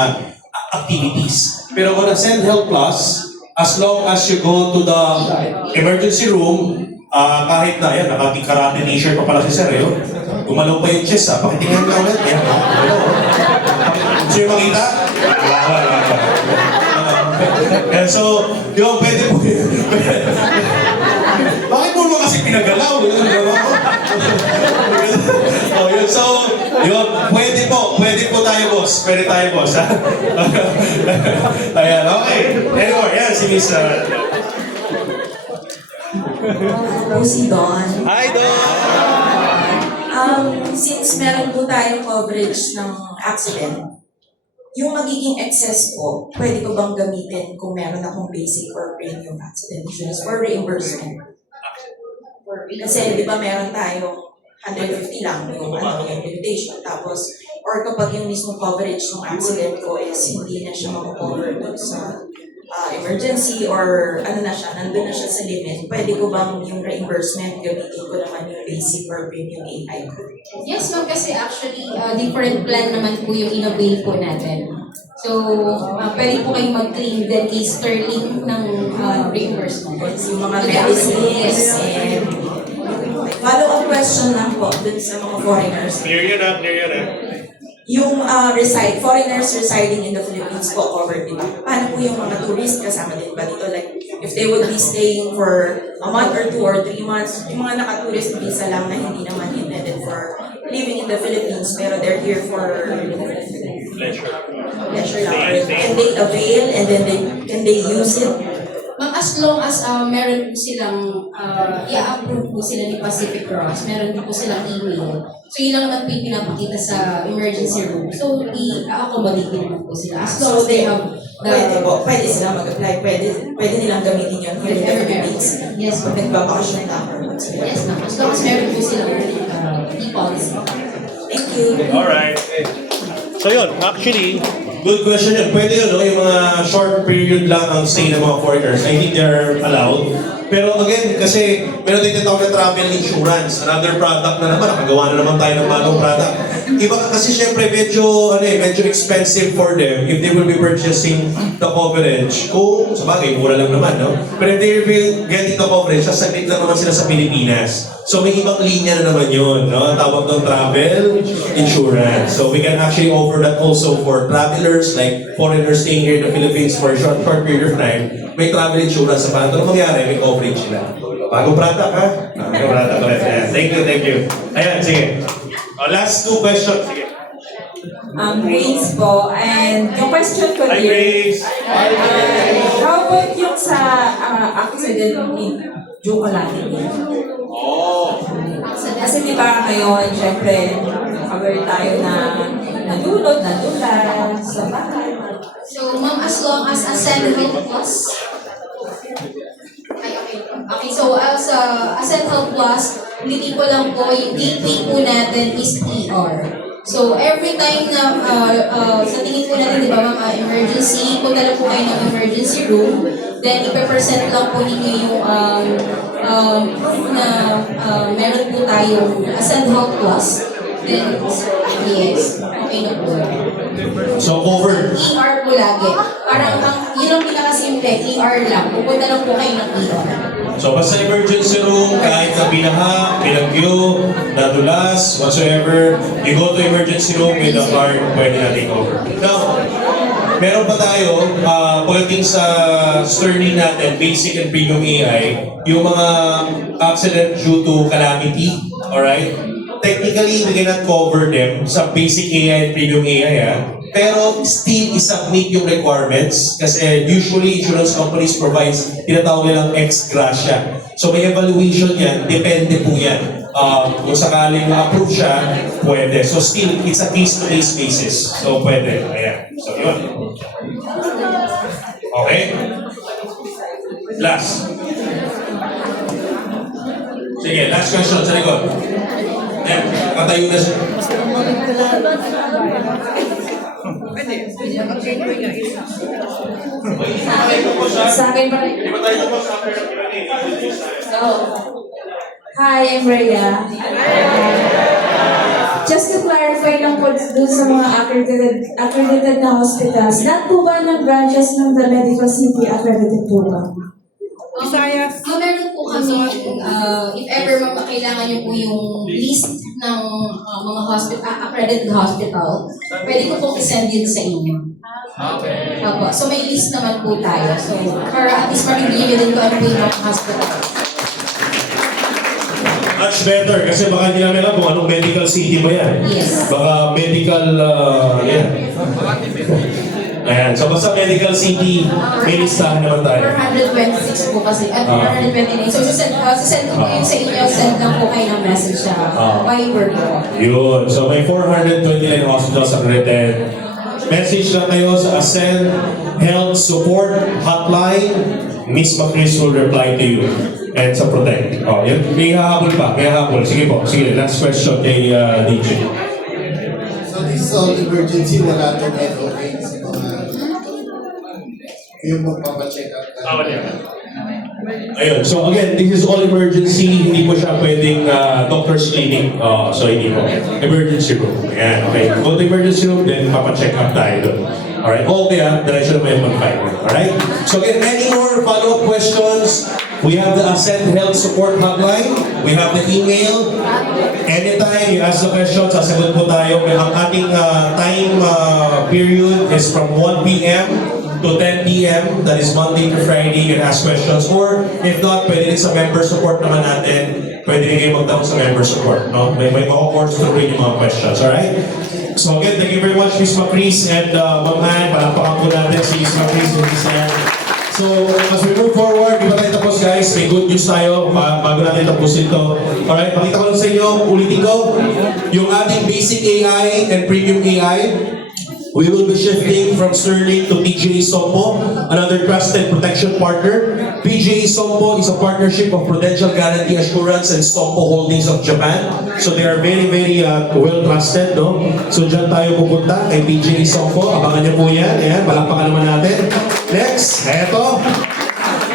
activities. Pero kung na-Send Health Plus, as long as you go to the emergency room, kahit na, yan, naka-karate t-shirt pa pala si Sir, yun. Gumalaw pa yung chest, pakitingin ka ulit. Yan, gusto yung makita? So, yun, pwede po yun. Bakit mo kasi pinagalaw? Yun, oh, yun, so, yun, pwede po tayo, boss. Pwede tayo, boss, ha? Ayan, okay. Anyway, yan, si Miss... Po si Don. Hi, Don! Since meron po tayong coverage ng accident, yung magiging excess po, pwede ko bang gamitin kung meron akong basic or premium accident insurance for reimbursement? Kasi di ba meron tayong 150 lang yung yung limitation. Tapos, or kapag yung mismo coverage ng accident ko is hindi na siya mag-cover dun sa emergency or ano na siya, nandun na siya sa limit, pwede ko bang yung reimbursement gamitin ko naman yung basic or premium AI ko? Yes, ma'am, kasi actually, different plan naman po yung innovate po natin. So, pwede po kayong mag-claim then kay Sterling ng reimbursement. Yung mga medicines and follow-up question lang po dun sa mga foreigners. Clear yun, ha? Yung foreigners residing in the Philippines po covered, di ba? Paano po yung mga tourists kasama din ba dito? Like, if they would be staying for a month or 2 or 3 months, yung mga naka-tourist visa lang na hindi naman intended for living in the Philippines, pero they're here for leisure lang. Or can they avail and then can they use it? Ma'am, as long as meron po silang, i-approve po sila ni Pacific Cross, meron po silang email. So, yun lang naman po yung pinapakita sa emergency room. So, i-accommodate din naman po sila. As long as they have Pwede sila mag-apply, pwede nilang gamitin yun here in the Philippines. Yes, Pag nagbabakasyon na ako. yes, ma'am. As long as meron po silang e-policy. Thank you. Alright. So yun, actually, good question yun. Pwede yun, no? Yung mga short period lang ang stay ng mga foreigners. I think they're allowed. Pero again, kasi meron din tinatawag na travel insurance. Another product na naman. Nakagawa na naman tayo ng bagong product. Iba kasi syempre medyo expensive for them if they will be purchasing the coverage. Kung, sa bagay, mura lang naman, no? But if they will getting the coverage, sasaglit lang naman sila sa Pilipinas. So may ibang linya na naman yun, no? Tawag ng travel insurance. So we can actually offer that also for travelers, like foreigners staying here in the Philippines for a short period of time. May travel insurance sa paano mangyari, may coverage sila. Bagong product, ha? Bagong product ulit. Ayan. Thank you. Ayan, sige. Last 2 questions. Sige. Grace po, and yung question ko Hi, din, Grace. how about yung sa accident in Jucolati? Oh. Kasi di ba ngayon, syempre, cover tayo na nadulot, nadulas, sa bahay. So, ma'am, as long as Ascend Health Plus. Ay, okay. Okay, so as Ascend Health Plus, ulitin ko lang po, yung gateway po natin is ER. So, every time na sa tingin po natin, di ba, mga emergency, punta lang po kayo ng emergency room, then ipe-present lang po ninyo yung proof na meron po tayong Ascend Health Plus. Then, yes, okay na po. So covered. ER po lagi. Parang yun ang pinakasimple, ER lang. Pupunta lang po kayo ng ER. So basta emergency room, kahit na binaha, binagyo, nadulas, whatsoever, you go to emergency room with a card, pwede natin cover. Now, meron pa tayo, pagdating sa Sterling natin, basic and premium AI, yung mga accident due to calamity, alright? Technically, we cannot cover them sa basic AI and premium AI, pero still isubmit yung requirements kasi usually insurance companies provides tinatawag nilang ex gratia. So may evaluation yan, depende po yan. Kung sakaling ma-approve siya, pwede. So still, it's a case-to-case basis. So pwede. Ayan. So yun. Okay? Last. Sige, last question sa likod. Ayan, katayo na siya. Sa akin pa rin. Hi, I'm Rhea. Just to clarify lang po dun sa mga accredited na hospitals, lahat po ba ng branches ng The Medical City accredited po ba? Meron po kami, if ever kailangan nyo po yung list ng mga accredited hospital, pwede ko pong isend yun sa inyo. Okay. Opo. So may list naman po tayo. So, para at least ma-review nyo din kung ano po yung mga hospital. Much better kasi baka hindi namin alam kung anong medical city ba yan. Yes. Baka medical, yan. Ayan, so basta medical city, may listahan naman tayo. 426 po kasi, at 429. So, sasend ko po yun sa inyo, send lang po kayo ng message sa Viber po. Yun, so may 429 hospitals accredited. Message lang kayo sa Ascend Health Support Hotline. Miss Macris will reply to you. And sa Protect. Oh, yun. May hahabol pa, may hahabol. Sige po, sige, last question kay DJ. So this is all emergency, wala itong FOA sa mga yung magpapacheck up. Ayun, so again, this is all emergency. Hindi po siya pwedeng doctor's clinic. So hindi po. Emergency room. Ayan, okay. Go to emergency room, then papacheck up tayo doon. Alright, okay diretso na po yung mag-find. Alright? So again, any more follow-up questions? We have the Ascend Health Support Hotline. We have the email. Anytime you ask the question, sasagot po tayo. Ang ating time period is from 1 p.m. to 10 p.m. That is Monday to Friday. You can ask questions. Or if not, pwede rin sa member support naman natin. Pwede rin kayo magtanong sa member support. No? May course to read yung mga questions. Alright? So again, thank you very much, Miss Macris and Ma'am Ann. Palakpakan po natin si Miss Macris and Miss Ann. So, as we move forward, di ba tayo tapos guys? May good news tayo bago natin tapusin ito. Alright, pakita ko lang sa inyo, ulitin ko, yung ating basic AI and premium AI, we will be shifting from Sterling to PGA Sompo, another trusted protection partner. PGA Sompo is a partnership of Prudential Guarantee Assurance and Sompo Holdings of Japan. So they are very, very well trusted, no? So dyan tayo pupunta kay PGA Sompo. Abangan niyo po yan. Ayan, palakpakan naman natin. Next, eto.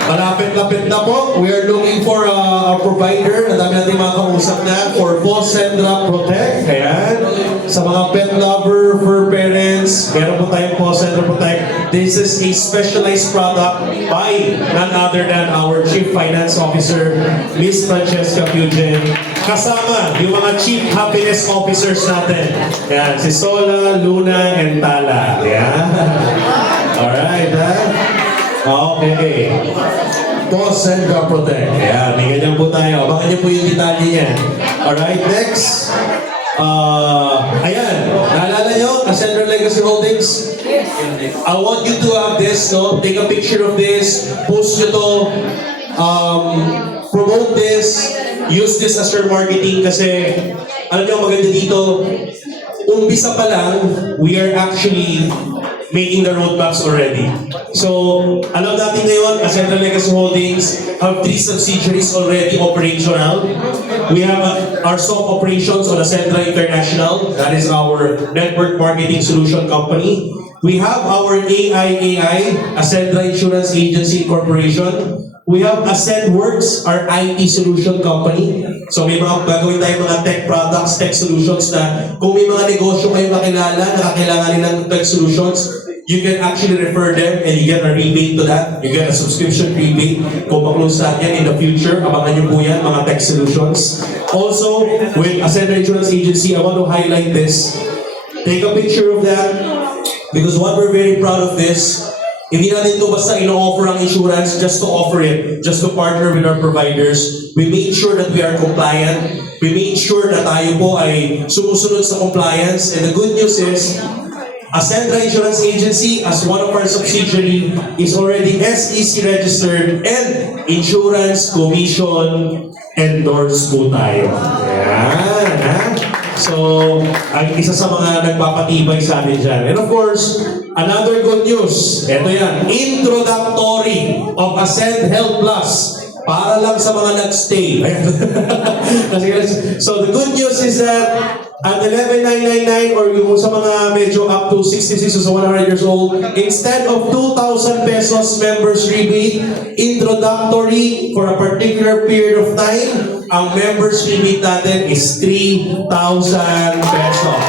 Malapit-lapit na po. We are looking for a provider. Ang dami natin mga kausap na for Fosendra Protect. Ayan. Sa mga pet lover, fur parents, meron po tayong Fosendra Protect. This is a specialized product by none other than our Chief Finance Officer, Miss Francesca Pugen. Kasama yung mga Chief Happiness Officers natin. Ayan. Si Sola, Luna, and Tala. Ayan. Alright, ha? Okay. Fosendra Protect. Ayan, may ganyan po tayo. Abangan niyo po yung detalye niya. Alright, next. Ayan, naalala nyo, Ascender Legacy Holdings? I want you to have this, no? Take a picture of this, post nyo to, promote this, use this as your marketing kasi, alam nyo, maganda dito, umpisa pa lang, we are actually making the roadmaps already. So, alam natin ngayon, Ascendra Legacy Holdings have 3 subsidiaries already operational. We have our stock operations on Ascendra International. That is our network marketing solution company. We have our AIAI, Ascendra Insurance Agency Corporation. We have AscendWorks, our IT solution company. So may mga gagawin tayong mga tech products, tech solutions na kung may mga negosyo kayong kakilala na kakailangan nilang tech solutions, you can actually refer them and you get a rebate to that. You get a subscription rebate. Kung maklose natin in the future, abangan nyo po yan, mga tech solutions. Also, with Ascendra Insurance Agency, I want to highlight this. Take a picture of that because what we're very proud of this, hindi natin ito basta ino-offer ang insurance just to offer it, just to partner with our providers. We made sure that we are compliant. We made sure na tayo po ay sumusunod sa compliance. And the good news is, Ascendra Insurance Agency, as one of our subsidiary, is already SEC registered and Insurance Commission endorsed po tayo. Yan, ha? So, ang isa sa mga nagpapatibay sa atin dyan. And of course, another good news. Ito yan, introductory of Ascend Health Plus. Para lang sa mga nag-stay. So the good news is that at 11,999 or yung sa mga medyo up to 66 to 100 years old, instead of 2,000 pesos members rebate, introductory for a particular period of time, ang members rebate natin is 3,000 pesos.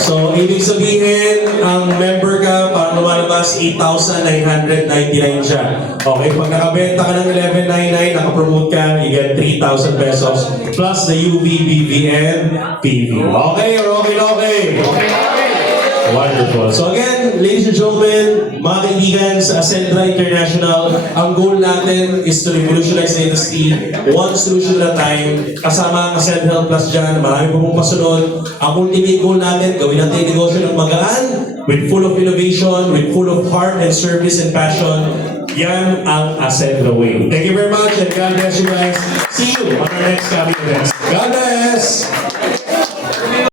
So, ibig sabihin, ang member ka, para lumalabas, 8,999 siya. Okay, pag nakabenta ka ng 11,999, nakapromote ka, you get 3,000 pesos plus the UV, BV, and PV. Okay or okay? Wonderful. So again, ladies and gentlemen, mga kaibigan sa Ascendra International, ang goal natin is to revolutionize the industry one solution at a time. Kasama ang Ascend Health Plus dyan, marami po pong pasunod. Ang ultimate goal natin, gawin natin yung negosyo ng magaan, with full of innovation, with full of heart and service and passion. Yan ang Ascendra way. Thank you very much and God bless you guys. See you on our next coming events. God bless!